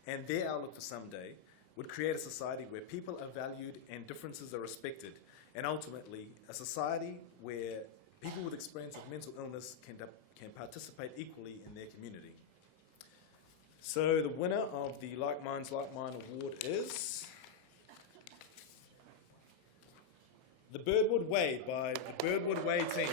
and their outlook for someday would create a society where people are valued and differences are respected, and ultimately a society where people with experience of mental illness can participate equally in their community. So the winner of the Like Minds, Like Mine Award is The Birdwood Way by the Birdwood Way team.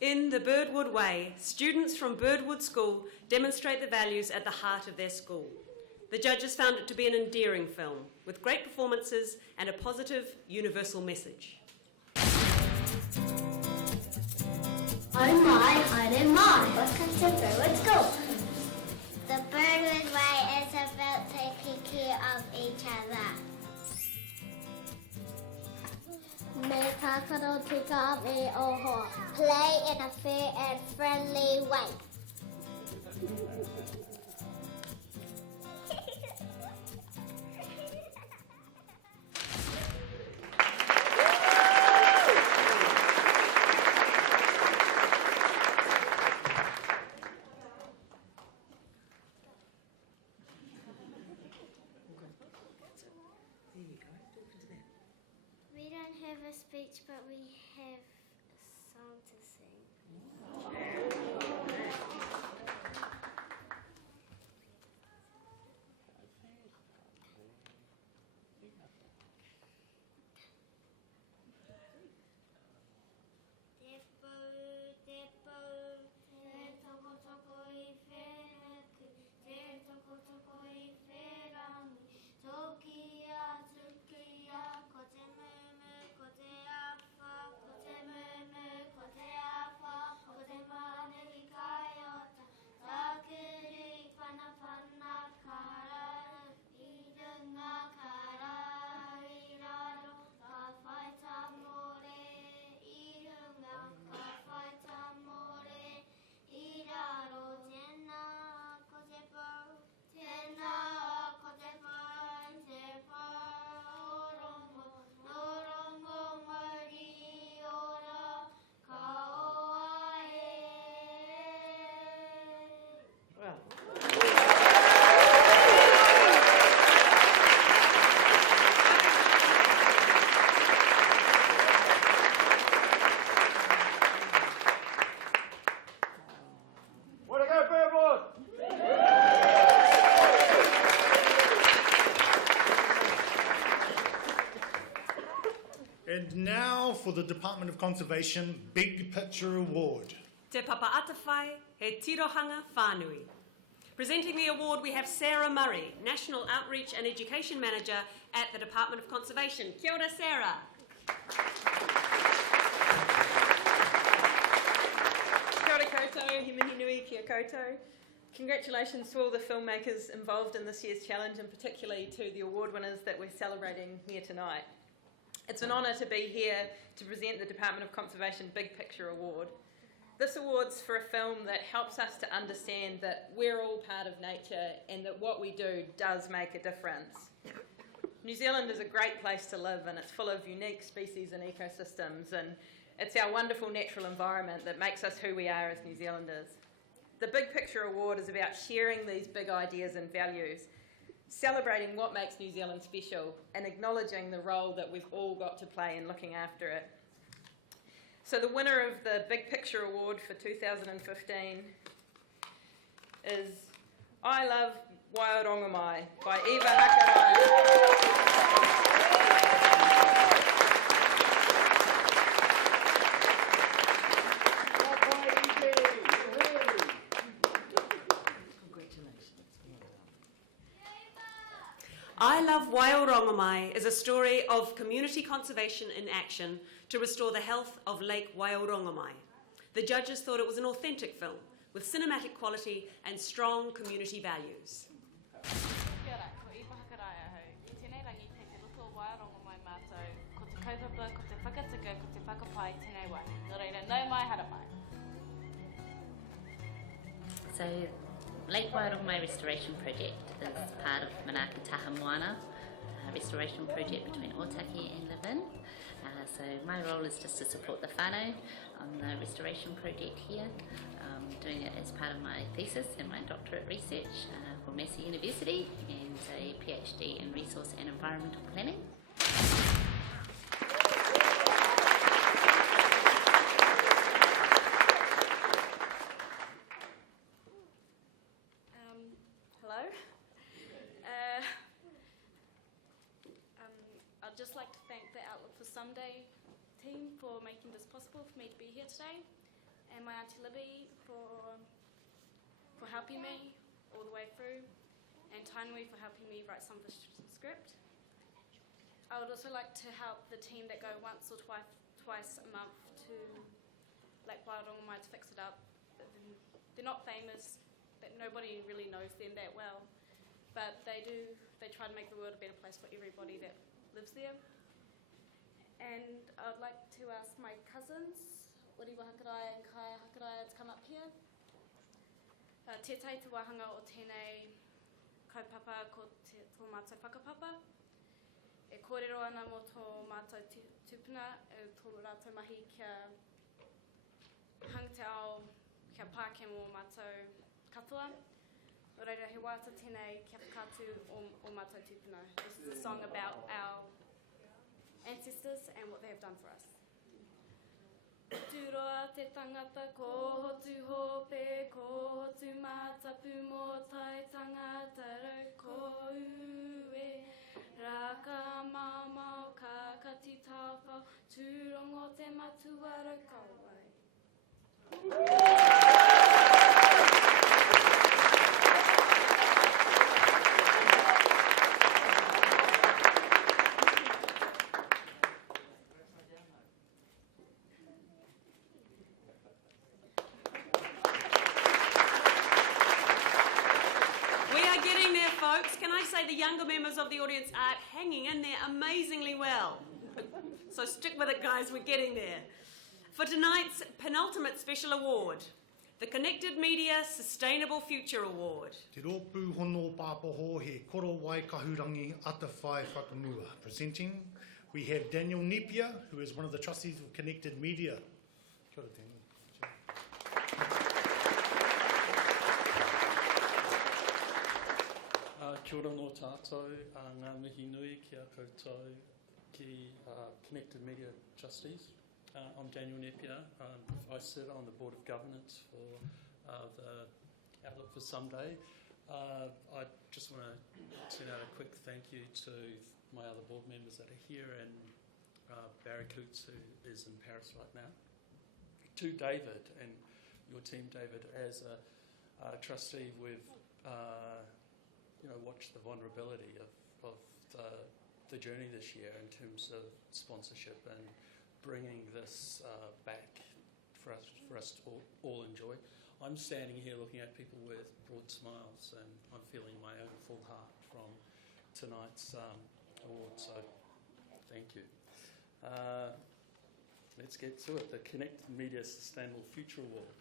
In the Birdwood Way, students from Birdwood School demonstrate the values at the heart of their school. The judges found it to be an endearing film, with great performances and a positive, universal message. Oh my, I don't mind. Welcome to Birdwood School. The Birdwood Way is about taking care of each other. Play in a fair and friendly way. We don't have a speech, but we have a song to sing. And now for the Department of Conservation Big Picture Award. Te Papaatawhai he Tirohanga Whānui. Presenting the award, we have Sarah Murray, National Outreach and Education Manager at the Department of Conservation. Kia ora, Sarah. Kia ora koutou, he mihi nui kia koutou. Congratulations to all the filmmakers involved in this year's challenge, and particularly to the award winners that we're celebrating here tonight. It's an honour to be here to present the Department of Conservation Big Picture Award. This award's for a film that helps us to understand that we're all part of nature and that what we do does make a difference. New Zealand is a great place to live, and it's full of unique species and ecosystems, and it's our wonderful natural environment that makes us who we are as New Zealanders. The Big Picture Award is about sharing these big ideas and values, celebrating what makes New Zealand special, and acknowledging the role that we've all got to play in looking after it. So the winner of the Big Picture Award for 2015 is I Love Waiorongomai by Eva Hakarai. I Love Waiorongomai is a story of community conservation in action to restore the health of Lake Waiorongomai. The judges thought it was an authentic film with cinematic quality and strong community values. Kia ora, ko i whakaraia hau. I tēnei rangi kei te roto wairongo mai mātou, ko te kaupapa, ko te whakataka, ko te whakapai tēnei wai. Nō reira, nau mai, hara mai. So, Lake Wairongo Restoration Project is part of Manaki Taha Moana restoration project between Otaki and Levin. So my role is just to support the whānau on the restoration project here, doing it as part of my thesis and my doctorate research for Massey University and a PhD in resource and environmental planning. Hello. I'd just like to thank the Outlook for Someday team for making this possible for me to be here today, and my auntie Libby for helping me all the way through, and Tainui for helping me write some of the script. I would also like to help the team that go once or twice a month to Lake Wairongo to fix it up. They're not famous, but nobody really knows them that well, but they try to make the world a better place for everybody that lives there. And I'd like to ask my cousins, Oriwa Hakaraia and Kaya Hakaraia, to come up here. Tētai te wahanga o tēnei kaupapa ko tō mātou whakapapa. E kōrero ana mo tō mātou tūpuna, e tō rātou mahi kia hang te ao, kia pāke mō mātou katoa. O reira, he wāta tēnei kia whakatu o mātou tūpuna. This is a song about our ancestors and what they have done for us. Turoa te tangata ko hotu hope, ko hotu mātapu mō tai tangata rau ko ue. Raka māmau ka kati tāwhau, tūrongo te matua rau kauai. Folks, can I say the younger members of the audience are hanging in there amazingly well. So stick with it, guys, we're getting there. For tonight's penultimate special award, the Connected Media Sustainable Future Award. Te rōpū hono pāpoho he koro wai kahurangi ata whai whakamua. Presenting, we have Daniel Nepia, who is one of the trustees of Connected Media. Kia ora, Daniel. Kia ora no tātou, ngā mihi nui ki a koutou ki Connected Media Trustees. I'm Daniel Nepia. I sit on the Board of Governance for the Outlook for Someday. I just want to send out a quick thank you to my other board members that are here and Barry Coots, who is in Paris right now. To David and your team, David, as a trustee, we've watched the vulnerability of the journey this year in terms of sponsorship and bringing this back for us to all enjoy. I'm standing here looking at people with broad smiles, and I'm feeling my own full heart from tonight's award, so thank you. Let's get to it. The Connected Media Sustainable Future Award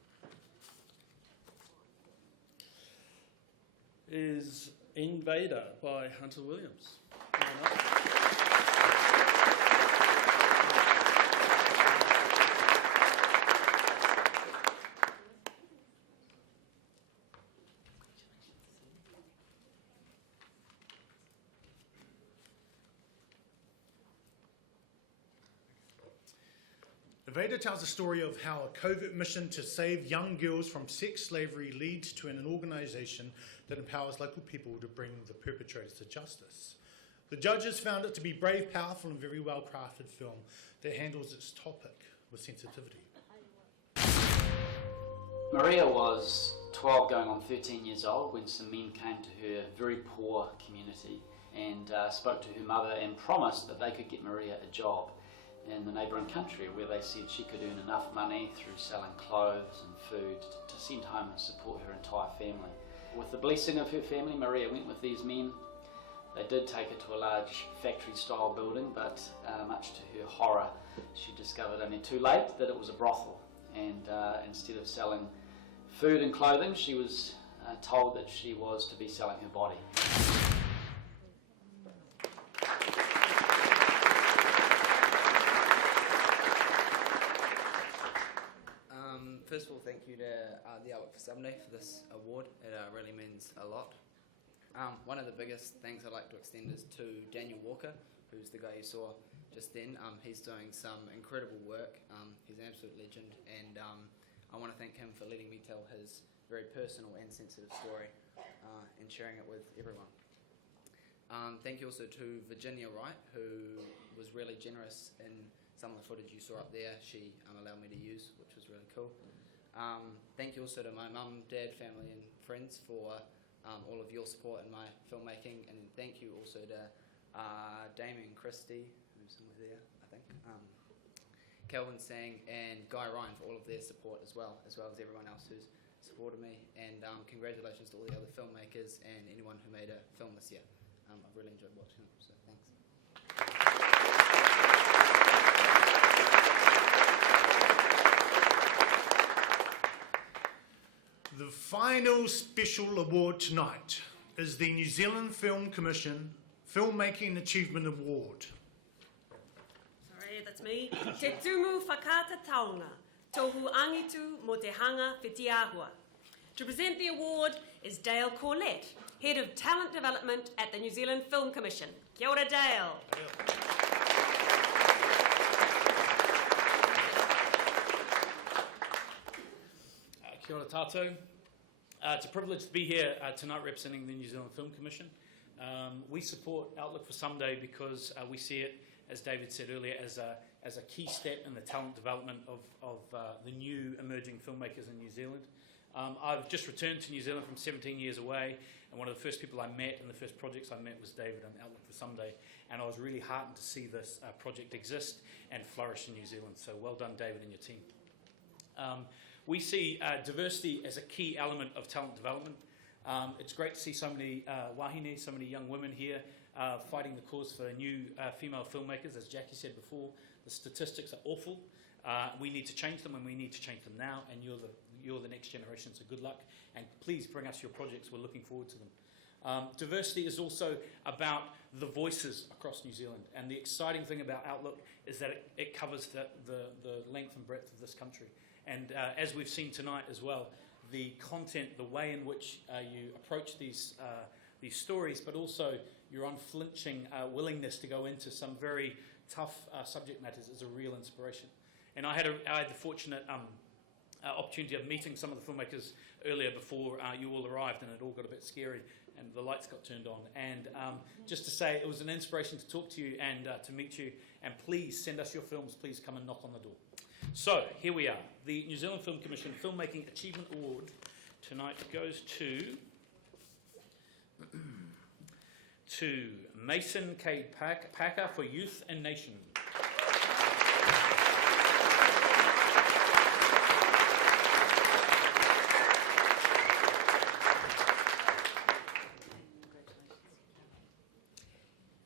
is Invader by Hunter Williams. Invader tells a story of how a covert mission to save young girls from sex slavery leads to an organisation that empowers local people to bring the perpetrators to justice. The judges found it to be brave, powerful and very well crafted film that handles its topic with sensitivity. Maria was 12 going on 13 years old when some men came to her very poor community and spoke to her mother and promised that they could get Maria a job. in the neighbouring country, where they said she could earn enough money through selling clothes and food to send home and support her entire family. With the blessing of her family, Maria went with these men. They did take her to a large factory-style building, but much to her horror, she discovered only too late that it was a brothel. And instead of selling food and clothing, she was told that she was to be selling her body. First of all, thank you to the Outlook for Sunday for this award. It really means a lot. One of the biggest things I'd like to extend is to Daniel Walker, who's the guy you saw just then. He's doing some incredible work. He's an absolute legend, and I want to thank him for letting me tell his very personal and sensitive story and sharing it with everyone. Thank you also to Virginia Wright, who was really generous in some of the footage you saw up there. She allowed me to use, which was really cool. Thank you also to my mum, dad, family and friends for all of your support in my filmmaking, and thank you also to Damien Christie, who's somewhere there, I think, Kelvin Sang and Guy Ryan for all of their support as well as everyone else who's supported me, and congratulations to all the other filmmakers and anyone who made a film this year. I've really enjoyed watching it, so thanks. The final special award tonight is the New Zealand Film Commission Filmmaking Achievement Award. Sorry, that's me. Te tumu whakata taonga, tohu angitu mo te hanga whitiahua. To present the award is Dale Corlett, Head of Talent Development at the New Zealand Film Commission. Kia ora, Dale. Kia ora tātou. It's a privilege to be here tonight representing the New Zealand Film Commission. We support Outlook for Someday because we see it, as David said earlier, as a key step in the talent development of the new emerging filmmakers in New Zealand. I've just returned to New Zealand from 17 years away, and one of the first people I met and the first projects I met was David on Outlook for Someday, and I was really heartened to see this project exist and flourish in New Zealand. So well done, David and your team. We see diversity as a key element of talent development. It's great to see so many wahine, so many young women here fighting the cause for new female filmmakers. As Jackie said before, the statistics are awful. We need to change them, and we need to change them now, and you're the next generation, so good luck. And please bring us your projects. We're looking forward to them. Diversity is also about the voices across New Zealand, and the exciting thing about Outlook is that it covers the length and breadth of this country. And as we've seen tonight as well, the content, the way in which you approach these stories, but also your unflinching willingness to go into some very tough subject matters is a real inspiration. And I had the fortunate opportunity of meeting some of the filmmakers earlier before you all arrived, and it all got a bit scary and the lights got turned on. And just to say, it was an inspiration to talk to you and to meet you, and please send us your films. Please come and knock on the door. So here we are. The New Zealand Film Commission Filmmaking Achievement Award tonight goes to Mason K. Packer for Youth and Nation.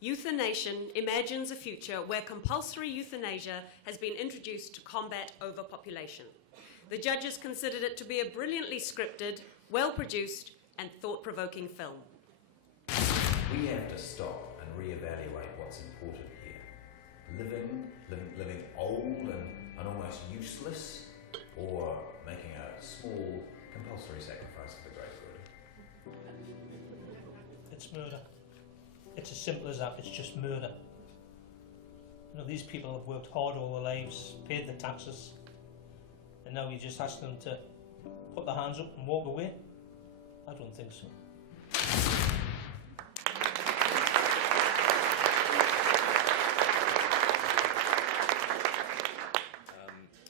Euthanation imagines a future where compulsory euthanasia has been introduced to combat overpopulation. The judges considered it to be a brilliantly scripted, well-produced and thought-provoking film. We have to stop and reevaluate what's important here. Living old and almost useless, or making a small compulsory sacrifice for the great good. It's murder. It's as simple as that. It's just murder. You know, these people have worked hard all their lives, paid their taxes, and now you just ask them to put their hands up and walk away? I don't think so.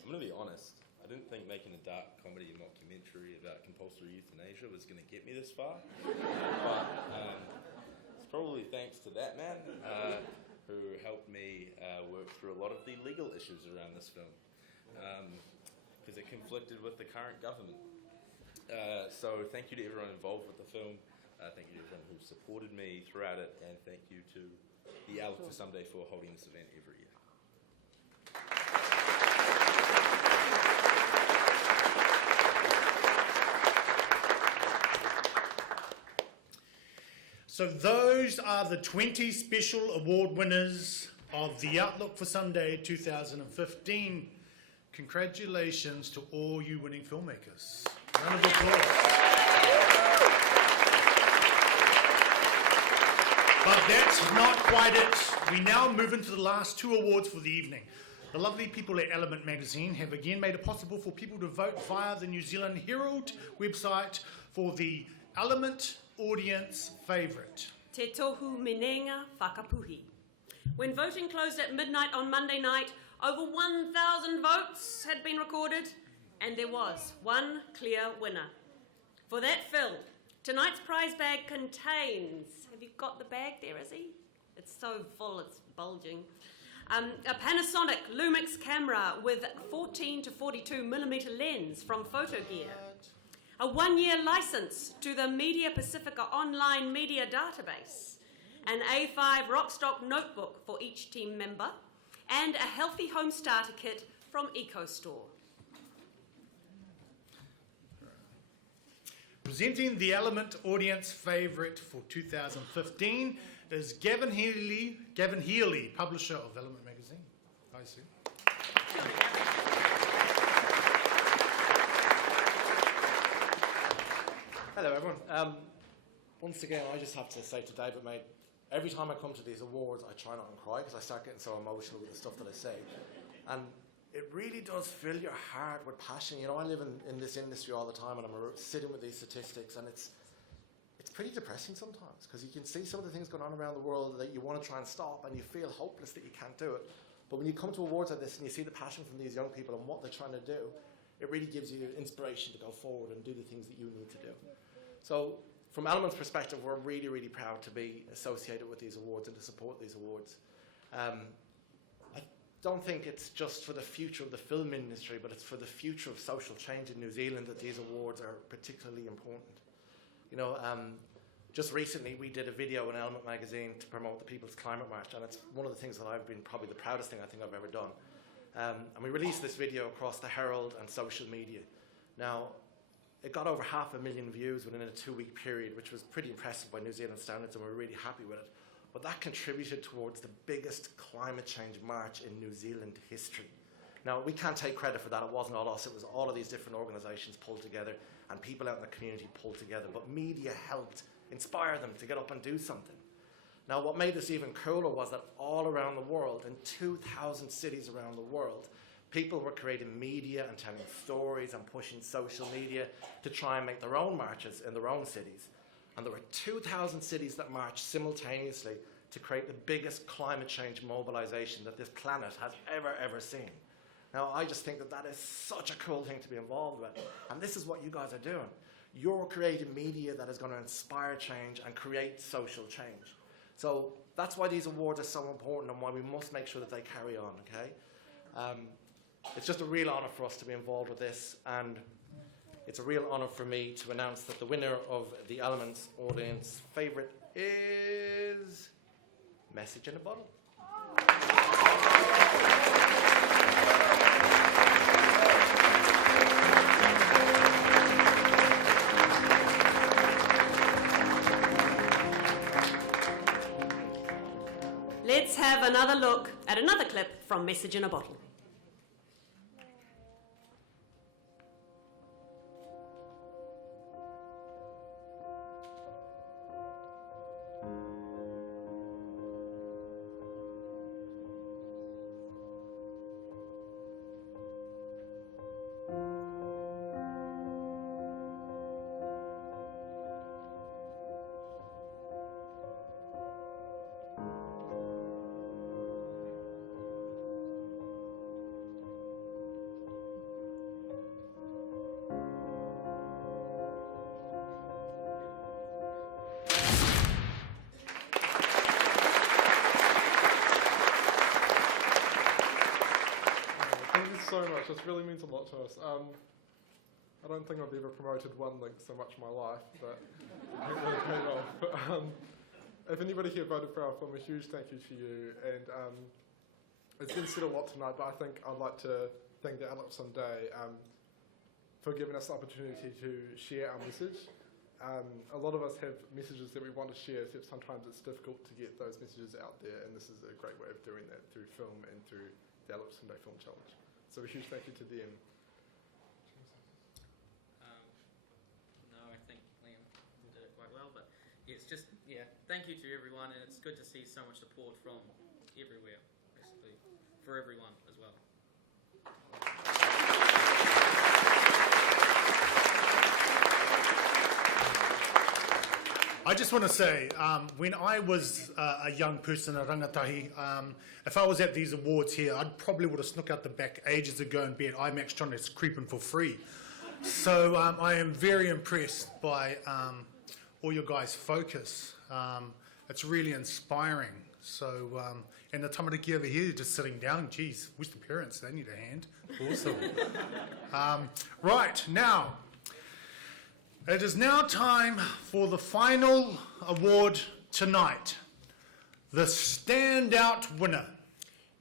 I'm going to be honest. I didn't think making a dark comedy mockumentary about compulsory euthanasia was going to get me this far. But, probably thanks to that man. who helped me work through a lot of the legal issues around this film, because it conflicted with the current government. So thank you to everyone involved with the film. Thank you to everyone who supported me throughout it, and thank you to the Outlook for Someday for holding this event every year. So those are the 20 special award winners of the Outlook for Someday 2015. Congratulations to all you winning filmmakers. Round of applause. But that's not quite it. We now move into the last two awards for the evening. The lovely people at Element magazine have again made it possible for people to vote via the New Zealand Herald website for the Element Audience Favourite. Te tohu minenga whakapuhi. When voting closed at midnight on Monday night, over 1,000 votes had been recorded, and there was one clear winner. For that film, tonight's prize bag contains... Have you got the bag there, Izzy? It's so full, it's bulging. A Panasonic Lumix camera with 14 to 42 millimeter lens from Photogear. A 1-year license to the Media Pasifika online media database. An A5 Rockstock notebook for each team member. And a healthy home starter kit from EcoStore. Presenting the Element Audience Favourite for 2015 is Gavin Healy, publisher of Element magazine. Hi, Sue. Hello, everyone. Once again, I just have to say to David, mate, every time I come to these awards, I try not to cry because I start getting so emotional with the stuff that I say. And it really does fill your heart with passion. You know, I live in this industry all the time, and I'm sitting with these statistics, and it's pretty depressing sometimes because you can see some of the things going on around the world that you want to try and stop, and you feel hopeless that you can't do it. But when you come to awards like this and you see the passion from these young people and what they're trying to do, it really gives you inspiration to go forward and do the things that you need to do. So from Element's perspective, we're really, really proud to be associated with these awards and to support these awards. I don't think it's just for the future of the film industry, but it's for the future of social change in New Zealand that these awards are particularly important. You know, just recently we did a video in Element magazine to promote the People's Climate March, and it's one of the things that I've been probably the proudest thing I think I've ever done. And we released this video across the Herald and social media. Now, it got over 500,000 views within a 2-week period, which was pretty impressive by New Zealand standards, and we're really happy with it. But that contributed towards the biggest climate change march in New Zealand history. Now, we can't take credit for that. It wasn't all us. It was all of these different organisations pulled together and people out in the community pulled together. But media helped inspire them to get up and do something. Now, what made this even cooler was that all around the world, in 2,000 cities around the world, people were creating media and telling stories and pushing social media to try and make their own marches in their own cities. And there were 2,000 cities that marched simultaneously to create the biggest climate change mobilization that this planet has ever seen. Now, I just think that that is such a cool thing to be involved with. And this is what you guys are doing. You're creating media that is going to inspire change and create social change. So that's why these awards are so important and why we must make sure that they carry on, okay? It's just a real honour for us to be involved with this, and it's a real honour for me to announce that the winner of the Elements Audience Favourite is Message in a Bottle. Let's have another look at another clip from Message in a Bottle. so much. This really means a lot to us. I don't think I've ever promoted one link so much in my life, but it really paid off. But, if anybody here voted for our film, a huge thank you to you. And it's been said a lot tonight, but I think I'd like to thank the Outlook Someday for giving us the opportunity to share our message. A lot of us have messages that we want to share, except sometimes it's difficult to get those messages out there, and this is a great way of doing that through film and through the Outlook Someday Film Challenge. So a huge thank you to them. No, I think Liam did it quite well, but it's just, thank you to everyone, and it's good to see so much support from everywhere, basically, for everyone as well. I just want to say, when I was a young person at Rangatahi, if I was at these awards here, I'd probably would have snuck out the back ages ago and be at IMAX trying to creep in for free. So I am very impressed by all your guys' focus. It's really inspiring. So, and the tamariki over here just sitting down, geez, wish the parents, they need a hand. Awesome. Right, now, it is now time for the final award tonight. The Standout winner.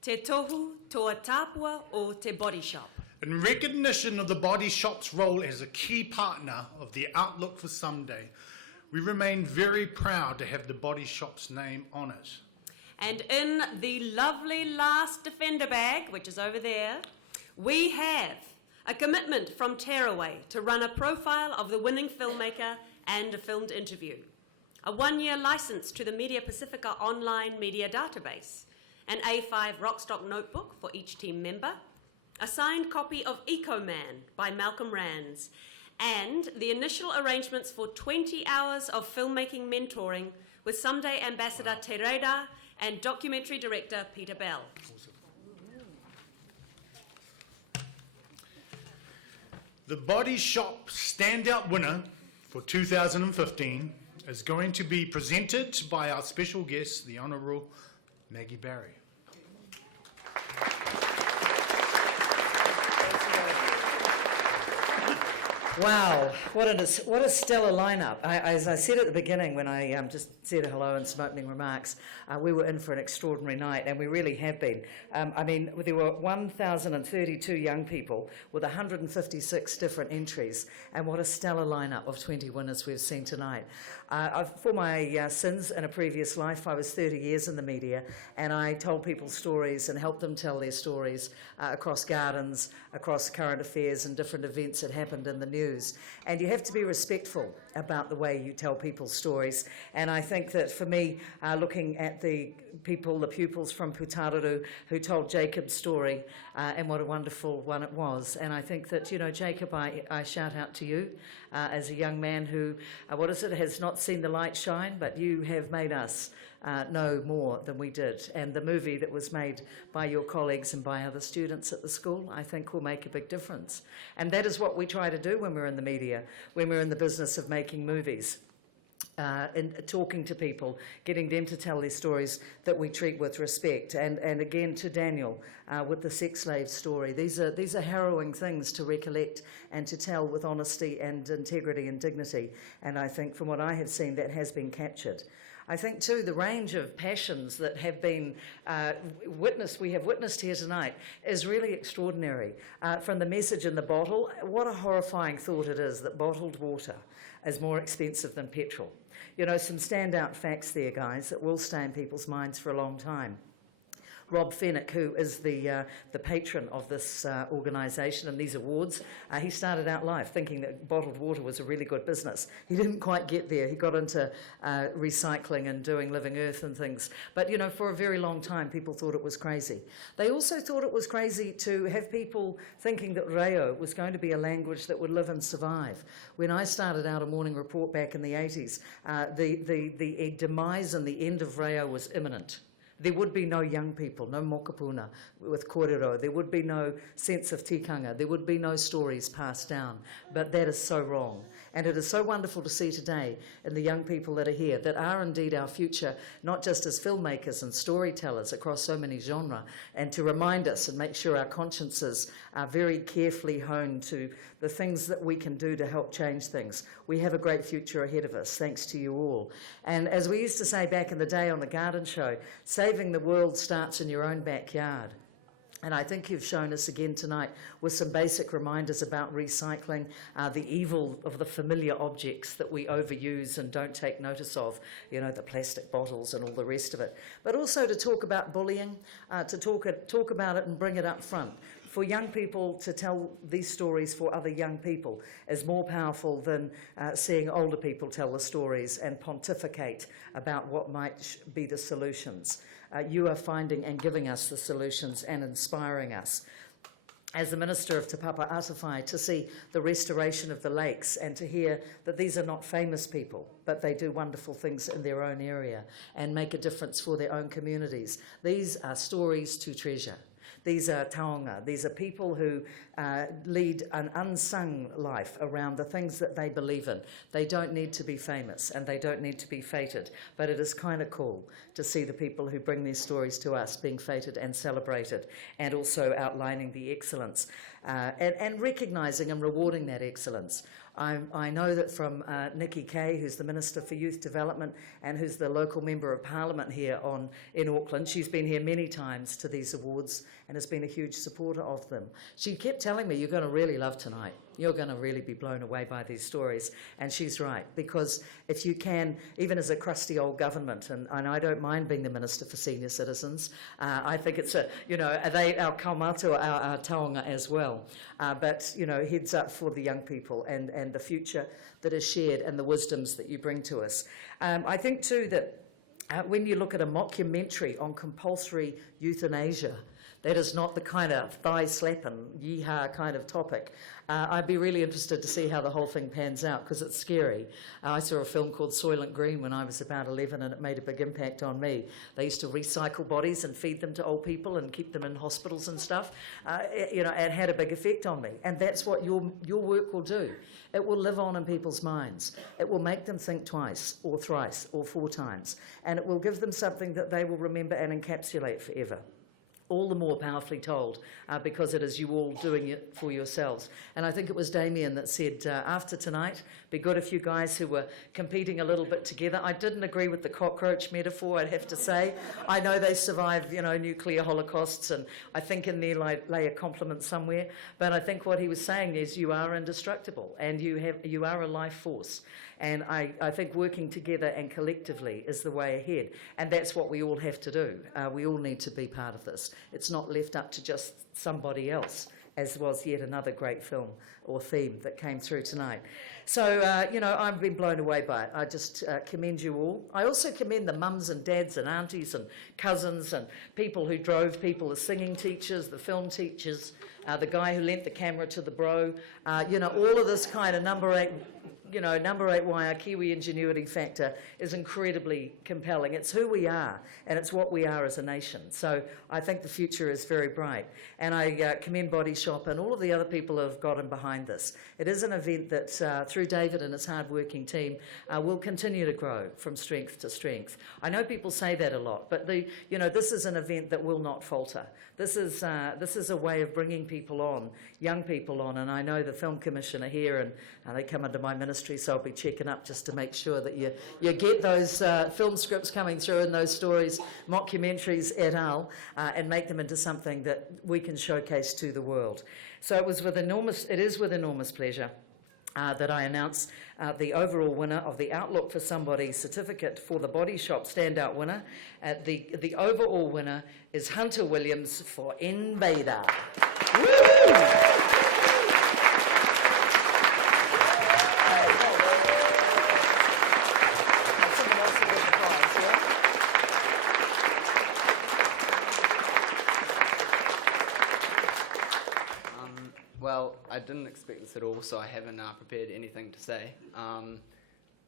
Te tohu toa tāpua o Te Body Shop. In recognition of the Body Shop's role as a key partner of the Outlook for Someday, we remain very proud to have the Body Shop's name on it. And in the lovely last defender bag, which is over there, we have a commitment from Tearaway to run a profile of the winning filmmaker and a filmed interview, a 1-year license to the Media Pasifika online media database, an A5 Rockstock notebook for each team member, a signed copy of Eco Man by Malcolm Rands, and the initial arrangements for 20 hours of filmmaking mentoring with Someday Ambassador Te Reira and documentary director Peter Bell. The Body Shop Standout winner for 2015 is going to be presented by our special guest, the Honourable Maggie Barry. Wow, what a stellar lineup. As I said at the beginning when I just said hello in some opening remarks, we were in for an extraordinary night, and we really have been. There were 1,032 young people with 156 different entries, and what a stellar lineup of 20 winners we've seen tonight. For my sins in a previous life, I was 30 years in the media, and I told people stories and helped them tell their stories across gardens, across current affairs and different events that happened in the news. And you have to be respectful about the way you tell people's stories. And I think that for me, looking at the pupils from Pūtāraru who told Jacob's story, and what a wonderful one it was. And I think that, Jacob, I shout out to you as a young man who, has not seen the light shine, but you have made us know more than we did. And the movie that was made by your colleagues and by other students at the school, I think will make a big difference. And that is what we try to do when we're in the media, when we're in the business of making movies. And talking to people, getting them to tell their stories that we treat with respect. And again to Daniel with the sex slave story. These are harrowing things to recollect and to tell with honesty and integrity and dignity. And I think from what I have seen, that has been captured. I think too the range of passions that have been we have witnessed here tonight is really extraordinary. From the message in the bottle, what a horrifying thought it is that bottled water is more expensive than petrol. Some standout facts there, guys, that will stay in people's minds for a long time. Rob Fennick, who is the patron of this organisation and these awards, he started out life thinking that bottled water was a really good business. He didn't quite get there. He got into recycling and doing Living Earth and things. But, for a very long time, people thought it was crazy. They also thought it was crazy to have people thinking that reo was going to be a language that would live and survive. When I started out a morning report back in the 80s, the demise and the end of reo was imminent. There would be no young people, no mokapuna with kōrero. There would be no sense of tikanga. There would be no stories passed down. But that is so wrong. And it is so wonderful to see today in the young people that are here, that are indeed our future, not just as filmmakers and storytellers across so many genres, and to remind us and make sure our consciences are very carefully honed to the things that we can do to help change things. We have a great future ahead of us, thanks to you all. And as we used to say back in the day on the garden show, saving the world starts in your own backyard. And I think you've shown us again tonight with some basic reminders about recycling, the evil of the familiar objects that we overuse and don't take notice of, you know, the plastic bottles and all the rest of it. But also to talk about bullying, to talk about it and bring it up front. For young people to tell these stories for other young people is more powerful than seeing older people tell the stories and pontificate about what might be the solutions. You are finding and giving us the solutions and inspiring us. As the Minister of Te Papa Atawhai, to see the restoration of the lakes and to hear that these are not famous people, but they do wonderful things in their own area and make a difference for their own communities. These are stories to treasure. These are taonga. These are people who lead an unsung life around the things that they believe in. They don't need to be famous and they don't need to be feted, but it is kind of cool to see the people who bring these stories to us being feted and celebrated, and also outlining the excellence and recognising and rewarding that excellence. I know that from Nikki Kay, who's the Minister for Youth Development and who's the local Member of Parliament here in Auckland. She's been here many times to these awards and has been a huge supporter of them. She kept telling me, you're going to really love tonight. You're going to really be blown away by these stories. And she's right, because if you can, even as a crusty old government, and I don't mind being the Minister for Senior Citizens, I think it's our kaumātua, our taonga as well. But, heads up for the young people and the future that is shared and the wisdoms that you bring to us. I think too that when you look at a mockumentary on compulsory euthanasia, that is not the kind of thigh-slapping, yeehaw kind of topic. I'd be really interested to see how the whole thing pans out, because it's scary. I saw a film called Soylent Green when I was about 11, and it made a big impact on me. They used to recycle bodies and feed them to old people and keep them in hospitals and stuff. It had a big effect on me, and that's what your work will do. It will live on in people's minds. It will make them think twice or thrice or 4 times, and it will give them something that they will remember and encapsulate forever. All the more powerfully told because it is you all doing it for yourselves. And I think it was Damien that said, after tonight, be good if you guys who were competing a little bit together. I didn't agree with the cockroach metaphor, I'd have to say. I know they survived, nuclear holocausts, and I think in there lay a compliment somewhere. But I think what he was saying is you are indestructible and you are a life force. And I think working together and collectively is the way ahead. And that's what we all have to do. We all need to be part of this. It's not left up to just somebody else, as was yet another great film or theme that came through tonight. So, I've been blown away by it. I just commend you all. I also commend the mums and dads and aunties and cousins and people who drove people, the singing teachers, the film teachers, the guy who lent the camera to the bro, all of this kind of number 8 why our Kiwi ingenuity factor is incredibly compelling. It's who we are, and it's what we are as a nation. So I think the future is very bright. And I commend Body Shop and all of the other people who have gotten behind this. It is an event that, through David and his hard-working team, will continue to grow from strength to strength. I know people say that a lot, but this is an event that will not falter. This is a way of bringing people on, young people on, and I know the Film Commission are here, and they come under my ministry, so I'll be checking up just to make sure that you get those film scripts coming through and those stories, mockumentaries et al., and make them into something that we can showcase to the world. So it is with enormous pleasure that I announce the overall winner of the Outlook for Somebody certificate for the Body Shop Standout winner. The overall winner is Hunter Williams for Invader. Woo! Well, I didn't expect this at all, so I haven't prepared anything to say.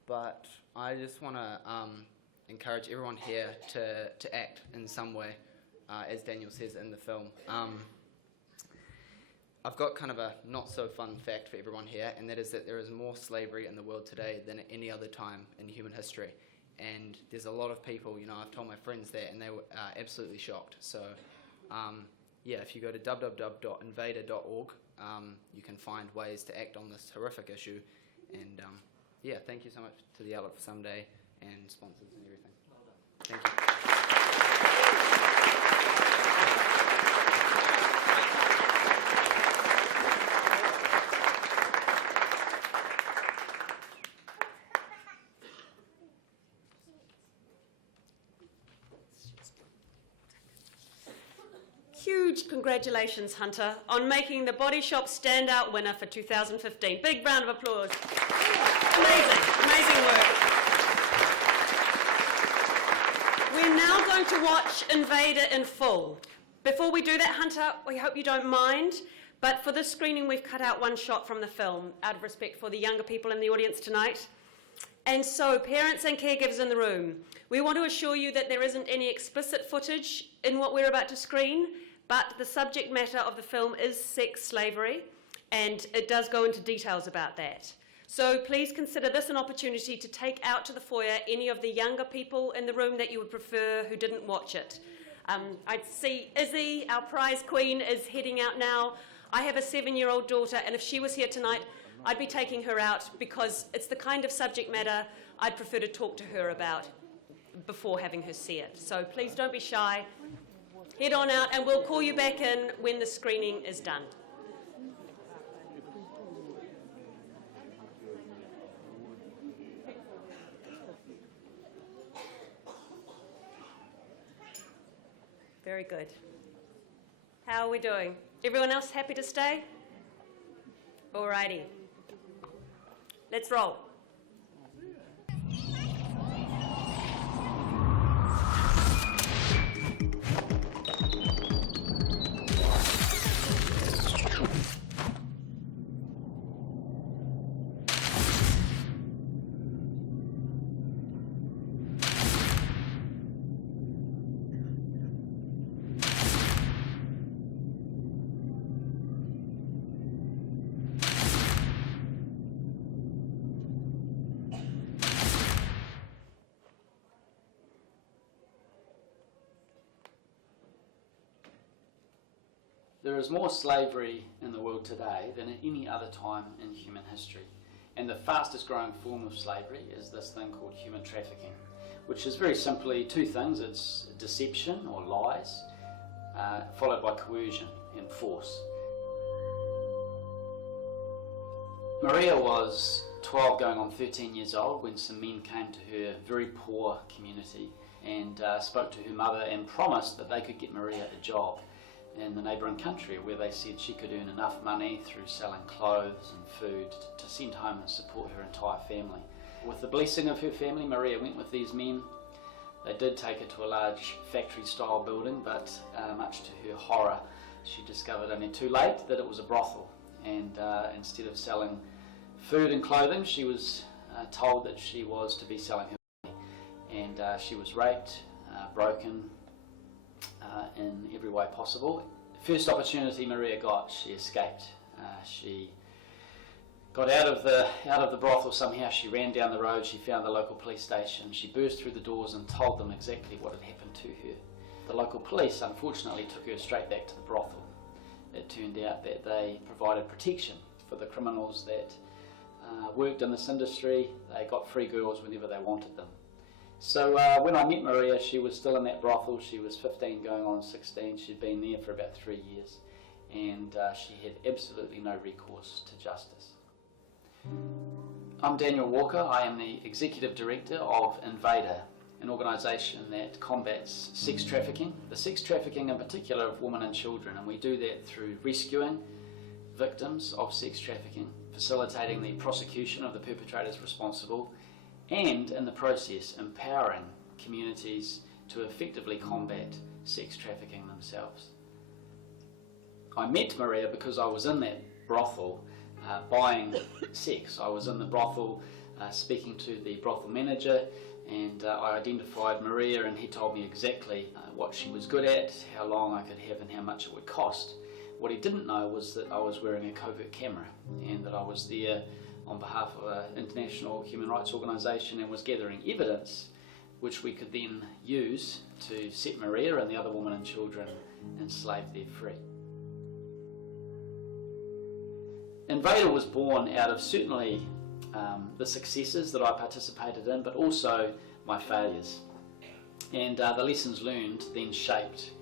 But I just want to encourage everyone here to act in some way, as Daniel says in the film. I've got kind of a not so fun fact for everyone here, and that is that there is more slavery in the world today than at any other time in human history. And there's a lot of people, you know, I've told my friends that, and they were absolutely shocked. So, yeah, if you go to www.invader.org, you can find ways to act on this horrific issue. And, yeah, thank you so much to the Outlook for Someday and sponsors and everything. Thank you. Huge congratulations, Hunter, on making the Body Shop Standout winner for 2015. Big round of applause. Amazing, amazing work. We're now going to watch Invader in full. Before we do that, Hunter, we hope you don't mind, but for this screening we've cut out one shot from the film out of respect for the younger people in the audience tonight. And so, parents and caregivers in the room, we want to assure you that there isn't any explicit footage in what we're about to screen, but the subject matter of the film is sex slavery, and it does go into details about that. So please consider this an opportunity to take out to the foyer any of the younger people in the room that you would prefer who didn't watch it. I see Izzy, our prize queen, is heading out now. I have a 7-year-old daughter, and if she was here tonight, I'd be taking her out because it's the kind of subject matter I'd prefer to talk to her about before having her see it. So please don't be shy. Head on out, and we'll call you back in when the screening is done. Very good. How are we doing? Everyone else happy to stay? Alrighty. Let's roll. There is more slavery in the world today than at any other time in human history. And the fastest growing form of slavery is this thing called human trafficking, which is very simply two things. It's deception or lies, followed by coercion and force. Maria was 12 going on 13 years old when some men came to her very poor community and spoke to her mother and promised that they could get Maria a job in the neighbouring country, where they said she could earn enough money through selling clothes and food to send home and support her entire family. With the blessing of her family, Maria went with these men. They did take her to a large factory-style building, but much to her horror, she discovered only too late that it was a brothel. And instead of selling food and clothing, she was told that she was to be selling her body. And she was raped, broken, in every way possible. First opportunity Maria got, she escaped. She got out of the brothel somehow. She ran down the road, she found the local police station, she burst through the doors and told them exactly what had happened to her. The local police unfortunately took her straight back to the brothel. It turned out that they provided protection for the criminals that worked in this industry. They got free girls whenever they wanted them. So when I met Maria, she was still in that brothel. She was 15 going on 16. She'd been there for about 3 years, and she had absolutely no recourse to justice. I'm Daniel Walker. I am the Executive Director of Invader, an organisation that combats sex trafficking, the sex trafficking in particular of women and children, and we do that through rescuing victims of sex trafficking, facilitating the prosecution of the perpetrators responsible, and in the process empowering communities to effectively combat sex trafficking themselves. I met Maria because I was in that brothel buying sex. I was in the brothel speaking to the brothel manager, And I identified Maria, and he told me exactly what she was good at, how long I could have and how much it would cost. What he didn't know was that I was wearing a covert camera and that I was there on behalf of an international human rights organisation and was gathering evidence which we could then use to set Maria and the other women and children enslaved there free. Invader was born out of certainly the successes that I participated in, but also my failures. And the lessons learned then shaped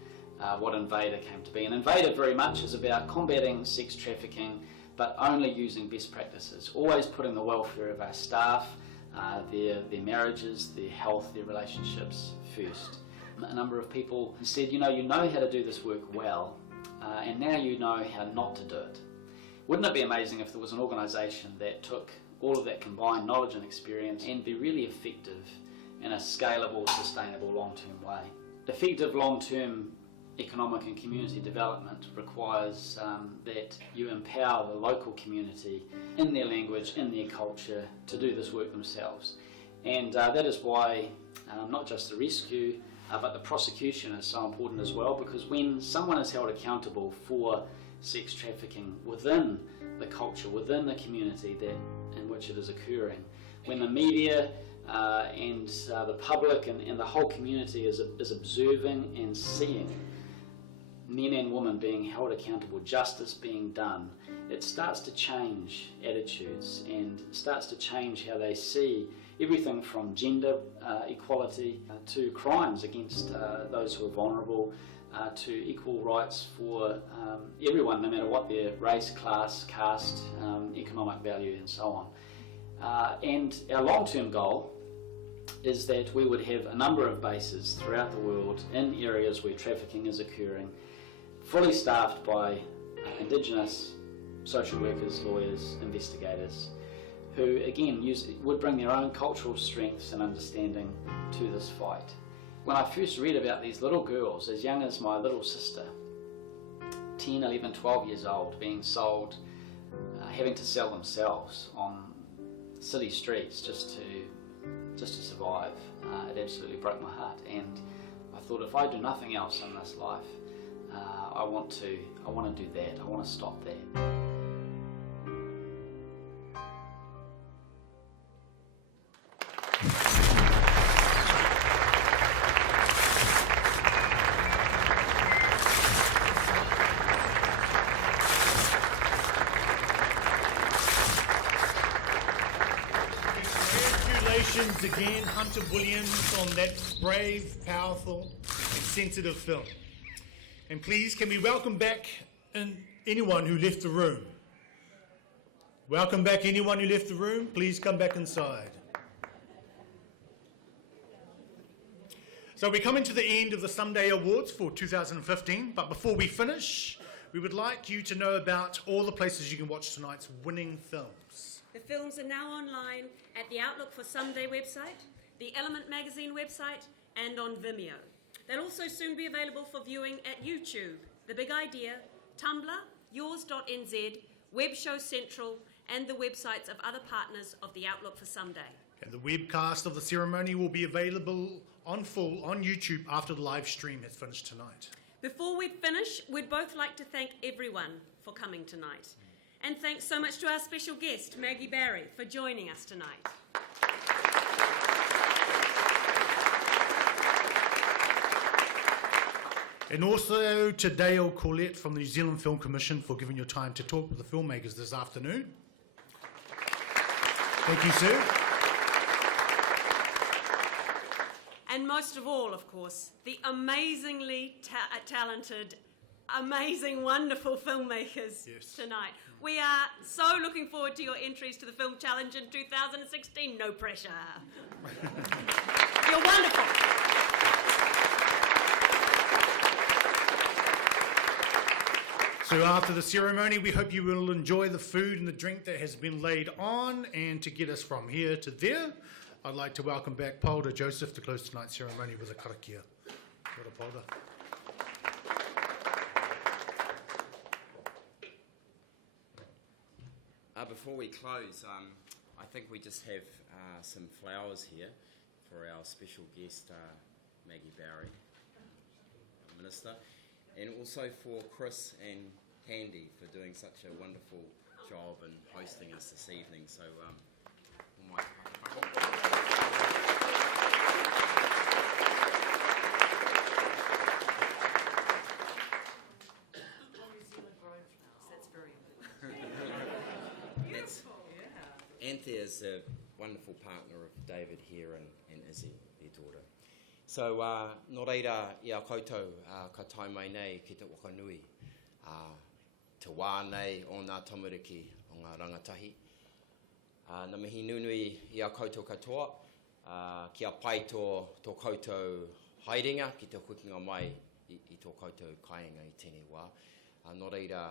what Invader came to be. And Invader very much is about combating sex trafficking, but only using best practices, always putting the welfare of our staff, their marriages, their health, their relationships first. A number of people said, you know how to do this work well, and now you know how not to do it. Wouldn't it be amazing if there was an organisation that took all of that combined knowledge and experience and be really effective in a scalable, sustainable, long-term way? Effective long-term economic and community development requires that you empower the local community in their language, in their culture, to do this work themselves. And that is why not just the rescue, but the prosecution is so important as well, because when someone is held accountable for sex trafficking within the culture, within the community in which it is occurring, when the media and the public and the whole community is observing and seeing men and women being held accountable, justice being done, it starts to change attitudes and starts to change how they see everything from gender equality to crimes against those who are vulnerable, to equal rights for everyone, no matter what their race, class, caste, economic value and so on. And our long-term goal is that we would have a number of bases throughout the world in areas where trafficking is occurring, fully staffed by Indigenous social workers, lawyers, investigators, who again would bring their own cultural strengths and understanding to this fight. When I first read about these little girls, as young as my little sister, 10, 11, 12 years old, being sold, having to sell themselves on city streets just to survive, it absolutely broke my heart. And I thought, if I do nothing else in this life, I want to do that. I want to stop that. Congratulations again, Hunter Williams, on that brave, powerful and sensitive film. And please, can we welcome back anyone who left the room? Welcome back anyone who left the room. Please come back inside. So we're coming to the end of the Someday Awards for 2015, but before we finish, we would like you to know about all the places you can watch tonight's winning films. The films are now online at the Outlook for Someday website, the Element magazine website, and on Vimeo. They'll also soon be available for viewing at YouTube, The Big Idea, Tumblr, yours.nz, Web Show Central, and the websites of other partners of the Outlook for Someday. And the webcast of the ceremony will be available on full on YouTube after the live stream has finished tonight. Before we finish, we'd both like to thank everyone for coming tonight. And thanks so much to our special guest, Maggie Barry, for joining us tonight. And also to Dale Corlett from the New Zealand Film Commission for giving your time to talk with the filmmakers this afternoon. Thank you, sir. And most of all, of course, the amazingly talented, amazing, wonderful filmmakers tonight. We are so looking forward to your entries to the Film Challenge in 2016. No pressure. You're wonderful. So after the ceremony, we hope you will enjoy the food and the drink that has been laid on. And to get us from here to there, I'd like to welcome back Paora Joseph to close tonight's ceremony with a karakia. What a Paora. Before we close, I think we just have some flowers here for our special guest, Maggie Barry, Minister, and also for Chris and Tandi for doing such a wonderful job in hosting us this evening. So, Anthea is a wonderful partner of David here and Izzy, their daughter. So, nō reira, i a koutou, ka tai mai nei ki te wakanui, te wā nei o ngā tamariki o ngā rangatahi. Nā mihi nunui i a koutou katoa, ki a pai tō koutou haerenga ki te hukinga mai i tō koutou kāinga i tēnei wā. Nō reira,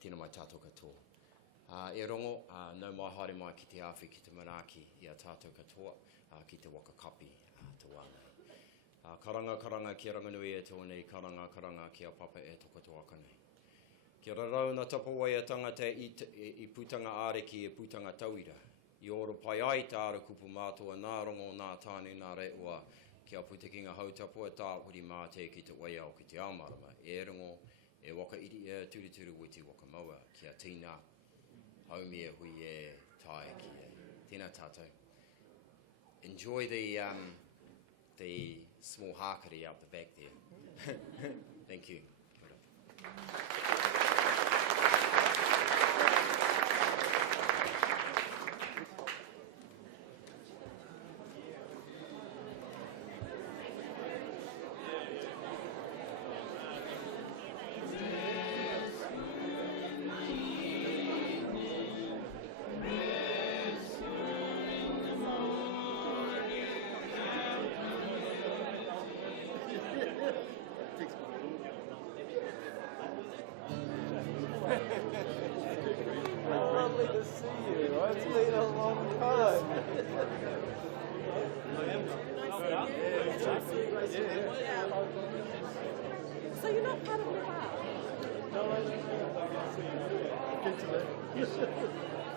tēnā mai tātou katoa. E rongo, nau mai haere mai ki te awhi ki te manaaki i a tātou katoa, ki te wakakapi te wānei. Karanga ki a ranganui e tōnei, karanga ki a papa e tokatoa kanei. Kia rarau na tapawai a tangata i putanga āreki e putanga tauira. I oro pai ai tā ara kupu mātua nā rongo nā tāne nā reua ki a putikinga hautapu e tā huri māte ki te waiao ki te amarama. E rongo e waka iri e turituru wi te waka maua ki a tīna haumi e hui e tae ki e. Tēnā tātou. Enjoy the small hakari out the back there. Thank you. Lovely to see you. It's been a long time. So you're not part of the bar? No, I don't know. Good to meet you.